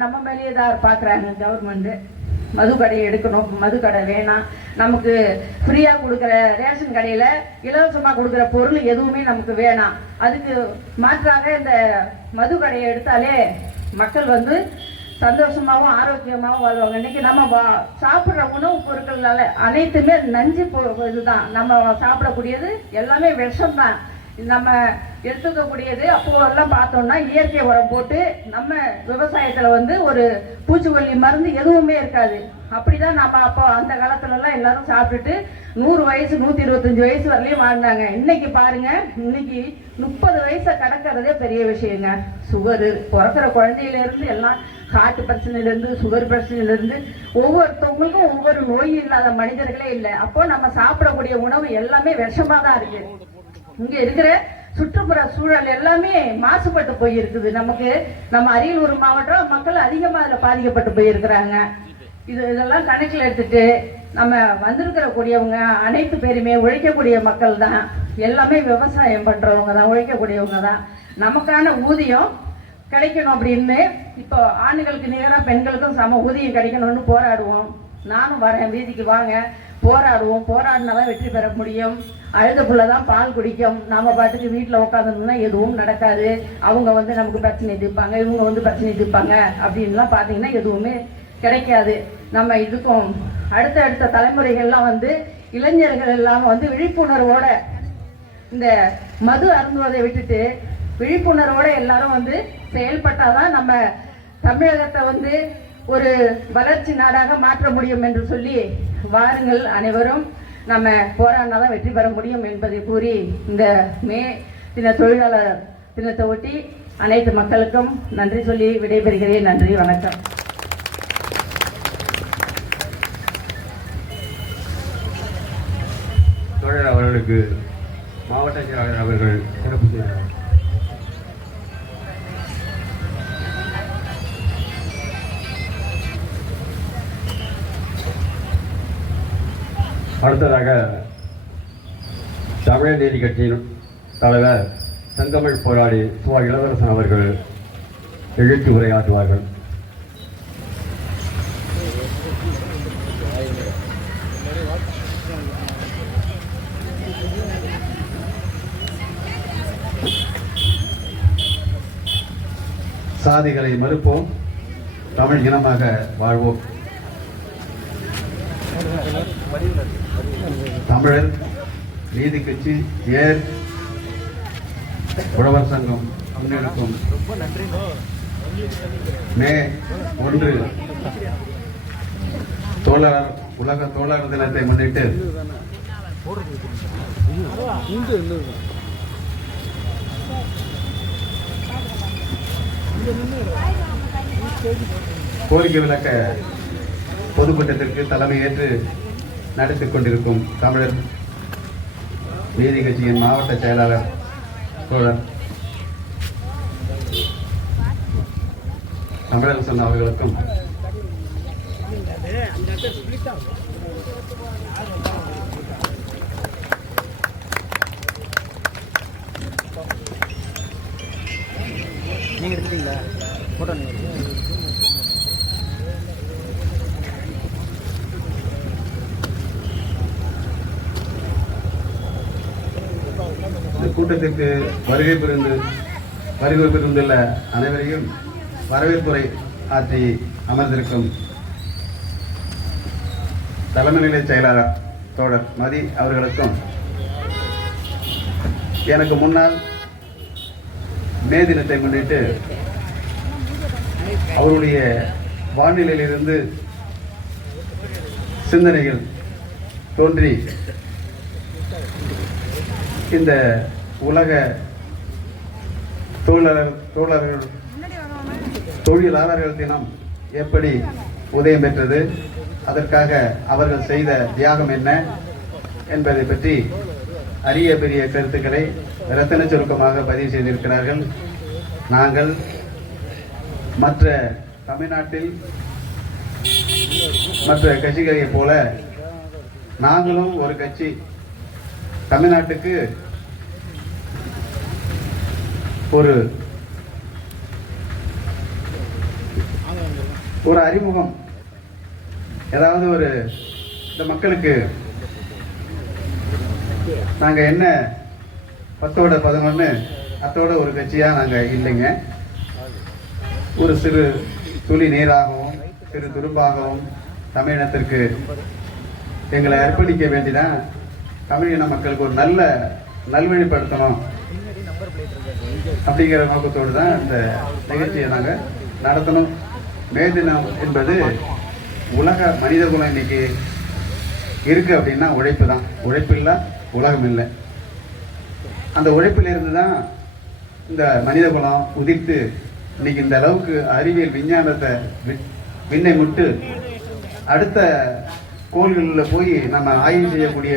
நம்ம மேலேயே தான் பார்க்குறாங்க கவர்மெண்ட். மது கடையை எடுக்கணும், மது கடை வேணாம், நமக்கு ஃப்ரீயாக கொடுக்குற ரேஷன் கடையில் இலவசமாக கொடுக்குற பொருள் எதுவுமே நமக்கு வேணாம். அதுக்கு மாற்றாக இந்த மது கடையை எடுத்தாலே மக்கள் வந்து சந்தோஷமாகவும் ஆரோக்கியமாகவும் வாழ்வாங்க. இன்னைக்கு நம்ம சாப்பிட்ற உணவுப் பொருட்கள்னால அனைத்துமே நஞ்சு இதுதான். நம்ம சாப்பிடக்கூடியது எல்லாமே விஷம்தான். நம்ம எடுத்துக்கக்கூடியது அப்போ எல்லாம் பார்த்தோம்னா இயற்கை உரம் போட்டு நம்ம விவசாயத்துல வந்து ஒரு பூச்சிக்கொல்லி மருந்து எதுவுமே இருக்காது. அப்படிதான் நம்ம அப்போ அந்த காலத்துல எல்லாம் எல்லாரும் சாப்பிட்டுட்டு 100 வயசு 125 வயசு வரலையும் வாழ்ந்தாங்க. இன்னைக்கு பாருங்க, இன்னைக்கு 30 வயசை கடக்கிறதே பெரிய விஷயங்க. சுகரு பிறக்கிற குழந்தையில இருந்து எல்லாம் ஹார்ட் பிரச்சனையில இருந்து சுகர் பிரச்சனையில இருந்து ஒவ்வொருத்தவங்களுக்கும் ஒவ்வொரு நோய் இல்லாத மனிதர்களே இல்லை. அப்போ நம்ம சாப்பிடக்கூடிய உணவு எல்லாமே விஷமா தான் இருக்கு. இங்க இருக்கிற சுற்றுப்புற சூழல் எல்லாமே மாசுபட்டு போயிருக்குது. நமக்கு நம்ம அரியலூர் மாவட்டம் மக்கள் அதிகமா அதுல பாதிக்கப்பட்டு போயிருக்கிறாங்க. இதெல்லாம் கணக்கில் எடுத்துட்டு நம்ம வந்திருக்கிற கூடியவங்க அனைத்து பேருமே உழைக்கக்கூடிய மக்கள் தான். எல்லாமே விவசாயம் பண்றவங்க தான், உழைக்கக்கூடியவங்க தான். நமக்கான ஊதியம் கிடைக்கணும் அப்படின்னு இப்போ ஆண்களுக்கு நிகராக பெண்களுக்கும் சம ஊதியம் கிடைக்கணும்னு போராடுவோம். நானும் வரேன், வீதிக்கு வாங்க, போராடுவோம். போராடினாதான் வெற்றி பெற முடியும். அழுத புள்ளதான் பால் குடிக்கும். நாம பாட்டுக்கு வீட்டில் உட்காந்துருந்தோம்னா எதுவும் நடக்காது. அவங்க வந்து நமக்கு பிரச்சனை தீர்ப்பாங்க, இவங்க வந்து பிரச்சனை தீர்ப்பாங்க அப்படின்லாம் பார்த்தீங்கன்னா எதுவுமே கிடைக்காது. நம்ம இதுக்கும் அடுத்த தலைமுறைகள்லாம் வந்து இளைஞர்கள் எல்லாம் வந்து விழிப்புணர்வோட இந்த மது அருந்துவதை விட்டுட்டு விழிப்புணர்வோட எல்லாரும் வந்து செயல்பட்டாதான் நம்ம தமிழகத்தை வந்து ஒரு வளர்ச்சி நாடாக மாற்ற முடியும் என்று சொல்லி வாருங்கள், அனைவரும் நம்ம போராடினாதான் வெற்றி பெற முடியும் என்பதை கூறி இந்த மே தின தொழிலாளர் தினத்தை ஒட்டி அனைத்து மக்களுக்கும் நன்றி சொல்லி விடைபெறுகிறேன். நன்றி, வணக்கம். தோழர் அவர்களுக்கு மாவட்ட செயலாளர் அவர்கள் சிறப்பு செய்கிறார். அடுத்ததாக தமிழர் நீதி கட்சியின் தலைவர் செங்கமிழ் போராளி சுவா இளவரசன் அவர்கள் எழுச்சி உரையாற்றுவார்கள். சாதிகளை மறுப்போம், தமிழ் இனமாக வாழ்வோம். தமிழர் நீதி கட்சி ஏர் உழவர் சங்கம் முன்னெடுக்கும் மே 1 உலக தோழர் தினத்தை முன்னிட்டு கோரிக்கை விளக்க பொதுக்கூட்டத்திற்கு தலைமையேற்று நடத்திக் கொண்டிருக்கும் தமிழர் நீதி கட்சியின் மாவட்ட செயலாளர் தோழர் தமிழரசன் அவர்களுக்கும் நீங்க எடுத்துட்டீங்களா போட்டோ? இந்த கூட்டத்திற்கு வருகை புரிந்துள்ள அனைவரையும் வரவேற்புரை ஆற்றி அமர்ந்திருக்கும் தலைமை நிலை செயலாளர் தோழர் மதி அவர்களுக்கும், எனக்கு முன்னால் மே தினத்தை முன்னிட்டு அவருடைய வானிலையிலிருந்து சிந்தனைகள் தோன்றி இந்த உலக தொழிலாளர்கள் தினம் எப்படி உதயம் பெற்றது, அதற்காக அவர்கள் செய்த தியாகம் என்ன என்பதை பற்றி அரிய பெரிய கருத்துக்களை ரத்தின சுருக்கமாக பதிவு செய்திருக்கிறார்கள். நாங்கள் மற்ற தமிழ்நாட்டில் மற்ற கட்சிகளைப் போல நாங்களும் ஒரு கட்சி தமிழ்நாட்டுக்கு ஒரு அறிமுகம், ஏதாவது இந்த மக்களுக்கு நாங்க என்ன 10ஓட 11 அத்தோட ஒரு கட்சியா நாங்க இல்லைங்க. ஒரு சிறு துளி நீராகவும் சிறு துரும்பாகவும் தமிழினத்திற்கு எங்களை அர்ப்பணிக்க வேண்டிதான் தமிழின மக்களுக்கு ஒரு நல்ல நல்வழிப்படுத்தணும் அப்படிங்கிற நோக்கத்தோடு தான் இந்த நிகழ்ச்சியை நாங்கள் நடத்தணும். மே தினம் என்பது உலக மனித குலம் இன்னைக்கு இருக்கு அப்படின்னா உழைப்பு தான். உழைப்பு இல்லை உலகம் இல்லை. அந்த உழைப்பில் இருந்து தான் இந்த மனித குலம் உதிர்த்து இன்னைக்கு இந்த அளவுக்கு அறிவியல் விஞ்ஞானத்தை விண்ணை முட்டு அடுத்த கோள்களில் போய் நம்ம ஆய்வு செய்யக்கூடிய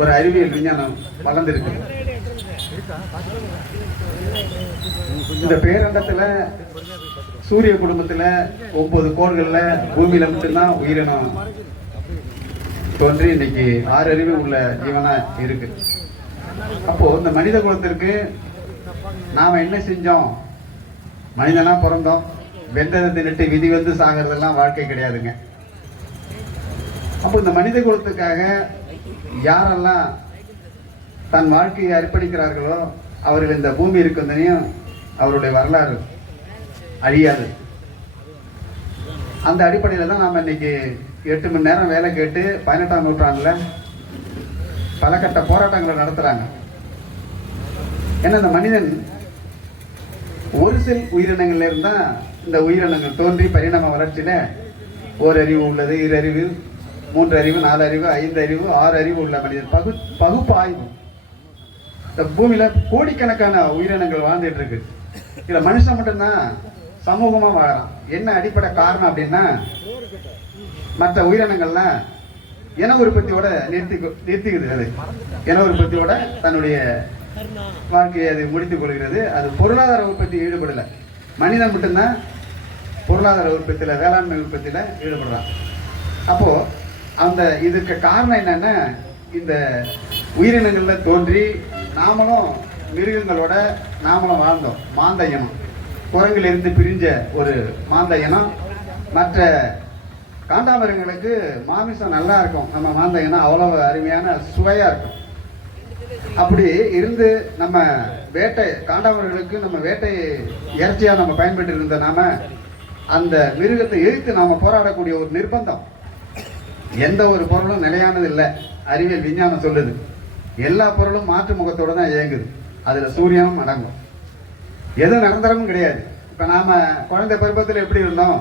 ஒரு அறிவியல் விஞ்ஞானம் வளர்ந்துருக்கு. இந்த பேரண்டத்துல சூரிய குடும்பத்துல 9 கோள்கள்ல பூமியில மட்டும்தான் உயிரினம் தோன்றி இன்னைக்கு 6 அறிவு உள்ள ஜீவனா இருக்கு. அப்போ இந்த மனித குலத்திற்கு நாம என்ன செஞ்சோம்? மனிதனா பிறந்தோம், வெந்ததை தின்னுட்டு விதி வந்து சாகிறதெல்லாம் வாழ்க்கை கிடையாதுங்க. அப்போ இந்த மனித குலத்துக்காக யாரெல்லாம் தன் வாழ்க்கையை அர்ப்பணிக்கிறார்களோ அவர்கள் இந்த பூமி இருக்குந்தனையும் அவருடைய வரலாறு அழியாது. அந்த அடிப்படையில் தான் நாம் இன்னைக்கு 8 மணி நேரம் வேலை கேட்டு 18ஆம் நூற்றாண்டுல பல கட்ட போராட்டங்களை நடத்துறாங்க. ஏன்னா இந்த மனிதன் ஒரு சில உயிரினங்கள்ல இருந்தா இந்த உயிரினங்கள் தோன்றி பரிணாம வளர்ச்சியில ஓரறிவு உள்ளது, 2 அறிவு, 3 அறிவு, 4 அறிவு, 5 அறிவு, 6 அறிவு உள்ள மனிதன் பகுப்பாய்வு. இந்த பூமியில கோடிக்கணக்கான உயிரினங்கள் வாழ்ந்துட்டு இருக்கு. இதுல மனுஷன் மட்டும்தான் சமூகமா வாழலாம். என்ன அடிப்படை காரணம் அப்படின்னா மற்ற உயிரினங்கள்லாம் இன உற்பத்தியோட நிறுத்திக்குது. அது இன உற்பத்தியோட தன்னுடைய வாழ்க்கையை அது முடித்துக் கொள்கிறது. அது பொருளாதார உற்பத்தி ஈடுபடல. மனிதன் மட்டும்தான் பொருளாதார உற்பத்தியில வேளாண்மை உற்பத்தியில ஈடுபடுறான். அப்போ அந்த இதுக்கு காரணம் என்னன்னா இந்த உயிரினங்கள்ல தோன்றி நாமளும் மிருகங்களோட நாமளும் வாழ்ந்தோம். மாந்த இனம், குரங்குல இருந்து பிரிஞ்ச ஒரு மாந்த இனம். மற்ற காண்டாமிருகங்களுக்கு மாமிசம் நல்லா இருக்கும். நம்ம மாந்த இனம் அவ்வளவு அருமையான சுவையா இருக்கும். அப்படி இருந்து நம்ம வேட்டை காண்டாமிருகங்களுக்கு நம்ம வேட்டை இறைச்சியா நம்ம பயன்பட்டு இருந்த நாம அந்த மிருகத்தை எதிர்த்து நாம போராடக்கூடிய ஒரு நிர்பந்தம். எந்த ஒரு பொருளும் நிலையானது இல்லை. அறிவியல் விஞ்ஞானம் சொல்லுது எல்லா பொருளும் மாற்று முகத்தோட தான் இயங்குது. அதுல சூரியனும் அடங்கும். எதுவும் நிரந்தரமும் கிடையாது. இப்ப நாம குழந்தை பருவத்தில் எப்படி இருந்தோம்,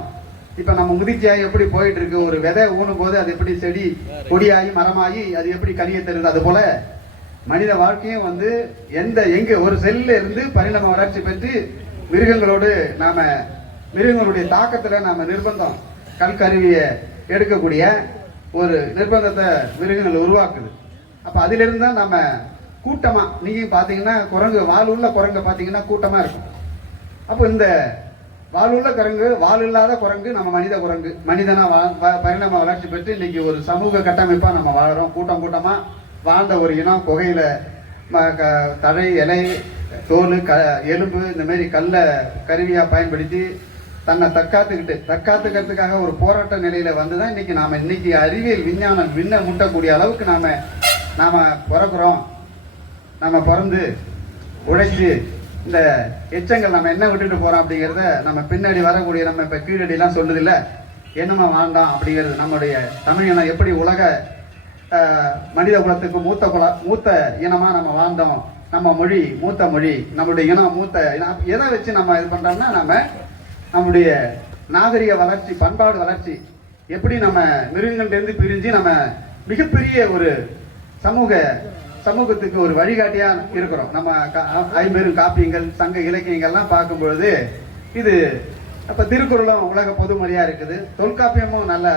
இப்ப நம்ம முதிர்ச்சியாகி எப்படி போயிட்டு இருக்கு. ஒரு விதை ஊனும் போது அது எப்படி செடி கொடியாகி மரமாகி அது எப்படி கனியை தருது, அது போல மனித வாழ்க்கையும் எங்க ஒரு செல்ல இருந்து பரிணாம வளர்ச்சி பெற்று மிருகங்களோடு நாம மிருகங்களுடைய தாக்கத்துல நாம நிர்பந்தம் கல்கருவிய எடுக்கக்கூடிய ஒரு நிர்பந்தத்தை மிருகங்கள் உருவாக்குது. அப்ப அதுல இருந்து தான் நம்ம கூட்டமா, நீங்க பாத்தீங்கன்னா குரங்கு வாலுள்ள குரங்க பாத்தீங்கன்னா கூட்டமா இருக்கும். அப்போ இந்த வாலுள்ள குரங்கு வால் இல்லாத குரங்கு நம்ம மனித குரங்கு மனிதனா பரிணாம வளர்ச்சி பெற்று இன்னைக்கு ஒரு சமூக கட்டமைப்பா நம்ம வாழறோம். கூட்டம் கூட்டமா வாழ்ந்த ஒரு இனம் குகையில தழை இலை தோல் எலும்பு இந்த மாதிரி கல்ல கருவியா பயன்படுத்தி தன்னை தற்காத்துக்கிறதுக்காக ஒரு போராட்ட நிலையில வந்துதான் இன்னைக்கு நாம அறிவியல் விஞ்ஞானம் விண்ண முட்டக்கூடிய அளவுக்கு நாம பிறக்கிறோம். நம்ம பிறந்து உழைச்சு இந்த எச்சங்கள் நம்ம என்ன விட்டுட்டு போறோம் அப்படிங்கிறத நம்ம பின்னாடி வரக்கூடிய நம்ம இப்ப கீழடி எல்லாம் சொல்லுது இல்ல, என்னமா வாழ்ந்தோம் அப்படிங்கிறது. நம்முடைய தமிழ் இனம் எப்படி உலக மனித குலத்துக்கு மூத்த இனமா நம்ம வாழ்ந்தோம். நம்ம மொழி மூத்த மொழி, நம்மளுடைய இனம் மூத்த எதை வச்சு நம்ம இது பண்றோம்னா நம்முடைய நாகரிக வளர்ச்சி பண்பாடு வளர்ச்சி எப்படி நம்ம மிருகங்கள்ட்ட இருந்து பிரிஞ்சு நம்ம மிகப்பெரிய ஒரு சமூகத்துக்கு ஒரு வழிகாட்டியா இருக்கிறோம். நம்ம ஐம்பெரும் காப்பியங்கள், சங்க இலக்கியங்கள்லாம் பார்க்கும்பொழுது இது அப்ப திருக்குறளும் உலக பொதுமொழியா இருக்குது, தொல்காப்பியமும் நல்ல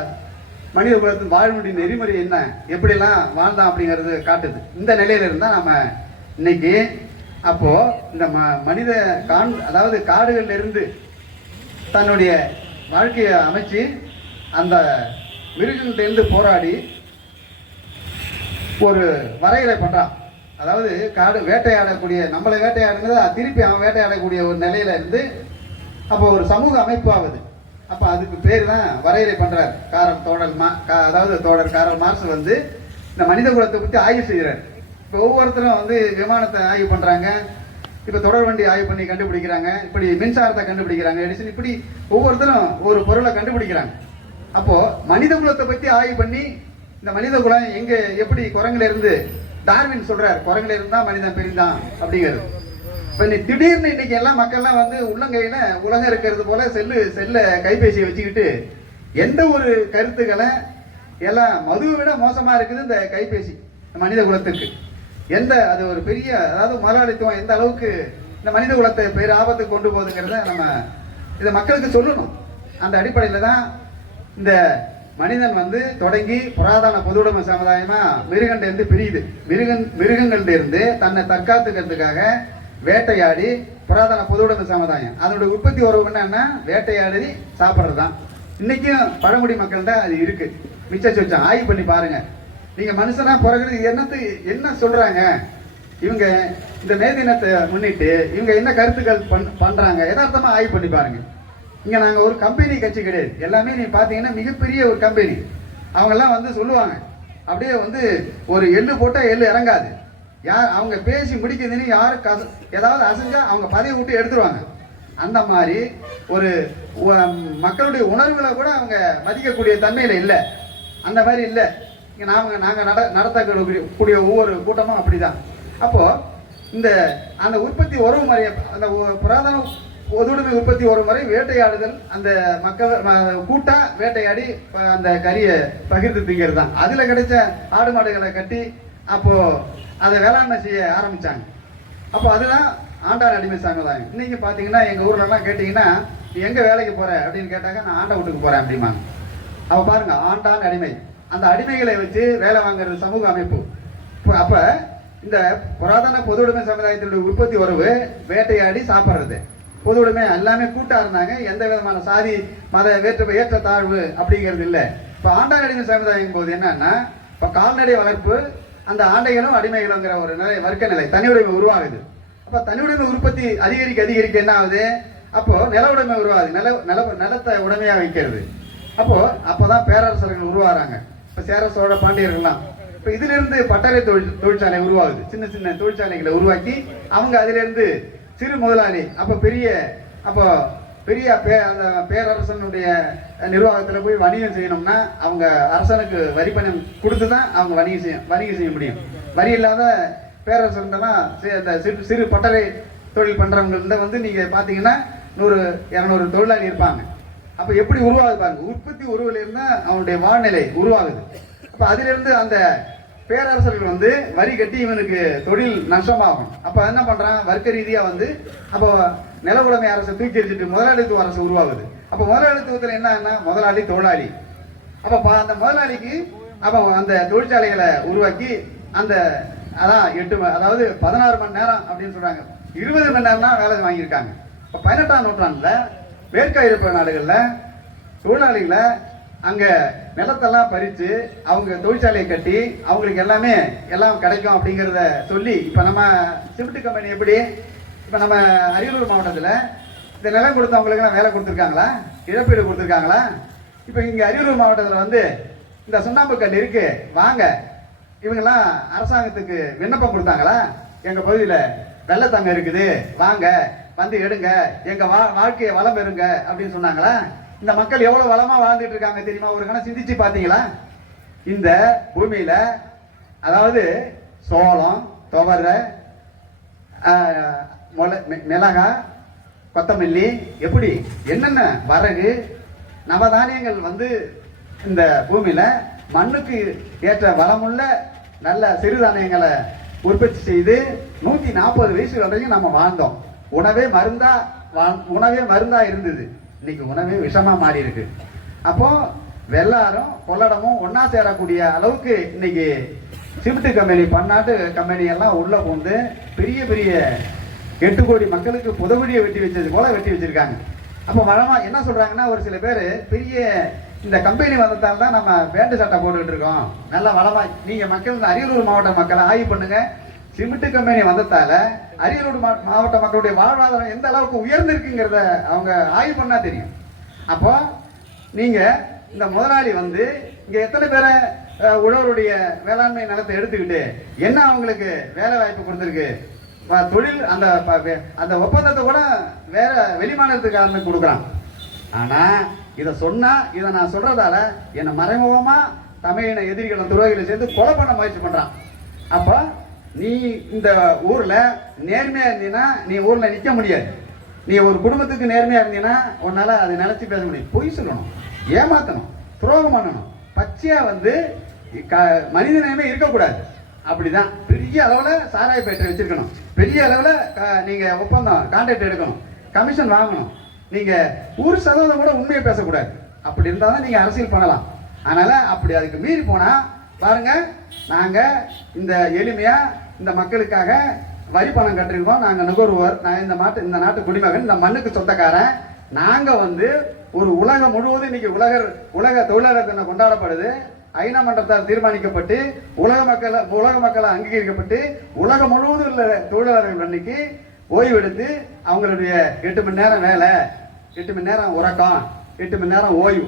மனித குலத்தின் வாழ்வுடைய நெறிமுறை என்ன, எப்படிலாம் வாழ்ந்தான் அப்படிங்கிறது காட்டுது. இந்த நிலையில இருந்தா நம்ம இன்னைக்கு அப்போ இந்த மனித அதாவது காடுகள்ல இருந்து தன்னுடைய வாழ்க்கையை அமைச்சு அந்த மிருகங்கள்டேருந்து போராடி ஒரு வரையறை பண்றான். அதாவது காடு வேட்டையாடக்கூடிய, நம்மளை வேட்டையாடுனது திருப்பி அவன் வேட்டையாடக்கூடிய ஒரு நிலையில இருந்து அப்போ ஒரு சமூக அமைப்பு ஆகுது. அப்ப அதுக்கு பேர் தான் வரையறை பண்றாரு அதாவது தோழர் காரல் மார்க்ஸ் வந்து இந்த மனித குலத்தை பற்றி ஆய்வு செய்கிறார். இப்போ ஒவ்வொருத்தரும் வந்து விமானத்தை ஆய்வு பண்றாங்க, இப்ப தொடர் வண்டி ஆய்வு பண்ணி கண்டுபிடிக்கிறாங்க, இப்படி மின்சாரத்தை கண்டுபிடிக்கிறாங்க, எடிசன் இப்படி ஒவ்வொருத்தரும் ஒரு பொருளை கண்டுபிடிக்கிறாங்க. அப்போ மனித குலத்தை பற்றி ஆய்வு பண்ணி இந்த மனித குலம் எங்க எப்படி குரங்குல இருந்து டார்வின் சொல்றாரு, குரங்குல இருந்தா மனிதன் பிரிந்தான் அப்படிங்கிறது. இப்ப திடீர்னு இன்னைக்கு எல்லாம் மக்கள்லாம் வந்து உள்ளங்கையில உலகம் இருக்கிறது போல செல்ல கைபேசியை வச்சுக்கிட்டு எந்த ஒரு கருத்துக்களை எல்லாம் மதுவை விட மோசமா இருக்குது இந்த கைபேசி மனித குலத்துக்கு. அது ஒரு பெரிய, அதாவது முதலாளித்துவம் எந்த அளவுக்கு இந்த மனித குலத்தை பெரிய ஆபத்துக்கு கொண்டு போகுதுங்கிறத நம்ம இதை மக்களுக்கு சொல்லணும். அந்த அடிப்படையில தான் இந்த மனிதன் வந்து தொடங்கி புராதன பொதுவுடைமை சமுதாயமா மிருகண்டிலிருந்து பிரியுது. மிருகங்கள்ல இருந்து தன்னை தற்காத்துக்கிறதுக்காக வேட்டையாடி புராதன பொதுவுடைமை சமுதாயம் அதனுடைய உற்பத்தி உறவு என்னன்னா வேட்டையாடி சாப்பிட்றது தான். இன்னைக்கும் பழங்குடி மக்கள்கிட்ட அது இருக்கு. மிச்ச சொச்சம் ஆய்வு பண்ணி பாருங்க. நீங்க மனுஷனா பிறகுறது என்ன சொல்றாங்க, இவங்க இந்த மே தினத்தை முன்னிட்டு இவங்க என்ன கருத்துக்கள் பண்றாங்க, யதார்த்தமா ஆய்வு பண்ணி பாருங்க. இங்க நாங்க ஒரு கம்பெனி கட்சி கிடையாது, எல்லாமே நீங்க பாத்தீங்கன்னா மிகப்பெரிய ஒரு கம்பெனி. அவங்க எல்லாம் வந்து சொல்லுவாங்க, அப்படியே வந்து ஒரு எள்ளு போட்டா எள்ளு இறங்காது. அவங்க பேசி முடிக்கிறதுன்னு யாரு ஏதாவது அசைஞ்சா அவங்க பதவி விட்டு எடுத்துருவாங்க. அந்த மாதிரி ஒரு மக்களுடைய உணர்வுகளை கூட அவங்க மதிக்கக்கூடிய தன்மையில இல்லை. அந்த மாதிரி இல்லை. நாங்க நடத்தக்கூடிய ஒவ்வொரு கூட்டமும் அப்படிதான். அப்போ அந்த உற்பத்தி உறவு முறையை, அந்த புராதன பொதுவுடைமை உற்பத்தி உறவு முறை வேட்டையாடுதல், அந்த மக்கள் கூட்டா வேட்டையாடி அந்த கறியை பகிர்ந்து திங்கிறது தான். அதுல கிடைச்ச ஆடு மாடுகளை கட்டி அப்போ அதை வேளாண்மை செய்ய ஆரம்பிச்சாங்க. அப்போ அதுதான் ஆண்டான் அடிமை சமுதாயம். இன்னைக்கு பாத்தீங்கன்னா எங்க ஊர்ல எல்லாம் கேட்டீங்கன்னா எங்க வேலைக்கு போற அப்படின்னு கேட்டாங்க, நான் ஆண்ட வீட்டுக்கு போறேன் அப்படிம்பாங்க. அப்ப பாருங்க, ஆண்டான் அடிமை, அந்த அடிமைகளை வச்சு வேலை வாங்குறது சமூக அமைப்பு. அப்ப இந்த புராதன பொதுவுடைமை சமுதாயத்தினுடைய உற்பத்தி உறவு வேட்டையாடி சாப்பிட்றது, பொதுவுடைமை எல்லாமே கூட்டா இருந்தாங்க. எந்த விதமான சாதி மத ஏற்ற தாழ்வு அப்படிங்கிறது இல்லை. இப்ப ஆண்டான் அடிமை சமுதாயம் போது என்னன்னா, இப்ப கால்நடை வளர்ப்பு, அந்த ஆண்டைகளும் அடிமைகளுங்கிற ஒரு நிலை, வர்க்க நிலை, தனி உடைமை உருவாகுது. அப்ப தனி உடைமை உற்பத்தி அதிகரிக்க என்ன ஆகுது, அப்போ நில உடைமை உருவாகுது, நிலத்தை உடைமையா வைக்கிறது. அப்போதான் பேரரசர்கள் உருவாகிறாங்க. இப்ப சேர சோழ பாண்டியர்கள்லாம் இப்ப இதுல இருந்து பட்டறை தொழிற்சாலை உருவாகுது. சின்ன சின்ன தொழிற்சாலைகளை உருவாக்கி அவங்க அதுல இருந்து சிறு முதலாளி, பெரிய அந்த பேரரசனுடைய நிர்வாகத்துல போய் வணிகம் செய்யணும்னா அவங்க அரசனுக்கு வரி பணம் கொடுத்துதான் அவங்க வணிகம் செய்ய முடியும். வரி இல்லாத பேரரசன்லாம் அந்த சிறு பட்டறை தொழில் பண்றவங்க வந்து நீங்க பாத்தீங்கன்னா 100-200 தொழிலாளி இருப்பாங்க. அப்ப எப்படி உருவாகுது பாருங்க, உற்பத்தி உருவில இருந்தா அவனுடைய வாழ்நிலை உருவாகுது. அப்ப அதுல இருந்து அந்த பேரரசர்கள் வந்து வரி கட்டி இவனுக்கு தொழில் நஷ்டமாகும். அப்ப என்ன பண்றான், வர்க்க ரீதியா வந்து அப்போ நில உடைமை அரசை தூக்கி எறிஞ்சிட்டு முதலாளித்துவ அரசு உருவாகுது. அப்ப முதலாளித்துவத்துல என்ன, முதலாளி தொழிலாளி. அப்ப அந்த முதலாளிக்கு அந்த தொழிற்சாலைகளை உருவாக்கி அதாவது 16 மணி நேரம் அப்படின்னு சொல்றாங்க, 20 மணி நேரம் தான் வேலை வாங்கியிருக்காங்க. இப்ப 18ஆம் நூற்றாண்டுல மேற்கு ஐரோப்பிய நாடுகள்ல தொழிலாளிகளை அங்க நிலத்தெல்லாம் பறிச்சு அவங்க தொழிற்சாலையை கட்டி அவங்களுக்கு எல்லாம் கிடைக்கும் அப்படிங்கிறத சொல்லி, இப்ப நம்ம சிமெண்ட் கம்பெனி எப்படி, இப்ப நம்ம அரியலூர் மாவட்டத்துல இந்த நிலம் கொடுத்தவங்களுக்கு எல்லாம் வேலை கொடுத்துருக்காங்களா, இழப்பீடு கொடுத்துருக்காங்களா? இப்ப இங்க அரியலூர் மாவட்டத்துல வந்து இந்த சுண்ணாம்பு கல் இருக்கு வாங்க, இவங்கெல்லாம் அரசாங்கத்துக்கு விண்ணப்பம் கொடுத்தாங்களா? எங்க பகுதியில வெள்ளத்தங்க இருக்குது வாங்க வந்து எடுங்க, எங்க வாழ்க்கையை வளம் பெறுங்க அப்படின்னு சொன்னாங்களா? இந்த மக்கள் எவ்வளவு வளமா வாழ்ந்துட்டு இருக்காங்க தெரியுமா? ஒரு கணம் சிந்திச்சு பாத்தீங்களா? இந்த பூமியில அதாவது சோளம், துவரை, மிளகா, கொத்தமல்லி, எப்படி என்னென்ன வரகு நவதானியங்கள் வந்து இந்த பூமியில மண்ணுக்கு ஏற்ற வளமுள்ள நல்ல சிறுதானியங்களை உற்பத்தி செய்து 140 வயசு வரைக்கும் நம்ம வாழ்ந்தோம். உணவே மருந்தா இருந்தது. இன்னைக்கு உணவே விஷமா மாறி இருக்கு. அப்போ வெள்ளாரும் கொள்ளடமும் ஒன்னா சேரக்கூடிய அளவுக்கு இன்னைக்கு சிமெண்ட் கம்பெனி, பன்னாட்டு கம்பெனி எல்லாம் உள்ள புகுந்து பெரிய பெரிய 8 கோடி மக்களுக்கு புதகுடியை வெட்டி வச்சது போல வெட்டி வச்சிருக்காங்க. அப்போ வளமா என்ன சொல்றாங்கன்னா, ஒரு சில பேர் பெரிய இந்த கம்பெனி வந்ததால் தான் நம்ம பேண்ட் சட்டை போட்டுக்கிட்டு இருக்கோம். நல்லா வளமா நீங்க மக்கள் அரியலூர் மாவட்ட மக்களை ஆய்வு பண்ணுங்க. சிமெண்ட் கம்பெனி வந்ததால அரியலூர் மாவட்ட மக்களுடைய வாழ்வாதாரம் எந்த அளவுக்கு உயர்ந்திருக்குங்கிறத அவங்க ஆய்வு பண்ணா தெரியும். அப்போ நீங்க இந்த முதலாளி வந்து இங்க எத்தனை பேரை உழவருடைய வேளாண்மை நிலத்தை எடுத்துக்கிட்டு என்ன அவங்களுக்கு வேலை வாய்ப்பு கொடுத்துருக்கு, தொழில் அந்த ஒப்பந்தத்தை கூட வேற வெளிமாநிலத்துக்காரனுக்கு கொடுக்குறான். ஆனா இதை சொன்னா, இதை நான் சொல்றதால என்னை மறைமுகமா தமிழின எதிரிகளை துரோகிகளை சேர்ந்து கொலை பண்ண முயற்சி பண்றான். அப்ப நீ இந்த ஊர்ல நேர்மையா இருந்தீங்கன்னா நீ ஊர்ல நிக்க முடியாது. நீ ஒரு குடும்பத்துக்கு நேர்மையா இருந்தீங்கன்னா உன்னால அதை நினைச்சு பேச முடியும். பொய் சொல்லணும், ஏமாத்தணும், துரோகம் பண்ணணும், பச்சையா வந்து மனித நேயமே இருக்கக்கூடாது. அப்படிதான் பெரிய அளவுல சாராய பேட்டை வச்சிருக்கணும், பெரிய அளவுல நீங்க ஒப்பந்தம் கான்ட்ராக்ட் எடுக்கணும், கமிஷன் வாங்கணும். நீங்க 1% கூட உண்மையை பேசக்கூடாது. அப்படி இருந்தா தான் நீங்க அரசியல் பண்ணலாம். அதனால அப்படி அதுக்கு மீறி போனா பாருங்க, நாங்க இந்த எளிமையா இந்த மக்களுக்காக வரி பணம் கட்டிருக்கோம். நாங்க நுகர்வோர், நான் இந்த நாட்டு குடிமகன், இந்த மண்ணுக்கு சொந்தக்காரன். நாங்க வந்து ஒரு உலகம் முழுவதும் இன்னைக்கு உலக தொழிலாளர் தினம் கொண்டாடப்படுது. ஐநா மன்றத்தால் தீர்மானிக்கப்பட்டு உலக மக்களை அங்கீகரிக்கப்பட்டு உலகம் முழுவதும் உள்ள தொழிலாளர்கள் அன்னைக்கு ஓய்வு எடுத்து அவங்களுடைய 8 மணி நேரம் வேலை, 8 மணி நேரம் உறக்கம், 8 மணி நேரம் ஓய்வு.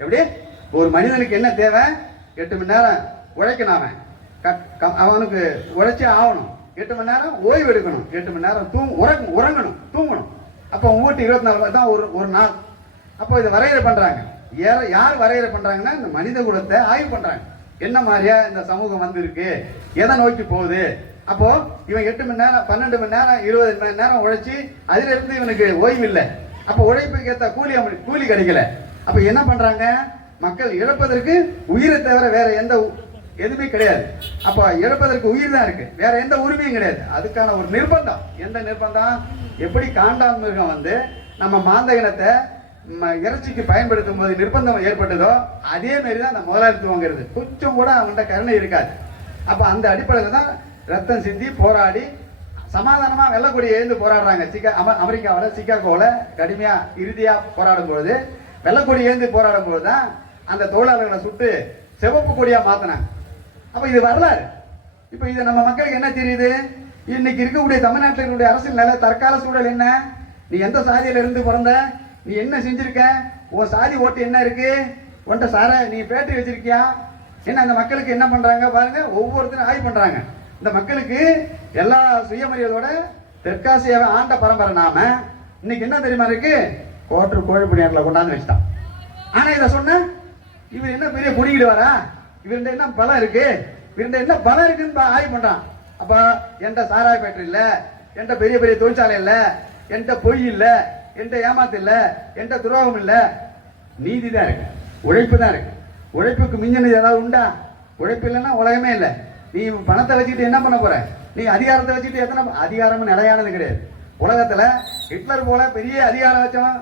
எப்படி ஒரு மனிதனுக்கு என்ன தேவை? 8 மணி நேரம் உழைக்கணும், அவனுக்கு உழைச்சே ஆகணும். 8 மணி நேரம் ஓய்வு எடுக்கணும், 8 மணி நேரம் உறங்கணும், தூங்கணும். அப்போ 24 தான் ஒரு நாள். அப்போ இதை வரையறை பண்றாங்க. யார் வரையறை பண்றாங்கன்னா இந்த மனித குலத்தை ஆய்வு பண்றாங்க. என்ன மாதிரியா இந்த சமூகம் வந்து இருக்கு, எதை நோக்கி போகுது. அப்போ இவன் 8 மணி நேரம், 12 மணி நேரம், 20 மணி நேரம் உழைச்சி அதுல இருந்து இவனுக்கு ஓய்வு இல்லை. அப்ப உழைப்புக்கு ஏற்ற கூலி கிடைக்கல. அப்ப என்ன பண்றாங்க, மக்கள் இழப்பதற்கு உயிரை தவிர வேற எதுவுமே கிடையாது. அப்ப இழப்பதற்கு உயிர் தான் இருக்கு, வேற எந்த உரிமையும் கிடையாது. அதுக்கான ஒரு நிர்பந்தம். எந்த நிர்பந்தம்? எப்படி காண்டான் மிருகம் வந்து நம்ம மாந்த இனத்தை இறைச்சிக்கு பயன்படுத்தும் போது நிர்பந்தம் ஏற்பட்டதோ அதே மாதிரி தான் அந்த முதலாளித்துவங்கிறது. கொஞ்சம் கூட அவங்கள்ட்ட கருணை இருக்காது. அப்ப அந்த அடிப்படையில் தான் ரத்தம் சிந்தி போராடி சமாதானமா வெள்ளக்கொடி எழுந்து போராடுறாங்க. அமெரிக்காவில் சிகாகோவில் கடுமையா இறுதியா போராடும் பொழுது, வெள்ளக்கொடி எழுந்து போராடும் பொழுது தான் அந்த தொழிலாளர்களை சுட்டு சிவப்பு கொடியா மாத்தினாங்க. அப்ப இது வரலாறு. இப்ப இது நம்ம மக்களுக்கு என்ன தெரியுது? இன்னைக்கு இருக்கக்கூடிய தமிழ்நாட்டினுடைய அரசியல் நிலை, தற்கால சூழல் என்ன? நீ எந்த சாதியில இருந்து பிறந்த, நீ என்ன செஞ்சிருக்க, உன் சாதி ஓட்டு என்ன இருக்கு, உன்ட்ட சார நீ பேட்டரி வச்சிருக்கியா என்ன? அந்த மக்களுக்கு என்ன பண்றாங்க பாருங்க, ஒவ்வொருத்தரும் ஆய்வு பண்றாங்க. இந்த மக்களுக்கு எல்லா சுயமரியாதையோட தெற்காசியாவை ஆண்ட பரம்பரை நாம. இன்னைக்கு என்ன தெரியுமா இருக்கு? கோழிப்பணியாரில் கொண்டாந்து வச்சுட்டான். ஆனா இதை சொன்ன இவர் என்ன பெரிய குடிக்கிடுவாரா, இவருடைய என்ன பலம் இருக்கு, இவருடைய என்ன பலம் இருக்குன்னு ஆய்வு பண்றான். அப்ப என்கிட்ட சாராய பேட்டரி இல்ல, என்கிட்ட பெரிய பெரிய தொழிற்சாலை இல்ல, என்கிட்ட பொய் இல்ல, என்கிட்ட ஏமாத்து இல்ல, என்கிட்ட துரோகம் இல்ல, நீதி தான் இருக்கு, உழைப்பு தான் இருக்கு. உழைப்புக்கு மிஞ்சினது ஏதாவது உண்டா? உழைப்பு இல்லைன்னா உலகமே இல்லை. நீ பணத்தை வச்சுக்கிட்டு என்ன பண்ண போற? நீ அதிகாரத்தை வச்சுட்டு எத்தனை அதிகாரமும் நிலையானது கிடையாது. உலகத்துல ஹிட்லர் போல பெரிய அதிகாரம் வச்சவன்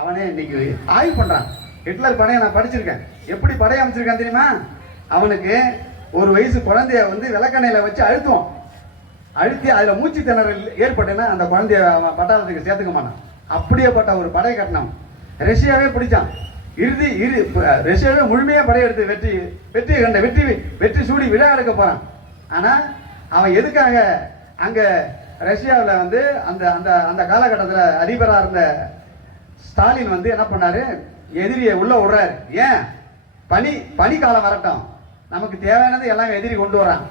அவனே இன்னைக்கு ஆய்வு பண்றான். ஹிட்லர் படையை நான் படிச்சிருக்கேன். எப்படி படையை அமைச்சிருக்கான் தெரியுமா? அவனுக்கு ஒரு வயசு குழந்தைய வந்து விளக்கணையில வச்சு அழுத்தி அதுல மூச்சு திணறல் ஏற்பட்டேன்னா அந்த குழந்தைய அவன் பட்டாளத்துக்கு சேர்த்துக்க மாட்டான். அப்படியேப்பட்ட ஒரு படை கட்டணம். ரஷ்யாவே பிடிச்சான். ரஷ்யாவே முழுமையா படையெடுத்து வெற்றி சூடி விழா எடுக்க போறான். ஆனா அவன் எதுக்காக அங்க ரஷ்யாவில் வந்து அந்த அந்த அந்த காலகட்டத்தில் அதிபராக இருந்த ஸ்டாலின் வந்து என்ன பண்ணாரு, எதிரியை உள்ள விடுறாரு. ஏன்? பனிக்காலம் வரட்டும், நமக்கு தேவையானது எல்லாம் எதிரி கொண்டு வரான்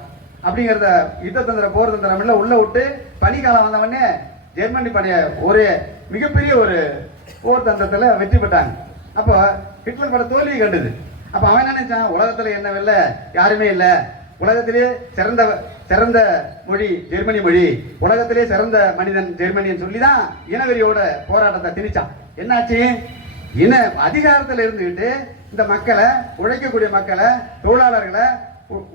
அப்படிங்கிறத யுத்ததந்திர போர் தந்திரம் உள்ள விட்டு பனிக்காலம் வந்தவொடனே ஜெர்மனி படைய ஒரு மிகப்பெரிய ஒரு போர் தந்திரத்துல வெற்றி பெற்றாங்க. அப்போ ஹிட்லர் பட தோல்வி கண்டது. அப்ப அவன் என்ன நினைச்சான், உலகத்துல என்ன வெல்ல யாருமே இல்லை, உலகத்திலே சிறந்த மொழி ஜெர்மனி மொழி, உலகத்திலே சிறந்த மனிதன் ஜெர்மனின்னு சொல்லிதான் இனவெறியோட போராட்டத்தை திணிச்சான். என்னாச்சு? அதிகாரத்துல இருந்துகிட்டு இந்த மக்களை, உழைக்கக்கூடிய மக்களை, தொழிலாளர்களை,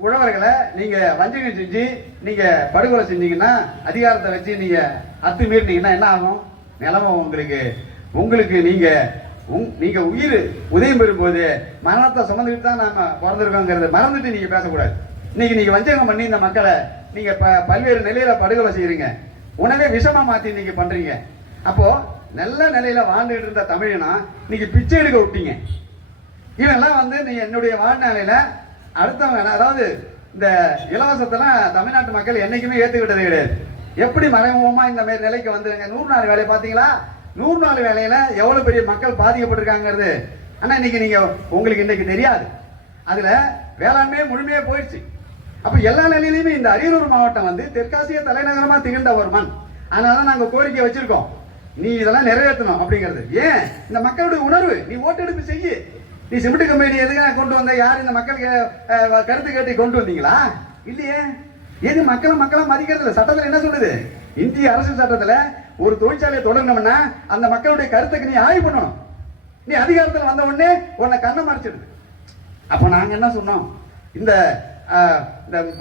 உழவர்களை நீங்க வஞ்சகம் செஞ்சு நீங்க படுகொலை செஞ்சீங்கன்னா, அதிகாரத்தை வச்சு நீங்க அத்துமீறினீங்கன்னா என்ன ஆகும்? நிலைமை உங்களுக்கு நீங்க உயிர் உதயம் பெறும்போது மரணத்தை சுமந்துக்கிட்டு தான் நாம பிறந்திருக்கோங்கிறத மறந்துட்டு நீங்க பேசக்கூடாது. இன்னைக்கு நீங்க வஞ்சகம் பண்ணி இந்த மக்களை நீங்க பல்வேறு நிலையில படுகொலை செய்யறீங்க. உணவே விஷமா மாத்தி நீங்க பண்றீங்க. அப்போ நல்ல நிலையில வாழ்ந்துட்டு இருந்த தமிழனா நீங்க பிச்சை எடுக்க விட்டீங்க. இவெல்லாம் நீங்க என்னுடைய வாழ்நாளையில அடுத்தவங்க, அதாவது இந்த இலவசத்தெல்லாம் தமிழ்நாட்டு மக்கள் என்னைக்குமே ஏத்துக்கிட்டதே கிடையாது. எப்படி மறைமுகமா இந்த மாதிரி நிலைக்கு வந்துருங்க? 100 நாள் வேலையை பாத்தீங்களா? 100 நாள் வேலையில எவ்வளவு பெரிய மக்கள் பாதிக்கப்பட்டிருக்காங்கிறது ஆனா இன்னைக்கு உங்களுக்கு இன்னைக்கு தெரியாது. அதுல வேளாண்மையே முழுமையா போயிடுச்சு. அப்ப எல்லா நிலையிலுமே இந்த அரியலூர் மாவட்டம் தெற்காசிய தலைநகரமா திகழ்ந்த ஒரு மண். அதனாலதான் நாங்க கோரிக்கை வச்சிருக்கோம், நீ இதெல்லாம் நிறைவேற்றணும் அப்படிங்கிறது. ஏன்? இந்த மக்களுடைய உணர்வு. நீ ஓட்டெடுப்பு செய்ய. நீ சிமெண்ட் கம்பெனி எதுக்கு கொண்டு வந்த? யார் இந்த மக்களுக்கு கருத்து கேட்டு கொண்டு வந்தீங்களா? இல்லையே. எது மக்களை மதிக்கிறது இல்லை. சட்டத்தில் என்ன சொல்லுது? இந்திய அரசு சட்டத்துல ஒரு தொழிற்சாலையை தொடங்கணும்னா அந்த மக்களுடைய கருத்துக்கு நீ ஆய்வு பண்ணணும். நீ அதிகாரத்தில் வந்த உடனே உன்னை கண்ணை மறைச்சிடுது. அப்ப நாங்க என்ன சொன்னோம்? இந்த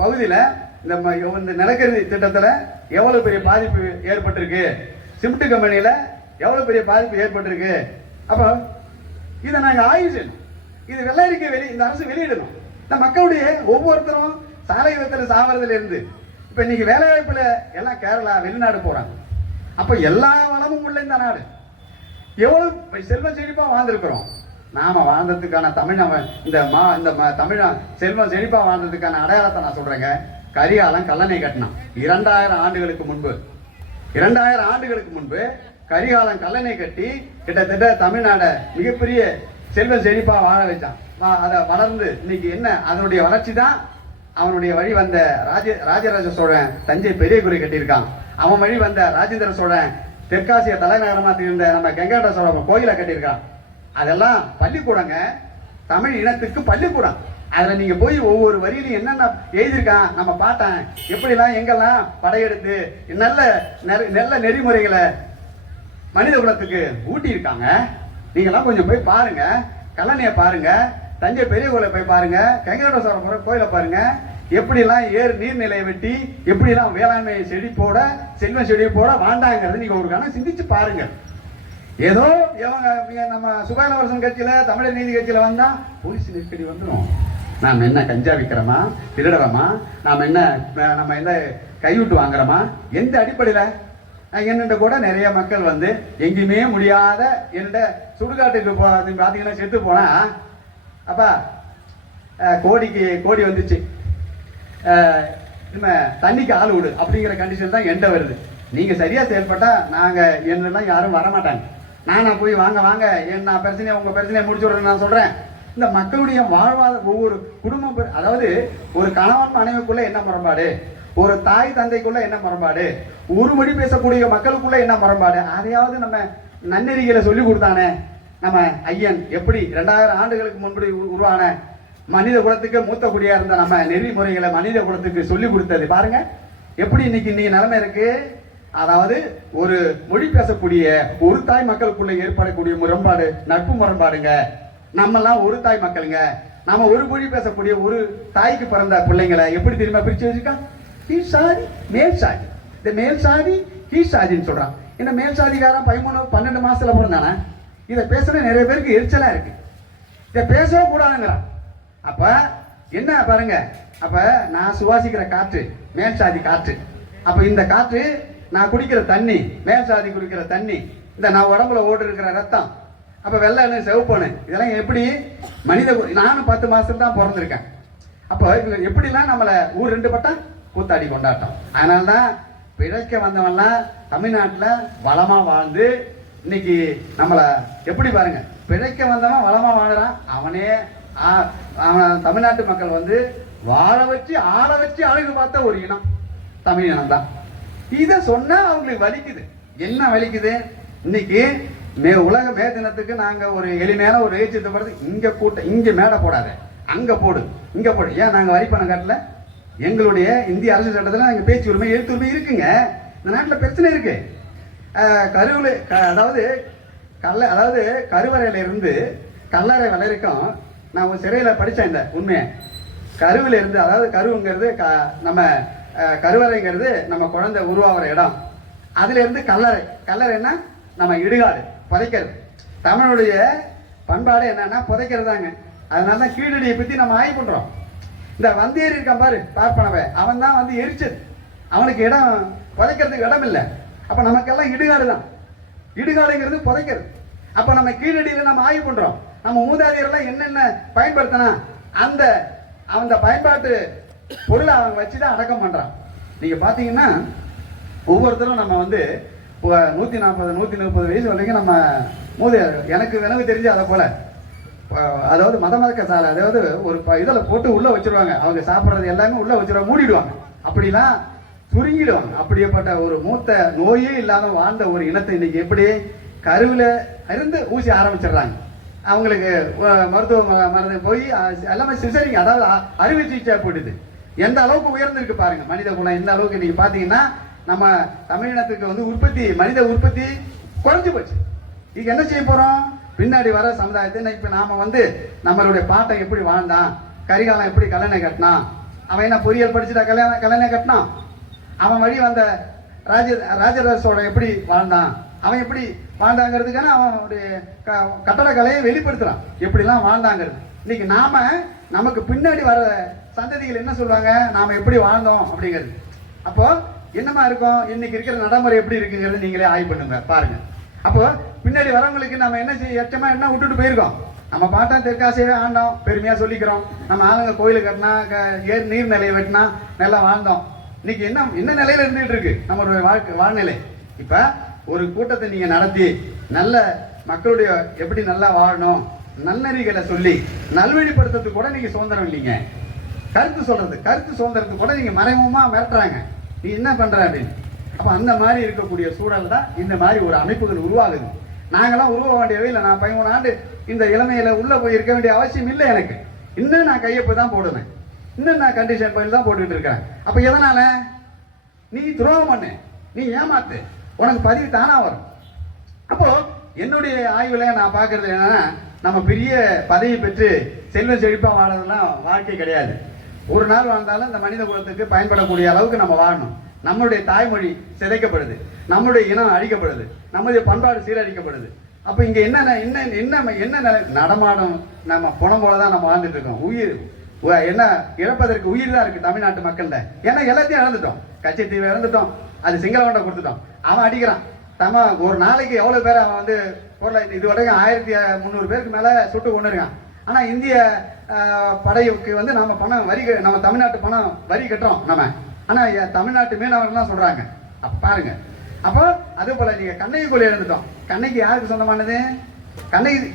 பகுதியில இந்த நிலக்கரி திட்டத்துல எவ்வளவு பெரிய பாதிப்பு ஏற்பட்டிருக்கு, சிமெண்ட் கம்பெனியில எவ்வளவு பெரிய பாதிப்பு ஏற்பட்டிருக்கு. அப்ப இதை நாங்க ஆய்வு செய்யணும். இது வெள்ளரிக்கை இந்த அரசு வெளியிடணும். இந்த மக்களுடைய ஒவ்வொருத்தரும் சாலை விபத்துல சாவறதுல இருந்து இப்ப இன்னைக்கு வேலை வாய்ப்புல எல்லாம் கேரளா, வெளிநாடு போறாங்க. அப்ப எல்லா வளமும் உள்ள இந்த நாடு எவ்வளவு செல்வம் செழிப்பா வாழ்ந்திருக்கிறோம். நாம வாழ்ந்ததுக்கான தமிழ செல்வம் செழிப்பா வாழ்ந்ததுக்கான அடையாளத்தை நான் சொல்றேங்க. கரிகாலன் கல்லணை கட்டினான் 2000 ஆண்டுகளுக்கு முன்பு. 2000 ஆண்டுகளுக்கு முன்பு கரிகாலன் கல்லணை கட்டி கிட்டத்தட்ட தமிழ்நாட மிகப்பெரிய செல்வம் செழிப்பா வாழ வச்சான். அதை வளர்ந்து இன்னைக்கு என்ன அதனுடைய வளர்ச்சி தான். அவனுடைய வழி வந்த ராஜராஜ சோழன் தஞ்சை பெரிய கோயில் கட்டியிருக்கான். அவன் வழி வந்த ராஜேந்திர சோழன் தெற்காசிய தலைநகரமா திகழ்ந்த நம்ம கங்காட சோழன் கோயிலை கட்டியிருக்கான். அதெல்லாம் பள்ளிக்கூடங்க, தமிழ் இனத்துக்கு பள்ளிக்கூடம். அதுல நீங்க போய் ஒவ்வொரு வரியிலும் என்னென்ன எழுதியிருக்கான் நம்ம பாட்டேன், எப்படிலாம் எங்கெல்லாம் படையெடுத்து நல்ல நெறிமுறைகளை மனித குலத்துக்கு ஊட்டி இருக்காங்க. நீங்கெல்லாம் கொஞ்சம் போய் பாருங்க, கல்லணையை பாருங்க, தஞ்சை பெரிய கோயிலை போய் பாருங்க, கங்காட சோழன் கோயிலை பாருங்க. எப்படிலாம் நீர்நிலையை வெட்டி எப்படிலாம் வேளாண்மை செழிப்போட செல்வம் செழிப்போட வாழ்ந்தாங்கிறது நீங்க ஒரு கணம் சிந்திச்சு பாருங்க. ஏதோ நம்ம சுகாதாரவசன் கட்சியில தமிழர் நீதி கட்சியில வந்தா போலீஸ் நெருக்கடி வந்துடும். நாம என்ன கஞ்சா விற்கிறோமா, திருடுறோமா, நம்ம என்ன கைவிட்டு வாங்குறோமா? எந்த அடிப்படையில? என்னண்ட கூட நிறைய மக்கள் எங்கேயுமே முடியாத என்னோட சுடுகாட்டுக்கு பாத்தீங்கன்னா செத்து போனா அப்பா கோடி வந்துச்சு, தண்ணிக்கு ஆள் விடு அப்படிங்கிற கண்டிஷன் தான் எண்ட வருது. நீங்க சரியா செயல்பட்டா நாங்க என்னெல்லாம் யாரும் வரமாட்டாங்க. நானா போய் வாங்க நான் பிரச்சனையை உங்க பிரச்சனையை முடிச்சுடுறேன்னு நான் சொல்றேன். இந்த மக்களுடைய வாழ்வாதார ஒவ்வொரு குடும்பம், அதாவது ஒரு கணவன் மனைவிக்குள்ள என்ன முரண்பாடு, ஒரு தாய் தந்தைக்குள்ள என்ன முரண்பாடு, ஒரு மொழி பேசக்கூடிய மக்களுக்குள்ள என்ன முரண்பாடு, அதையாவது நம்ம நன்னெறிகளை சொல்லி கொடுத்தானே நம்ம ஐயன். எப்படி 2000 ஆண்டுகளுக்கு முன்பு உருவான மனித குலத்துக்கு மூத்த குடியா இருந்த நம்ம நெறிமுறைகளை மனித குலத்துக்கு சொல்லி கொடுத்தது பாருங்க. எப்படி இன்னைக்கு நிலைமை இருக்கு. அதாவது ஒரு மொழி பேசக்கூடிய ஒரு தாய் மக்களுக்குள்ள ஏற்படக்கூடிய முரண்பாடு நட்பு முரண்பாடுங்க. நம்ம எல்லாம் ஒரு தாய் மக்களுங்க. நம்ம ஒரு மொழி பேசக்கூடிய ஒரு தாய்க்கு பிறந்த பிள்ளைங்களை எப்படி திரும்ப பிரிச்சு வச்சிருக்கா? மேல் சாதி, இந்த மேல் சாதி கீழ் சாதின்னு சொல்றான். இந்த மேல் சாதிக்காரன் 13-12 மாசத்துல பிறந்தானே. இதை பேசுற நிறைய பேருக்கு எரிச்சலா இருக்கு. இதை பேசவே கூடாதுங்கிறான். அப்ப என்ன பாருங்க, அப்ப நான் சுவாசிக்கிற காற்று மேல் சாதி காற்று. அப்ப இந்த காற்று நான் குடிக்கிற தண்ணி மேல் சாதி குடிக்கிற தண்ணி, இந்த நான் உடம்புல ஓடு இருக்கிற ரத்தம், அப்ப வெள்ளை செவப்பனு, இதெல்லாம் எப்படி மனித நானும் 10 மாசத்துல தான் பிறந்திருக்கேன். அப்போ இவங்க எப்படிலாம் நம்மளை ஊர் 2 பட்டம் கூத்தாடி கொண்டாட்டம். அதனால்தான் பிழைக்க வந்தவன்லாம் தமிழ்நாட்டுல வளமா வாழ்ந்து இன்னைக்கு நம்மளை எப்படி பாருங்க, பிழைக்க வந்தவன் வளமா வாழறான். அவன் தமிழ்நாட்டு மக்கள் வாழ வச்சு ஆள வச்சு அழகு பார்த்த ஒரு இனம் தமிழ் இனம் தான். இதை சொன்னா அவங்களுக்கு வலிக்குது. என்ன வலிக்குது? இன்னைக்கு உலக மே தினத்துக்கு நாங்க ஒரு எளிமையான ஒரு ஏற்றத்தை படுத்து இங்க மேடை போடாத, அங்க போடு, இங்க போடு. ஏன் நாங்க வரி பணம் கட்டல? எங்களுடைய இந்திய அரசு சட்டத்துல நாங்க பேச்சு உரிமை எழுத்து உரிமை இருக்குங்க. இந்த நாட்டுல பிரச்சனை இருக்கு. அதாவது கருவறையில இருந்து கல்லறை வரைக்கும் நான் ஒரு சிறையில் படித்தேன் இந்த உண்மையை. கருவில் இருந்து, அதாவது கருவுங்கிறது நம்ம கருவறைங்கிறது நம்ம குழந்தை உருவாகிற இடம். அதுல இருந்து கல்லறை, கல்லறைன்னா நம்ம இடுகாடு, புதைக்கிறது. தமிழுடைய பண்பாடு என்னன்னா புதைக்கிறதாங்க. அதனால தான் கீழடியை பற்றி நம்ம ஆய்வு பண்ணுறோம். இந்த வந்தேறி இருக்கான் பாரு பார்ப்பனவை, அவன் தான் வந்து எரிச்சது. அவனுக்கு இடம் புதைக்கிறதுக்கு இடம் இல்லை. அப்போ நமக்கெல்லாம் இடுகாடு தான். இடுகாடுங்கிறது புதைக்கிறது. அப்போ நம்ம கீழடியில் நம்ம ஆய்வு பண்ணுறோம். நம்ம மூதாதையரெல்லாம் என்னென்ன பயன்படுத்தினா அந்த பயன்பாட்டு பொருளை அவங்க வச்சு தான் அடக்கம் பண்ணுறான். நீங்கள் பார்த்தீங்கன்னா ஒவ்வொருத்தரும் நம்ம வந்து 140 130 வயசு வரைக்கும் நம்ம எனக்கு தெரிஞ்சு அதை போல, அதாவது மதமதக்க சாலை, அதாவது ஒரு இதில் போட்டு உள்ளே வச்சிருவாங்க. அவங்க சாப்பிட்றது எல்லாமே உள்ளே வச்சிருவாங்க, மூடிடுவாங்க. அப்படிலாம் சுருங்கிடுவாங்க. அப்படிப்பட்ட ஒரு மூத்த நோயே இல்லாத வாழ்ந்த ஒரு இனத்தை இன்னைக்கு எப்படி கருவில் இருந்து ஊசி ஆரம்பிச்சிடுறாங்க. அவங்களுக்கு மருத்துவ மருந்து போய் எல்லாமே சிசரிங்க, அதாவது அறுவை சிகிச்சை போயிடுது. எந்த அளவுக்கு உயர்ந்திருக்கு பாருங்க மனித குலம். எந்த அளவுக்கு இன்னைக்கு பார்த்தீங்கன்னா நம்ம தமிழினத்துக்கு வந்து மனித உற்பத்தி குறைஞ்சு போச்சு. இது என்ன செய்ய போறோம்? பின்னாடி வர சமுதாயத்தை இப்ப நாம வந்து நம்மளுடைய பாட்டை எப்படி வாழ்ந்தான், கரிகாலம் எப்படி கல்லணை கட்டினான், அவன் என்ன பொறியியல் படிச்சுட்டா கல்லணை கட்டினான், அவன் வழி வந்த ராஜராஜ சோழன் எப்படி வாழ்ந்தான், அவன் எப்படி வாழ்ந்தாங்கிறதுக்கான அவனுடைய கட்டட கலையை வெளிப்படுத்துறான், எப்படிலாம் வாழ்ந்தாங்கிறது. இன்னைக்கு நமக்கு பின்னாடி வர சந்ததிகள் என்ன சொல்லுவாங்க, நாம எப்படி வாழ்ந்தோம் அப்படிங்கிறது. அப்போ என்னமா இருக்கும், இன்னைக்கு இருக்கிற நடைமுறை எப்படி இருக்குங்கிறது நீங்களே ஆய்வு பண்ணுங்க, பாருங்க. அப்போ பின்னாடி வரவங்களுக்கு நம்ம என்ன எச்சமா என்ன விட்டுட்டு போயிருக்கோம். நம்ம பாட்டா தெற்காசியவே ஆண்டோம், பெருமையா சொல்லிக்கிறோம். நம்ம ஆளுங்க கோயிலு கட்டினா, நீர்நிலையை வெட்டினா நல்லா வாழ்ந்தோம். இன்னைக்கு என்ன நிலையில இருந்துட்டு இருக்கு நம்மளுடைய வாழ்நிலை. இப்ப ஒரு கூட்டத்தை நீங்க நடத்தி நல்ல மக்களுடைய எப்படி நல்லா வாழணும், நன்னறிகளை சொல்லி நல்வழிப்படுத்துறதுக்கு கூட நீங்க சுதந்திரம் இல்லைங்க. கருத்து சுதந்திரத்துக்கு கூட நீங்க மறைமுகமா மிரட்டுறாங்க, நீ என்ன பண்ற அப்படின்னு. அப்ப அந்த மாதிரி இருக்கக்கூடிய சூழல் தான் இந்த மாதிரி ஒரு அமைப்புகள் உருவாகுது. நாங்கெல்லாம் உருவ வேண்டியவே இல்லை. நான் 13 ஆண்டு இந்த இளமையில உள்ள போய் இருக்க வேண்டிய அவசியம் இல்லை எனக்கு. இன்னும் நான் கையொப்பு தான் போடுவேன், இன்னும் நான் கண்டிஷன் பயில் தான் போட்டுக்கிட்டு இருக்கேன். அப்ப எதனால? நீ துரோகம் பண்ணு, நீ ஏமாத்து, உனக்கு பதிவு தானா வரும். அப்போ என்னுடைய ஆய்வுல நான் பாக்குறது என்னன்னா, நம்ம பெரிய பதவி பெற்று செல்வ செழிப்பா வாழறதுலாம் வாழ்க்கை கிடையாது. ஒரு நாள் வாழ்ந்தாலும் இந்த மனித குலத்துக்கு பயன்படக்கூடிய அளவுக்கு நம்ம வாழணும். நம்மளுடைய தாய்மொழி சிதைக்கப்படுது, நம்மளுடைய இனம் அழிக்கப்படுது, நம்முடைய பண்பாடு சீரழிக்கப்படுது. அப்ப இங்க என்ன நடமாடும், நம்ம பணம் போலதான் நம்ம வாழ்ந்துட்டு இருக்கோம். உயிர் என்ன இழப்பதற்கு உயிர் தான் இருக்கு தமிழ்நாட்டு மக்கள்கிட்ட. ஏன்னா எல்லாத்தையும் இழந்துட்டோம். கச்சத்தீவை இழந்துட்டோம், அது சிங்களவன்ட்ட கொடுத்துட்டோம். அவன் அடிக்கிறான். ஒரு நாளைக்கு எவ்வளவு பேர் அவன் வந்து இது வரைக்கும் 1300 பேருக்கு மேல சுட்டு கொண்டு இருக்கான். ஆனா இந்திய படைக்கு வந்து நம்ம பணம் நம்ம தமிழ்நாட்டு பணம் வரி கட்டுறோம் நம்ம. ஆனா தமிழ்நாட்டு மீனவர்கள் சொல்றாங்க. அப்ப பாருங்க. அப்போ அதே போல நீங்க கண்ணகி கோயில் இழந்துட்டோம். கண்ணகி யாருக்கு சொந்தமானது?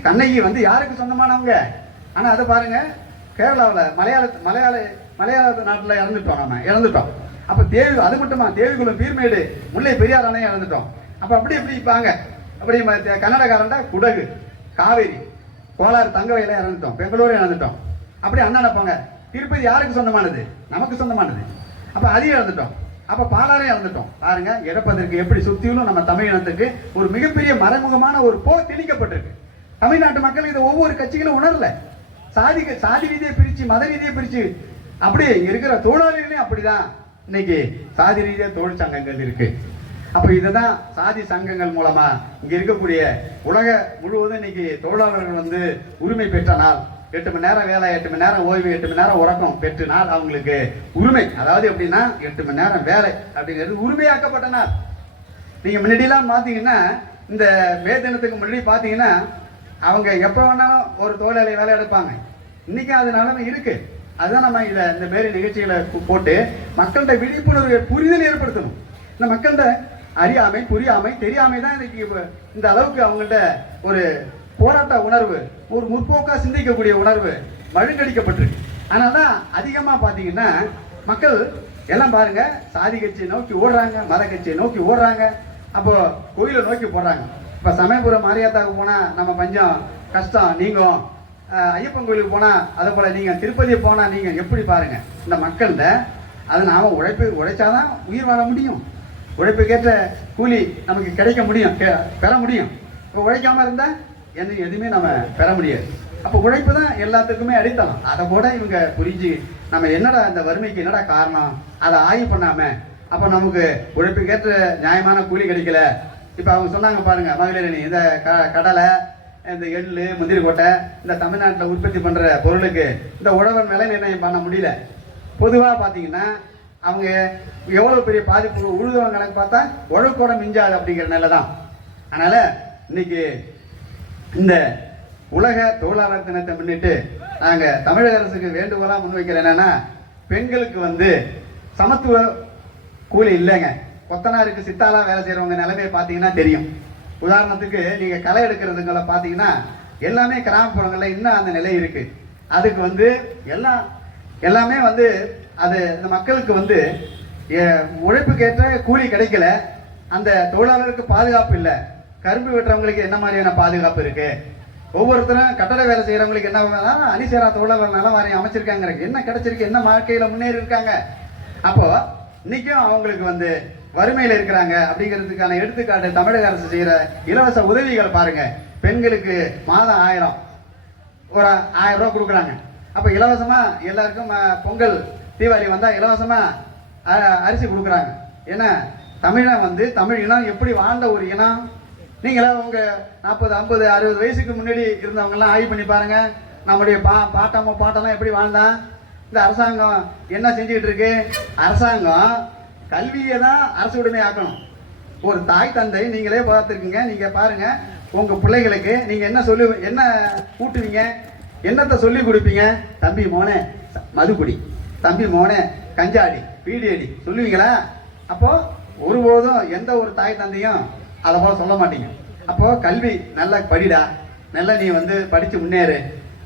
கண்ணகி வந்து யாருக்கு சொந்தமானவங்க? ஆனா அதை பாருங்க, கேரளாவில் மலையாள நாட்டில் இழந்துட்டோம். அப்ப அது மட்டுமா, தேவிகுளம், பீர்மேடு, முல்லை பெரியார் அணையை இழந்துட்டோம். அப்ப அப்படி பாங்க. அப்படி கன்னடக்காரன்டா குடகு, காவேரி, கோலாறு, தங்கவயலை இழந்துட்டோம், பெங்களூரை இழந்துட்டோம். அப்படி அண்ணா போங்க. திருப்பதி யாருக்கு சொந்தமானது? நமக்கு சொந்தமானது. அப்ப அதையும் இழந்துட்டோம். அப்ப பாலாரையும் இழந்துட்டோம். பாருங்க, இழப்பதற்கு எப்படி சுத்தியும் நம்ம தமிழினத்துக்கு ஒரு மிகப்பெரிய மறைமுகமான ஒரு போர் திணிக்கப்பட்டிருக்கு. தமிழ்நாட்டு மக்கள் இதை ஒவ்வொரு கட்சிகளும் உணரல. சாதி ரீதியை பிரிச்சு, மத ரீதியை பிரிச்சு, அப்படியே இருக்கிற தொழிலாளிகளையும் அப்படிதான் இன்னைக்கு சாதி ரீதியா தொழிற்சங்கங்கள் இருக்கு. அப்ப இதுதான் சாதி சங்கங்கள் மூலமா இங்க இருக்கக்கூடிய உலக முழுவதும் இன்னைக்கு தொழிலாளர்கள் வந்து உரிமை பெற்ற நாள். 8 மணி நேரம் வேலை, 8 மணி நேரம் ஓய்வு, 8 மணி நேரம் உறக்கம் பெற்ற நாள் அவங்களுக்கு உரிமை. அதாவது எப்படின்னா 8 மணி நேரம் வேலை அப்படிங்கிறது உரிமையாக்கப்பட்ட நாள். நீங்க முன்னாடிலாம் பாத்தீங்கன்னா, இந்த மே தினத்துக்கு முன்னாடி பாத்தீங்கன்னா அவங்க எப்ப வேணாலும் ஒரு தொழிலாளி வேலை எடுப்பாங்க. இன்னைக்கு அது நிலைமை இருக்கு. அதுதான் நம்ம இந்த மாரி நிகழ்ச்சிகளை போட்டு மக்கள்கிட்ட விழிப்புணர்வு, புரிதல் ஏற்படுத்தணும். இந்த மக்கள்கிட்ட அறியாமை, புரியாமை, தெரியாமை தான் இன்னைக்கு இந்த அளவுக்கு அவங்கள்ட்ட ஒரு போராட்ட உணர்வு, ஒரு முற்போக்கா சிந்திக்கக்கூடிய உணர்வு மழுங்கடிக்கப்பட்டிருக்கு. அதனாலதான் அதிகமா பாத்தீங்கன்னா மக்கள் எல்லாம் பாருங்க, சாதி கட்சியை நோக்கி ஓடுறாங்க, மத கட்சியை நோக்கி ஓடுறாங்க, அப்போ கோயிலை நோக்கி போடுறாங்க. இப்ப சமயபுரம் மாரியாத்தாவுக்கு போனா நம்ம கொஞ்சம் கஷ்டம் நீங்கும், ஐயப்பன் கோயிலுக்கு போனா அதே போல நீங்க திருப்பதி போனா நீங்க எப்படி பாருங்க. இந்த மக்கள்கிட்ட அது நாம உழைச்சாதான் உயிர் வாழ முடியும். உழைப்புக்கேற்ற கூலி நமக்கு கிடைக்க முடியும், பெற முடியும். இப்போ உழைக்காம இருந்தா எதுவுமே நம்ம பெற முடியாது. அப்போ உழைப்பு தான் எல்லாத்துக்குமே அடித்தளம். அதை கூட இவங்க புரிஞ்சு நம்ம என்னடா இந்த வறுமைக்கு என்னடா காரணம் அதை ஆய்வு பண்ணாம அப்போ நமக்கு உழைப்புக்கேற்ற நியாயமான கூலி கிடைக்கல. இப்போ அவங்க சொன்னாங்க பாருங்க, மகளிரணி இந்த கடலை, இந்த எள்ளு, முந்திரி கொட்டை, இந்த தமிழ்நாட்டில் உற்பத்தி பண்ணுற பொருளுக்கு இந்த உழவர் விலை நிர்ணயம் பண்ண முடியல. பொதுவாக பார்த்தீங்கன்னா அவங்க எவ்வளோ பெரிய பாதிப்பு உழுதவங்க கணக்கு பார்த்தா உழவோட மிஞ்சாது அப்படிங்கிற நிலை தான். அதனால் இன்னைக்கு இந்த உலக தொழிலாளர் தினத்தை முன்னிட்டு நாங்கள் தமிழக அரசுக்கு வேண்டுகோளாக முன்வைக்கிற என்னன்னா, பெண்களுக்கு சமத்துவ கூலி இல்லைங்க. கொத்தனாருக்கு சித்தாலா வேலை செய்கிறவங்க நிலைமையை பார்த்தீங்கன்னா தெரியும். உதாரணத்துக்கு நீங்கள் களை எடுக்கிறதுங்களை பார்த்தீங்கன்னா எல்லாமே கிராமப்புறங்களில் இன்னும் அந்த நிலை இருக்கு. அதுக்கு எல்லாமே அது இந்த மக்களுக்கு உழைப்புக்கேற்ற கூலி கிடைக்கல. அந்த தொழிலாளருக்கு பாதுகாப்பு இல்லை. கரும்பு வெட்டுறவங்களுக்கு என்ன மாதிரியான பாதுகாப்பு இருக்கு? ஒவ்வொருத்தரும் கட்டட வேலை செய்யறவங்களுக்கு என்ன அணிசேரா தொழிலாளர் நல வாரியம் அமைச்சிருக்காங்க, என்ன கிடைச்சிருக்கு, என்ன வாழ்க்கையில முன்னேறி இருக்காங்க. அப்போ இன்னைக்கும் அவங்களுக்கு வறுமையில இருக்கிறாங்க அப்படிங்கிறதுக்கான எடுத்துக்காட்டு தமிழக அரசு செய்யற இலவச உதவிகள் பாருங்க. பெண்களுக்கு மாதம் 1000 ரூபாய் கொடுக்குறாங்க. அப்ப இலவசமா எல்லாருக்கும் பொங்கல் தீபாவளி வந்தா இலவசமா அரிசி கொடுக்குறாங்க. ஏன்னா தமிழன் தமிழ் இனம் எப்படி வாழ்ந்த ஒரு இனம். நீங்களா உங்க 40, 50, 60 வயசுக்கு முன்னாடி இருந்தவங்க எல்லாம் ஆய்வு பண்ணி பாருங்க. நம்முடைய பாட்டெல்லாம் எப்படி வாழ்ந்தான். இந்த அரசாங்கம் என்ன செஞ்சுக்கிட்டு இருக்கு? அரசாங்கம் கல்வியை தான் அரசு உடைமை ஆக்கணும். ஒரு தாய் தந்தை நீங்களே பார்த்துருக்கீங்க, நீங்க பாருங்க உங்க பிள்ளைகளுக்கு நீங்க என்ன ஊட்டுவீங்க, என்னத்தை சொல்லி கொடுப்பீங்க? தம்பி மோனே மதுக்குடி, தம்பி மோனே கஞ்சாடி, பீடி அடி சொல்லுவீங்களா? அப்போ ஒருபோதும் எந்த ஒரு தாய் தந்தையும் அதை போல சொல்ல மாட்டீங்க. அப்போ கல்வி நல்லா படிடா, நல்லா நீ படிச்சு முன்னேறு,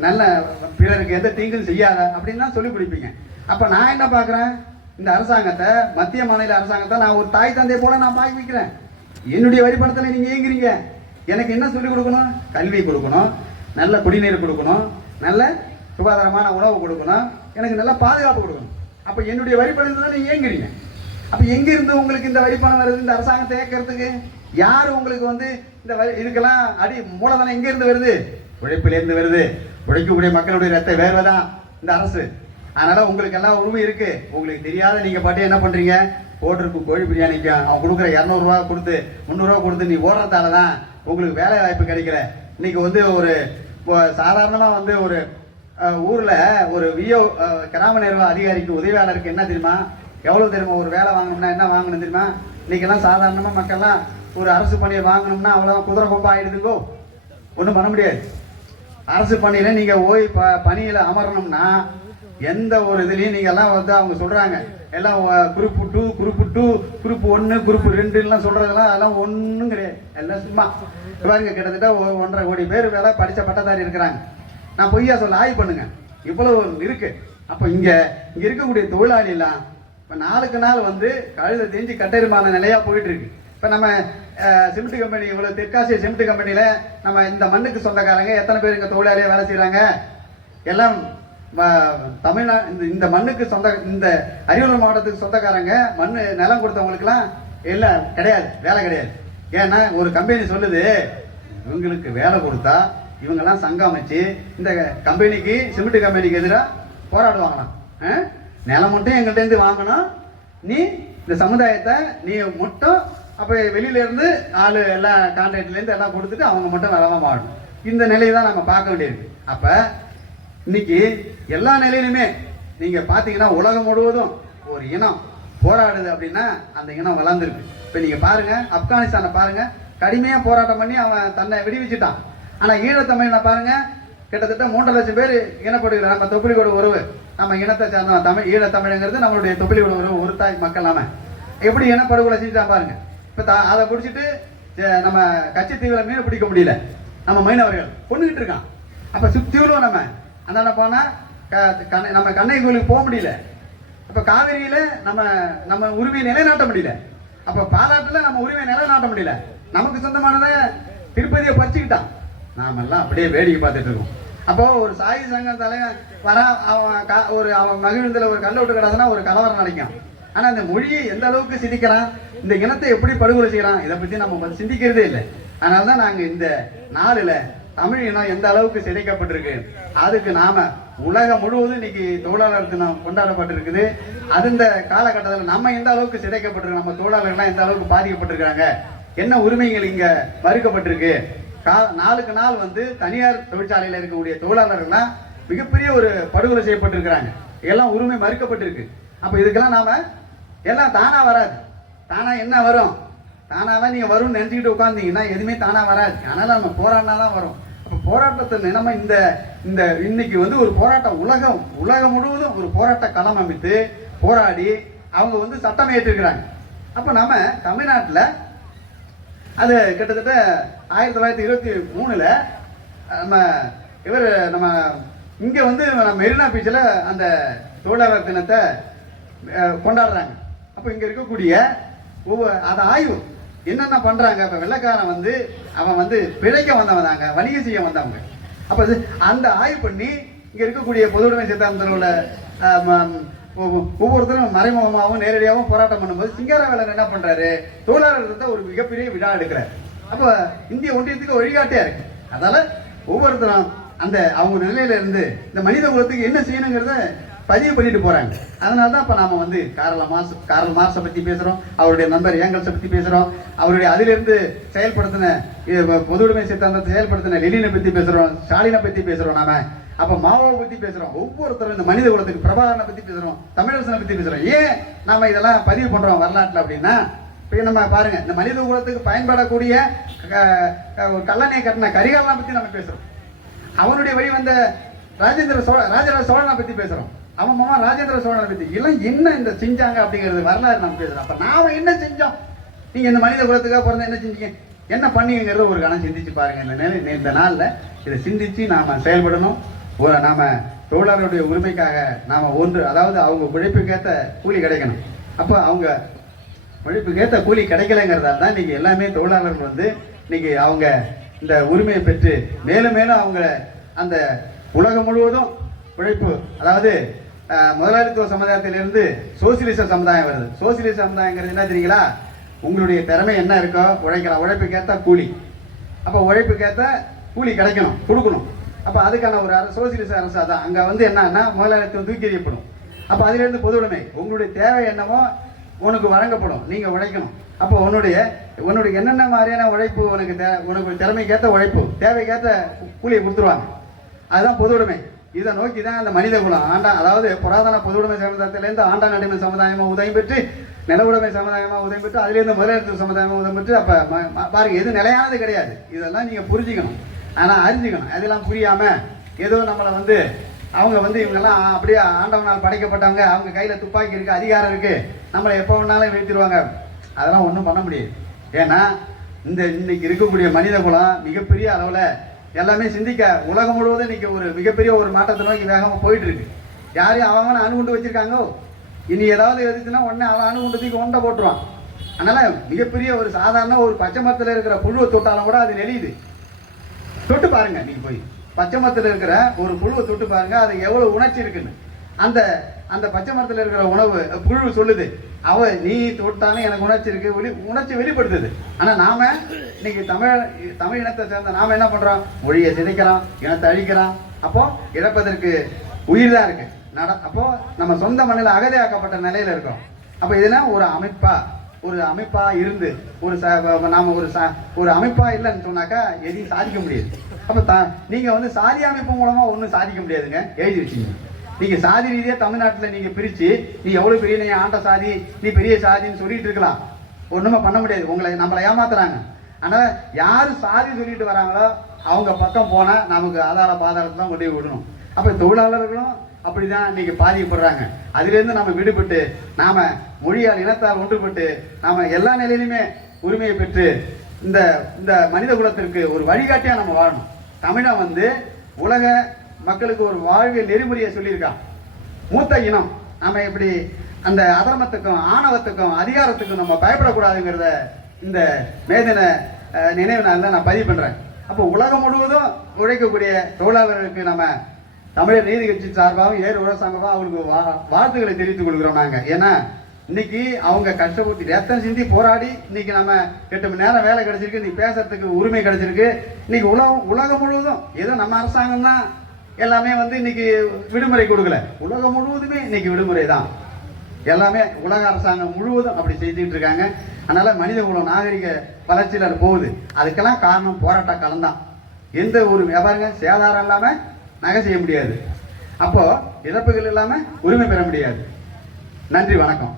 நல்ல பிறருக்கு எந்த தீங்கும் செய்யாத அப்படின்னு தான் சொல்லி கொடுப்பீங்க. அப்ப நான் என்ன பாக்குறேன், இந்த அரசாங்கத்தை, மத்திய மாநில அரசாங்கத்தை நான் ஒரு தாய் தந்தை போல நான் பாக்கி வைக்கிறேன். என்னுடைய வரி பணத்தில் நீங்க ஏங்குறீங்க. எனக்கு என்ன சொல்லி கொடுக்கணும்? கல்வி கொடுக்கணும், நல்ல குடிநீர் கொடுக்கணும், நல்ல சுகாதாரமான உணவு கொடுக்கணும், எனக்கு நல்ல பாதுகாப்பு கொடுக்கணும். அப்ப என்னுடைய வரி பணத்தை தான் நீங்க ஏங்குறீங்க. அப்ப எங்க இருந்து உங்களுக்கு இந்த வரி பணம் வருது? இந்த அரசாங்கத்தை ஏற்கிறதுக்கு யாரு உங்களுக்கு இந்த இதுக்கெல்லாம் மூலதனம் எங்க இருந்து வருது? உழைப்பிலிருந்து வருது. உழைக்கக்கூடிய மக்களுடைய ரத்த வேர்வைதான் இந்த அரசு. அதனால உங்களுக்கு எல்லாம் உரிமை இருக்கு. உங்களுக்கு தெரியாத நீங்க பாட்டு என்ன பண்றீங்க? ஓட்டருக்கு கோழி பிரியாணிக்கும் அவன் கொடுக்குற 200 ரூபா கொடுத்து 300 ரூபா கொடுத்து நீ ஓடுறதால தான் உங்களுக்கு வேலை வாய்ப்பு கிடைக்கல. இன்னைக்கு ஒரு சாதாரணமா ஒரு ஊர்ல ஒரு விஓ கிராம நிர்வாக அதிகாரிக்கு உதவியாளருக்கு என்ன தெரியுமா, எவ்வளவு தெரியுமா? ஒரு வேலை வாங்கணும்னா என்ன வாங்கணும் தெரியுமா? இன்னைக்கெல்லாம் சாதாரணமா மக்கள்லாம் ஒரு அரசு பணியை வாங்கணும்னா அவ்வளவு குதிரை கொப்பா ஆயிடுதுங்கோ, ஒன்றும் பண்ண முடியாது. அரசு பணியில நீங்க பணியில அமரணும்னா எந்த ஒரு இதுலயும் நீங்க எல்லாம் அவங்க சொல்றாங்க எல்லாம் குரூப் 2, குரூப் 2, குரூப் 1, குரூப் 2 எல்லாம் சொல்றதெல்லாம் அதெல்லாம் ஒன்றும் கிடையாது. எல்லாம் சும்மா பாருங்க. கிட்டத்தட்ட 1.5 கோடி பேர் வேலை படிச்ச பட்டதாரி இருக்கிறாங்க. நான் பொய்யா சொல்ல ஆய்வு பண்ணுங்க, இவ்வளவு இருக்கு. அப்ப இங்க இருக்கக்கூடிய தொழிலாளி எல்லாம் இப்ப நாளுக்கு நாள் கழுத தேஞ்சி கட்டெருமான நிலையா போயிட்டு இருக்கு. இப்ப நம்ம சிமெண்ட் கம்பெனி, இவ்வளவு தெற்காசிய சிமெண்ட் கம்பெனியில நம்ம இந்த மண்ணுக்கு சொந்தக்காரங்க எத்தனை பேர் இங்க தொழிலாளியா வேலை செய்யறாங்க? எல்லாம் தமிழ்நாடு இந்த மண்ணுக்கு இந்த அரியலூர் மாவட்டத்துக்கு சொந்தக்காரங்க. மண்ணு நிலம் கொடுத்தவங்களுக்கு எல்லாம் எல்லாம் கிடையாது, வேலை கிடையாது. ஏன்னா ஒரு கம்பெனி சொல்லுது இவங்களுக்கு வேலை கொடுத்தா இவங்க எல்லாம் சங்கம் அமைச்சு இந்த கம்பெனிக்கு, சிமெண்ட் கம்பெனிக்கு எதிராக போராடுவாங்களாம். நிலம் மட்டும் எங்கள்கிட்ட இருந்து வாங்கணும், நீ இந்த சமுதாயத்தை நீ மட்டும் அப்ப வெளியில இருந்து ஆளு எல்லாம் கான்ட்ராக்ட்ல இருந்து எல்லாம் கொடுத்துட்டு அவங்க மட்டும் நலமா வாழணும். இந்த நிலையை தான் நம்ம பார்க்க வேண்டியிருக்கு. அப்ப இன்னைக்கு எல்லா நிலையிலுமே நீங்க பாத்தீங்கன்னா உலகம் முழுவதும் ஒரு இனம் போராடுது அப்படின்னா அந்த இனம் வளர்ந்துருக்கு. இப்ப நீங்க பாருங்க, ஆப்கானிஸ்தானை பாருங்க, கடுமையா போராட்டம் பண்ணி அவன் தன்னை விடுவிச்சுட்டான். ஆனா ஈழத்தமிழனை பாருங்க, கிட்டத்தட்ட 3 லட்சம் பேர் இனப்படுகிறார். நம்ம தொப்புளிகோட உறவு, நம்ம இனத்தை சேர்ந்த தமிழ் ஈழத்தமிழங்கிறது நம்மளுடைய தொப்புளிகோட உறவு, ஒரு தாய் மக்கள். நாம எப்படி இனப்படுகொலை செஞ்சுட்டான் பாருங்க. இப்ப அதை பிடிச்சிட்டு நம்ம கட்சி தீவிர மீன் பிடிக்க முடியல, நம்ம மீனவர்கள் கொண்டுகிட்டு இருக்கான். அப்ப சுத்தியுள்ள நம்ம அந்த போனா நம்ம கண்ணை கோயிலுக்கு போக முடியல. அப்ப காவிரியில நம்ம உரிமையை நிலைநாட்ட முடியல. அப்ப பாலாற்றுல நம்ம உரிமையை நிலைநாட்ட முடியல. நமக்கு சொந்தமானத திருப்பதியை பறிச்சுக்கிட்டான். நாம எல்லாம் அப்படியே வேடிக்கை பார்த்துட்டு இருக்கோம். அப்போ ஒரு சாய் சங்க தலைவன் வர அவன் மகிழ்ந்தல ஒரு கல்ல விட்டு கிடாதுன்னா ஒரு கலவரம் நடக்கும். ஆனா அந்த மொழியை எந்த அளவுக்கு சிந்திக்கிறான், இந்த இனத்தை எப்படி படுகொலை செய்யறான், இதை பத்தி நம்ம சிந்திக்கிறதே இல்லை. அதனாலதான் நாங்க இந்த நாளில் தமிழ் இனம் எந்த அளவுக்கு சிதைக்கப்பட்டிருக்கு, அதுக்கு நாம உலகம் முழுவதும் இன்னைக்கு தொழிலாளர் தினம் கொண்டாடப்பட்டிருக்குது. அது இந்த காலகட்டத்தில் நம்ம எந்த அளவுக்கு சிதைக்கப்பட்டிருக்கு, நம்ம தொழிலாளர்கள்லாம் எந்த அளவுக்கு பாதிக்கப்பட்டிருக்காங்க, என்ன உரிமைகள் இங்க மறுக்கப்பட்டிருக்கு. நாளுக்கு நாள் வந்து தனியார் தொழிற்சாலையில் இருக்கக்கூடிய தொழிலாளர்கள்லாம் மிகப்பெரிய ஒரு படுகொலை செய்யப்பட்டிருக்கிறாங்க. எல்லாம் உரிமை மறுக்கப்பட்டிருக்கு. அப்ப இதுக்கெல்லாம் நாம எல்லாம் தானா வராது. தானா என்ன வரும்? தானாலாம் நீங்க வரும்னு நினைச்சுக்கிட்டு உட்கார்ந்தீங்கன்னா எதுவுமே தானா வராது. அதனால நம்ம போராடினா தான் வரும். அப்ப போராட்டத்தை நம்ம இந்த இந்த இன்னைக்கு வந்து ஒரு போராட்டம் உலகம் முழுவதும் ஒரு போராட்ட களம் அமைத்து போராடி அவங்க வந்து சட்டம் ஏற்றிருக்கிறாங்க. அப்ப நம்ம தமிழ்நாட்டில் அது கிட்டத்தட்ட 1923 நம்ம இங்க வந்து மெரினா பீச்சில் அந்த தொழிலாளர் தினத்தை கொண்டாடுறாங்க. அப்ப இங்க இருக்கக்கூடிய அதை ஆய்வு என்னென்ன பண்றாங்க. இப்ப வெள்ளைக்காரன் வந்து அவன் வந்து பிழைக்க வந்தவன் தாங்க, வணிகம் செய்ய வந்தவங்க. அப்ப அந்த ஆய்வு பண்ணி இங்க இருக்கக்கூடிய பொதுவுடைமை சித்தாந்தத்தில் உள்ள ஒவ்வொருத்தரும் மறைமுகமாகவும் நேரடியாகவும் போராட்டம் பண்ணும்போது சிங்காரவேலன் என்ன பண்றாரு, தொழிலாளர்கள் ஒரு மிகப்பெரிய விழா எடுக்கிறார். அப்ப இந்திய ஒன்றியத்துக்கு வழிகாட்டியா இருக்கு. அதனால ஒவ்வொருத்தரும் அந்த அவங்க நிலையில இருந்து இந்த மனித குலத்துக்கு என்ன செய்யணுங்கிறத பதிவு பண்ணிட்டு போறாங்க. அதனாலதான் இப்ப நாம வந்து கார்ல் மார்க்ஸை பத்தி பேசுறோம், அவருடைய நண்பர் ஏங்கல்ஸை பத்தி பேசுறோம், அவருடைய அதிலிருந்து செயல்படுத்தின பொதுவுடைமை சித்தாந்தத்தை செயல்படுத்தின லெனினை பத்தி பேசுறோம், ஸ்டாலினை பத்தி பேசுறோம். நாம அப்ப மாவோவை பத்தி பேசுறோம், ஒவ்வொருத்தரும் இந்த மனித குலத்துக்கு பிரபாகரனை பத்தி பேசுறோம், தமிழரசனை பத்தி பேசுறோம். ஏன் நாம இதெல்லாம் பதிவு பண்றோம் வரலாற்றுல அப்படின்னா, நம்ம பாருங்க இந்த மனித குலத்துக்கு பயன்படக்கூடிய கல்லணையை கட்டின கரிகாலனை பத்தி நம்ம பேசுறோம். அவனுடைய வழி வந்த ராஜராஜ சோழனை பத்தி பேசுறோம், அவன் மாமா ராஜேந்திர சோழனை பத்தி. எல்லாம் என்ன இந்த செஞ்சாங்க அப்படிங்கிறது வரலாறு நம்ம பேசுறோம். அப்ப நாம என்ன செஞ்சோம், நீங்க இந்த மனித குலத்துக்காக பிறந்த என்ன செஞ்சீங்க, என்ன பண்ணீங்கிறத ஒரு கணம் சிந்திச்சு பாருங்க. இந்த நாள்ல இதை சிந்திச்சு நாம செயல்படணும். நாம தொழிலாளருடைய உரிமைக்காக நாம அதாவது அவங்க உழைப்புக்கேற்ற கூலி கிடைக்கணும். அப்ப அவங்க உழைப்புக்கேற்ற கூலி கிடைக்கலங்கிறதால தான் இன்னைக்கு எல்லாமே தொழிலாளர்கள் வந்து இன்னைக்கு அவங்க இந்த உரிமையை பெற்று மேலும் மேலும் அவங்க அந்த உலகம் முழுவதும் உழைப்பு, அதாவது முதலாளித்துவ சமுதாயத்திலிருந்து சோசியலிச சமுதாயம் வருது. சோசியலிச சமுதாயங்கிறது என்ன தெரியுங்களா, உங்களுடைய திறமை என்ன இருக்கோ உழைக்கலாம், உழைப்புக்கேற்ற கூலி. அப்போ உழைப்புக்கேற்ற கூலி கிடைக்கணும், கொடுக்கணும். அப்போ அதுக்கான ஒரு சோசியலிச அரசு தான். அங்கே வந்து என்னன்னா முதலாளித்துவம் தூக்கி எறியப்படும். அப்போ அதிலிருந்து பொதுவுடைமை, உங்களுடைய தேவை என்னமோ உனக்கு வழங்கப்படும், நீங்க உழைக்கணும். அப்போ உன்னுடைய என்னென்ன மாதிரியான உழைப்பு உனக்கு திறமைக்கேற்ற உழைப்பு, தேவைக்கேற்ற கூலியை கொடுத்துருவாங்க. அதுதான் பொதுவுடைமை. இதை நோக்கி தான் அந்த மனித குலம் அதாவது புராதன பொதுவுடைமை சமுதாயத்திலேருந்து ஆண்டான் அடிமை சமுதாயமா உதவி பெற்று, நில உடைமை சமுதாயமா உதவி பெற்று, அதிலிருந்து முதலாளித்துவ சமுதாயமா உதவி பெற்று. அப்ப பாருங்க, எது நிலையானது கிடையாது. இதெல்லாம் நீங்க புரிஞ்சுக்கணும், ஆனா அறிஞ்சுக்கணும். அதெல்லாம் புரியாம ஏதோ நம்மளை வந்து அவங்க வந்து இவங்கெல்லாம் அப்படியே ஆண்டவனால் படைக்கப்பட்டவங்க, அவங்க கையில துப்பாக்கி இருக்கு, அதிகாரம் இருக்கு, நம்மளை எப்போ வேணாலும் வீழ்த்திடுவாங்க. அதெல்லாம் ஒன்றும் பண்ண முடியாது. ஏன்னா இன்னைக்கு இருக்கக்கூடிய மனித குலம் மிகப்பெரிய அளவுல எல்லாமே சிந்திக்க, உலகம் முழுவதும் இன்னைக்கு ஒரு மிகப்பெரிய ஒரு மாற்றத்தை நோக்கி வேகமா போயிட்டு இருக்கு. யாரையும் அவன் அணுகுண்டு வச்சிருக்காங்கோ, இனி ஏதாவது எதுச்சுன்னா உடனே அவன் அணுகுண்டு தூக்கி ஒண்டை போட்டுருவான். அதனால மிகப்பெரிய ஒரு சாதாரண ஒரு பச்சை மரத்தில் இருக்கிற புழுவை தொட்டாலும் கூட அது நெளியுது. தொட்டு பாருங்க, நீங்க போய் பச்சை மரத்தில் இருக்கிற ஒரு புழுவை தொட்டு பாருங்க, அது எவ்வளவு உணர்ச்சி இருக்குன்னு. அந்த பச்சை மரத்தில் இருக்கிற புழு சொல்லுது, நீ தொட்டாலும் எனக்கு உணர்ச்சி இருக்கு, உணர்ச்சி வெளிப்படுத்துது. ஆனா நாம இன்னைக்கு தமிழ் இனத்தை சேர்ந்த நாம என்ன பண்றோம், மொழியை சிதைக்கிறோம், இனத்தை அழிக்கிறோம். அப்போ இழப்பதற்கு உயிர் தான் இருக்கு. அப்போ நம்ம சொந்த மண்ணில் அகதையாக்கப்பட்ட நிலையில இருக்கோம். அப்ப இதெல்லாம் ஒரு அமைப்பா இருந்து நாம ஒரு அமைப்பா இல்லைன்னு சொன்னாக்கா எதையும் சாதிக்க முடியாது. அப்ப நீங்க வந்து சாதி அமைப்பு மூலமா ஒன்றும் சாதிக்க முடியாதுங்க, எழுதி வச்சுங்க. நீங்க சாதி ரீதியா தமிழ்நாட்டில் நீங்க பிரிச்சு நீ எவ்வளவு பெரிய, நீ ஆண்ட சாதி, நீ பெரிய சாதின்னு சொல்லிட்டு இருக்கலாம், ஒண்ணுமே பண்ண முடியாது. நம்மளை ஏமாத்துறாங்க. அதனால யாரு சாதி சொல்லிட்டு வராங்களோ அவங்க பக்கம் போனா நமக்கு ஆதார பாதாளத்தை தான் கொண்டு போய் விடணும். அப்ப தொழிலாளர்களும் அப்படிதான் இன்னைக்கு பாதிக்கப்படுறாங்க. அதிலிருந்து நம்ம விடுபட்டு நாம மொழியால் இனத்தால் ஒன்றுபட்டு நாம எல்லா நிலையிலுமே உரிமையை பெற்று இந்த மனித குலத்திற்கு ஒரு வழிகாட்டியா நம்ம வாழணும். தமிழன் வந்து உலக மக்களுக்கு ஒரு வாழ்வியல் நெறிமுறையை சொல்லியிருக்கான். மூத்த இனம் நாம இப்படி அந்த அதர்மத்துக்கும் ஆணவத்துக்கும் அதிகாரத்துக்கும் நம்ம பயப்படக்கூடாதுங்கிறத இந்த மேதின நினைவு நாளில் நான் பதிவு பண்றேன். அப்போ உலகம் முழுவதும் உழைக்கக்கூடிய தொழிலாளர்களுக்கு நம்ம தமிழர் நீதி கட்சி சார்பாகவும் ஏறு உலக சார்பாகவும் அவங்களுக்கு வாழ்த்துக்களை தெரிவித்துக் கொள்கிறோம் நாங்க. ஏன்னா இன்னைக்கு அவங்க கஷ்டப்பட்டு ரத்தம் சிந்தி போராடி இன்னைக்கு நம்ம 8 மணி நேரம் வேலை கிடைச்சிருக்கு, இன்னைக்கு பேசுறதுக்கு உரிமை கிடைச்சிருக்கு. இன்னைக்கு உலகம் முழுவதும் ஏதோ நம்ம அரசாங்கம் தான் எல்லாமே வந்து இன்னைக்கு விடுமுறை கொடுக்கல, உலகம் முழுவதுமே இன்னைக்கு விடுமுறை தான். எல்லாமே உலக அரசாங்கம் முழுவதும் அப்படி செஞ்சுட்டு இருக்காங்க. அதனால மனித குலம் நாகரிக வளர்ச்சியில் அது போகுது. அதுக்கெல்லாம் காரணம் போராட்ட காலம் தான். எந்த ஒரு வியாபாரங்க சேதாரம் இல்லாம நகை செய்ய முடியாது, அப்போ இழப்புகள் இல்லாம உரிமை பெற முடியாது. நன்றி, வணக்கம்.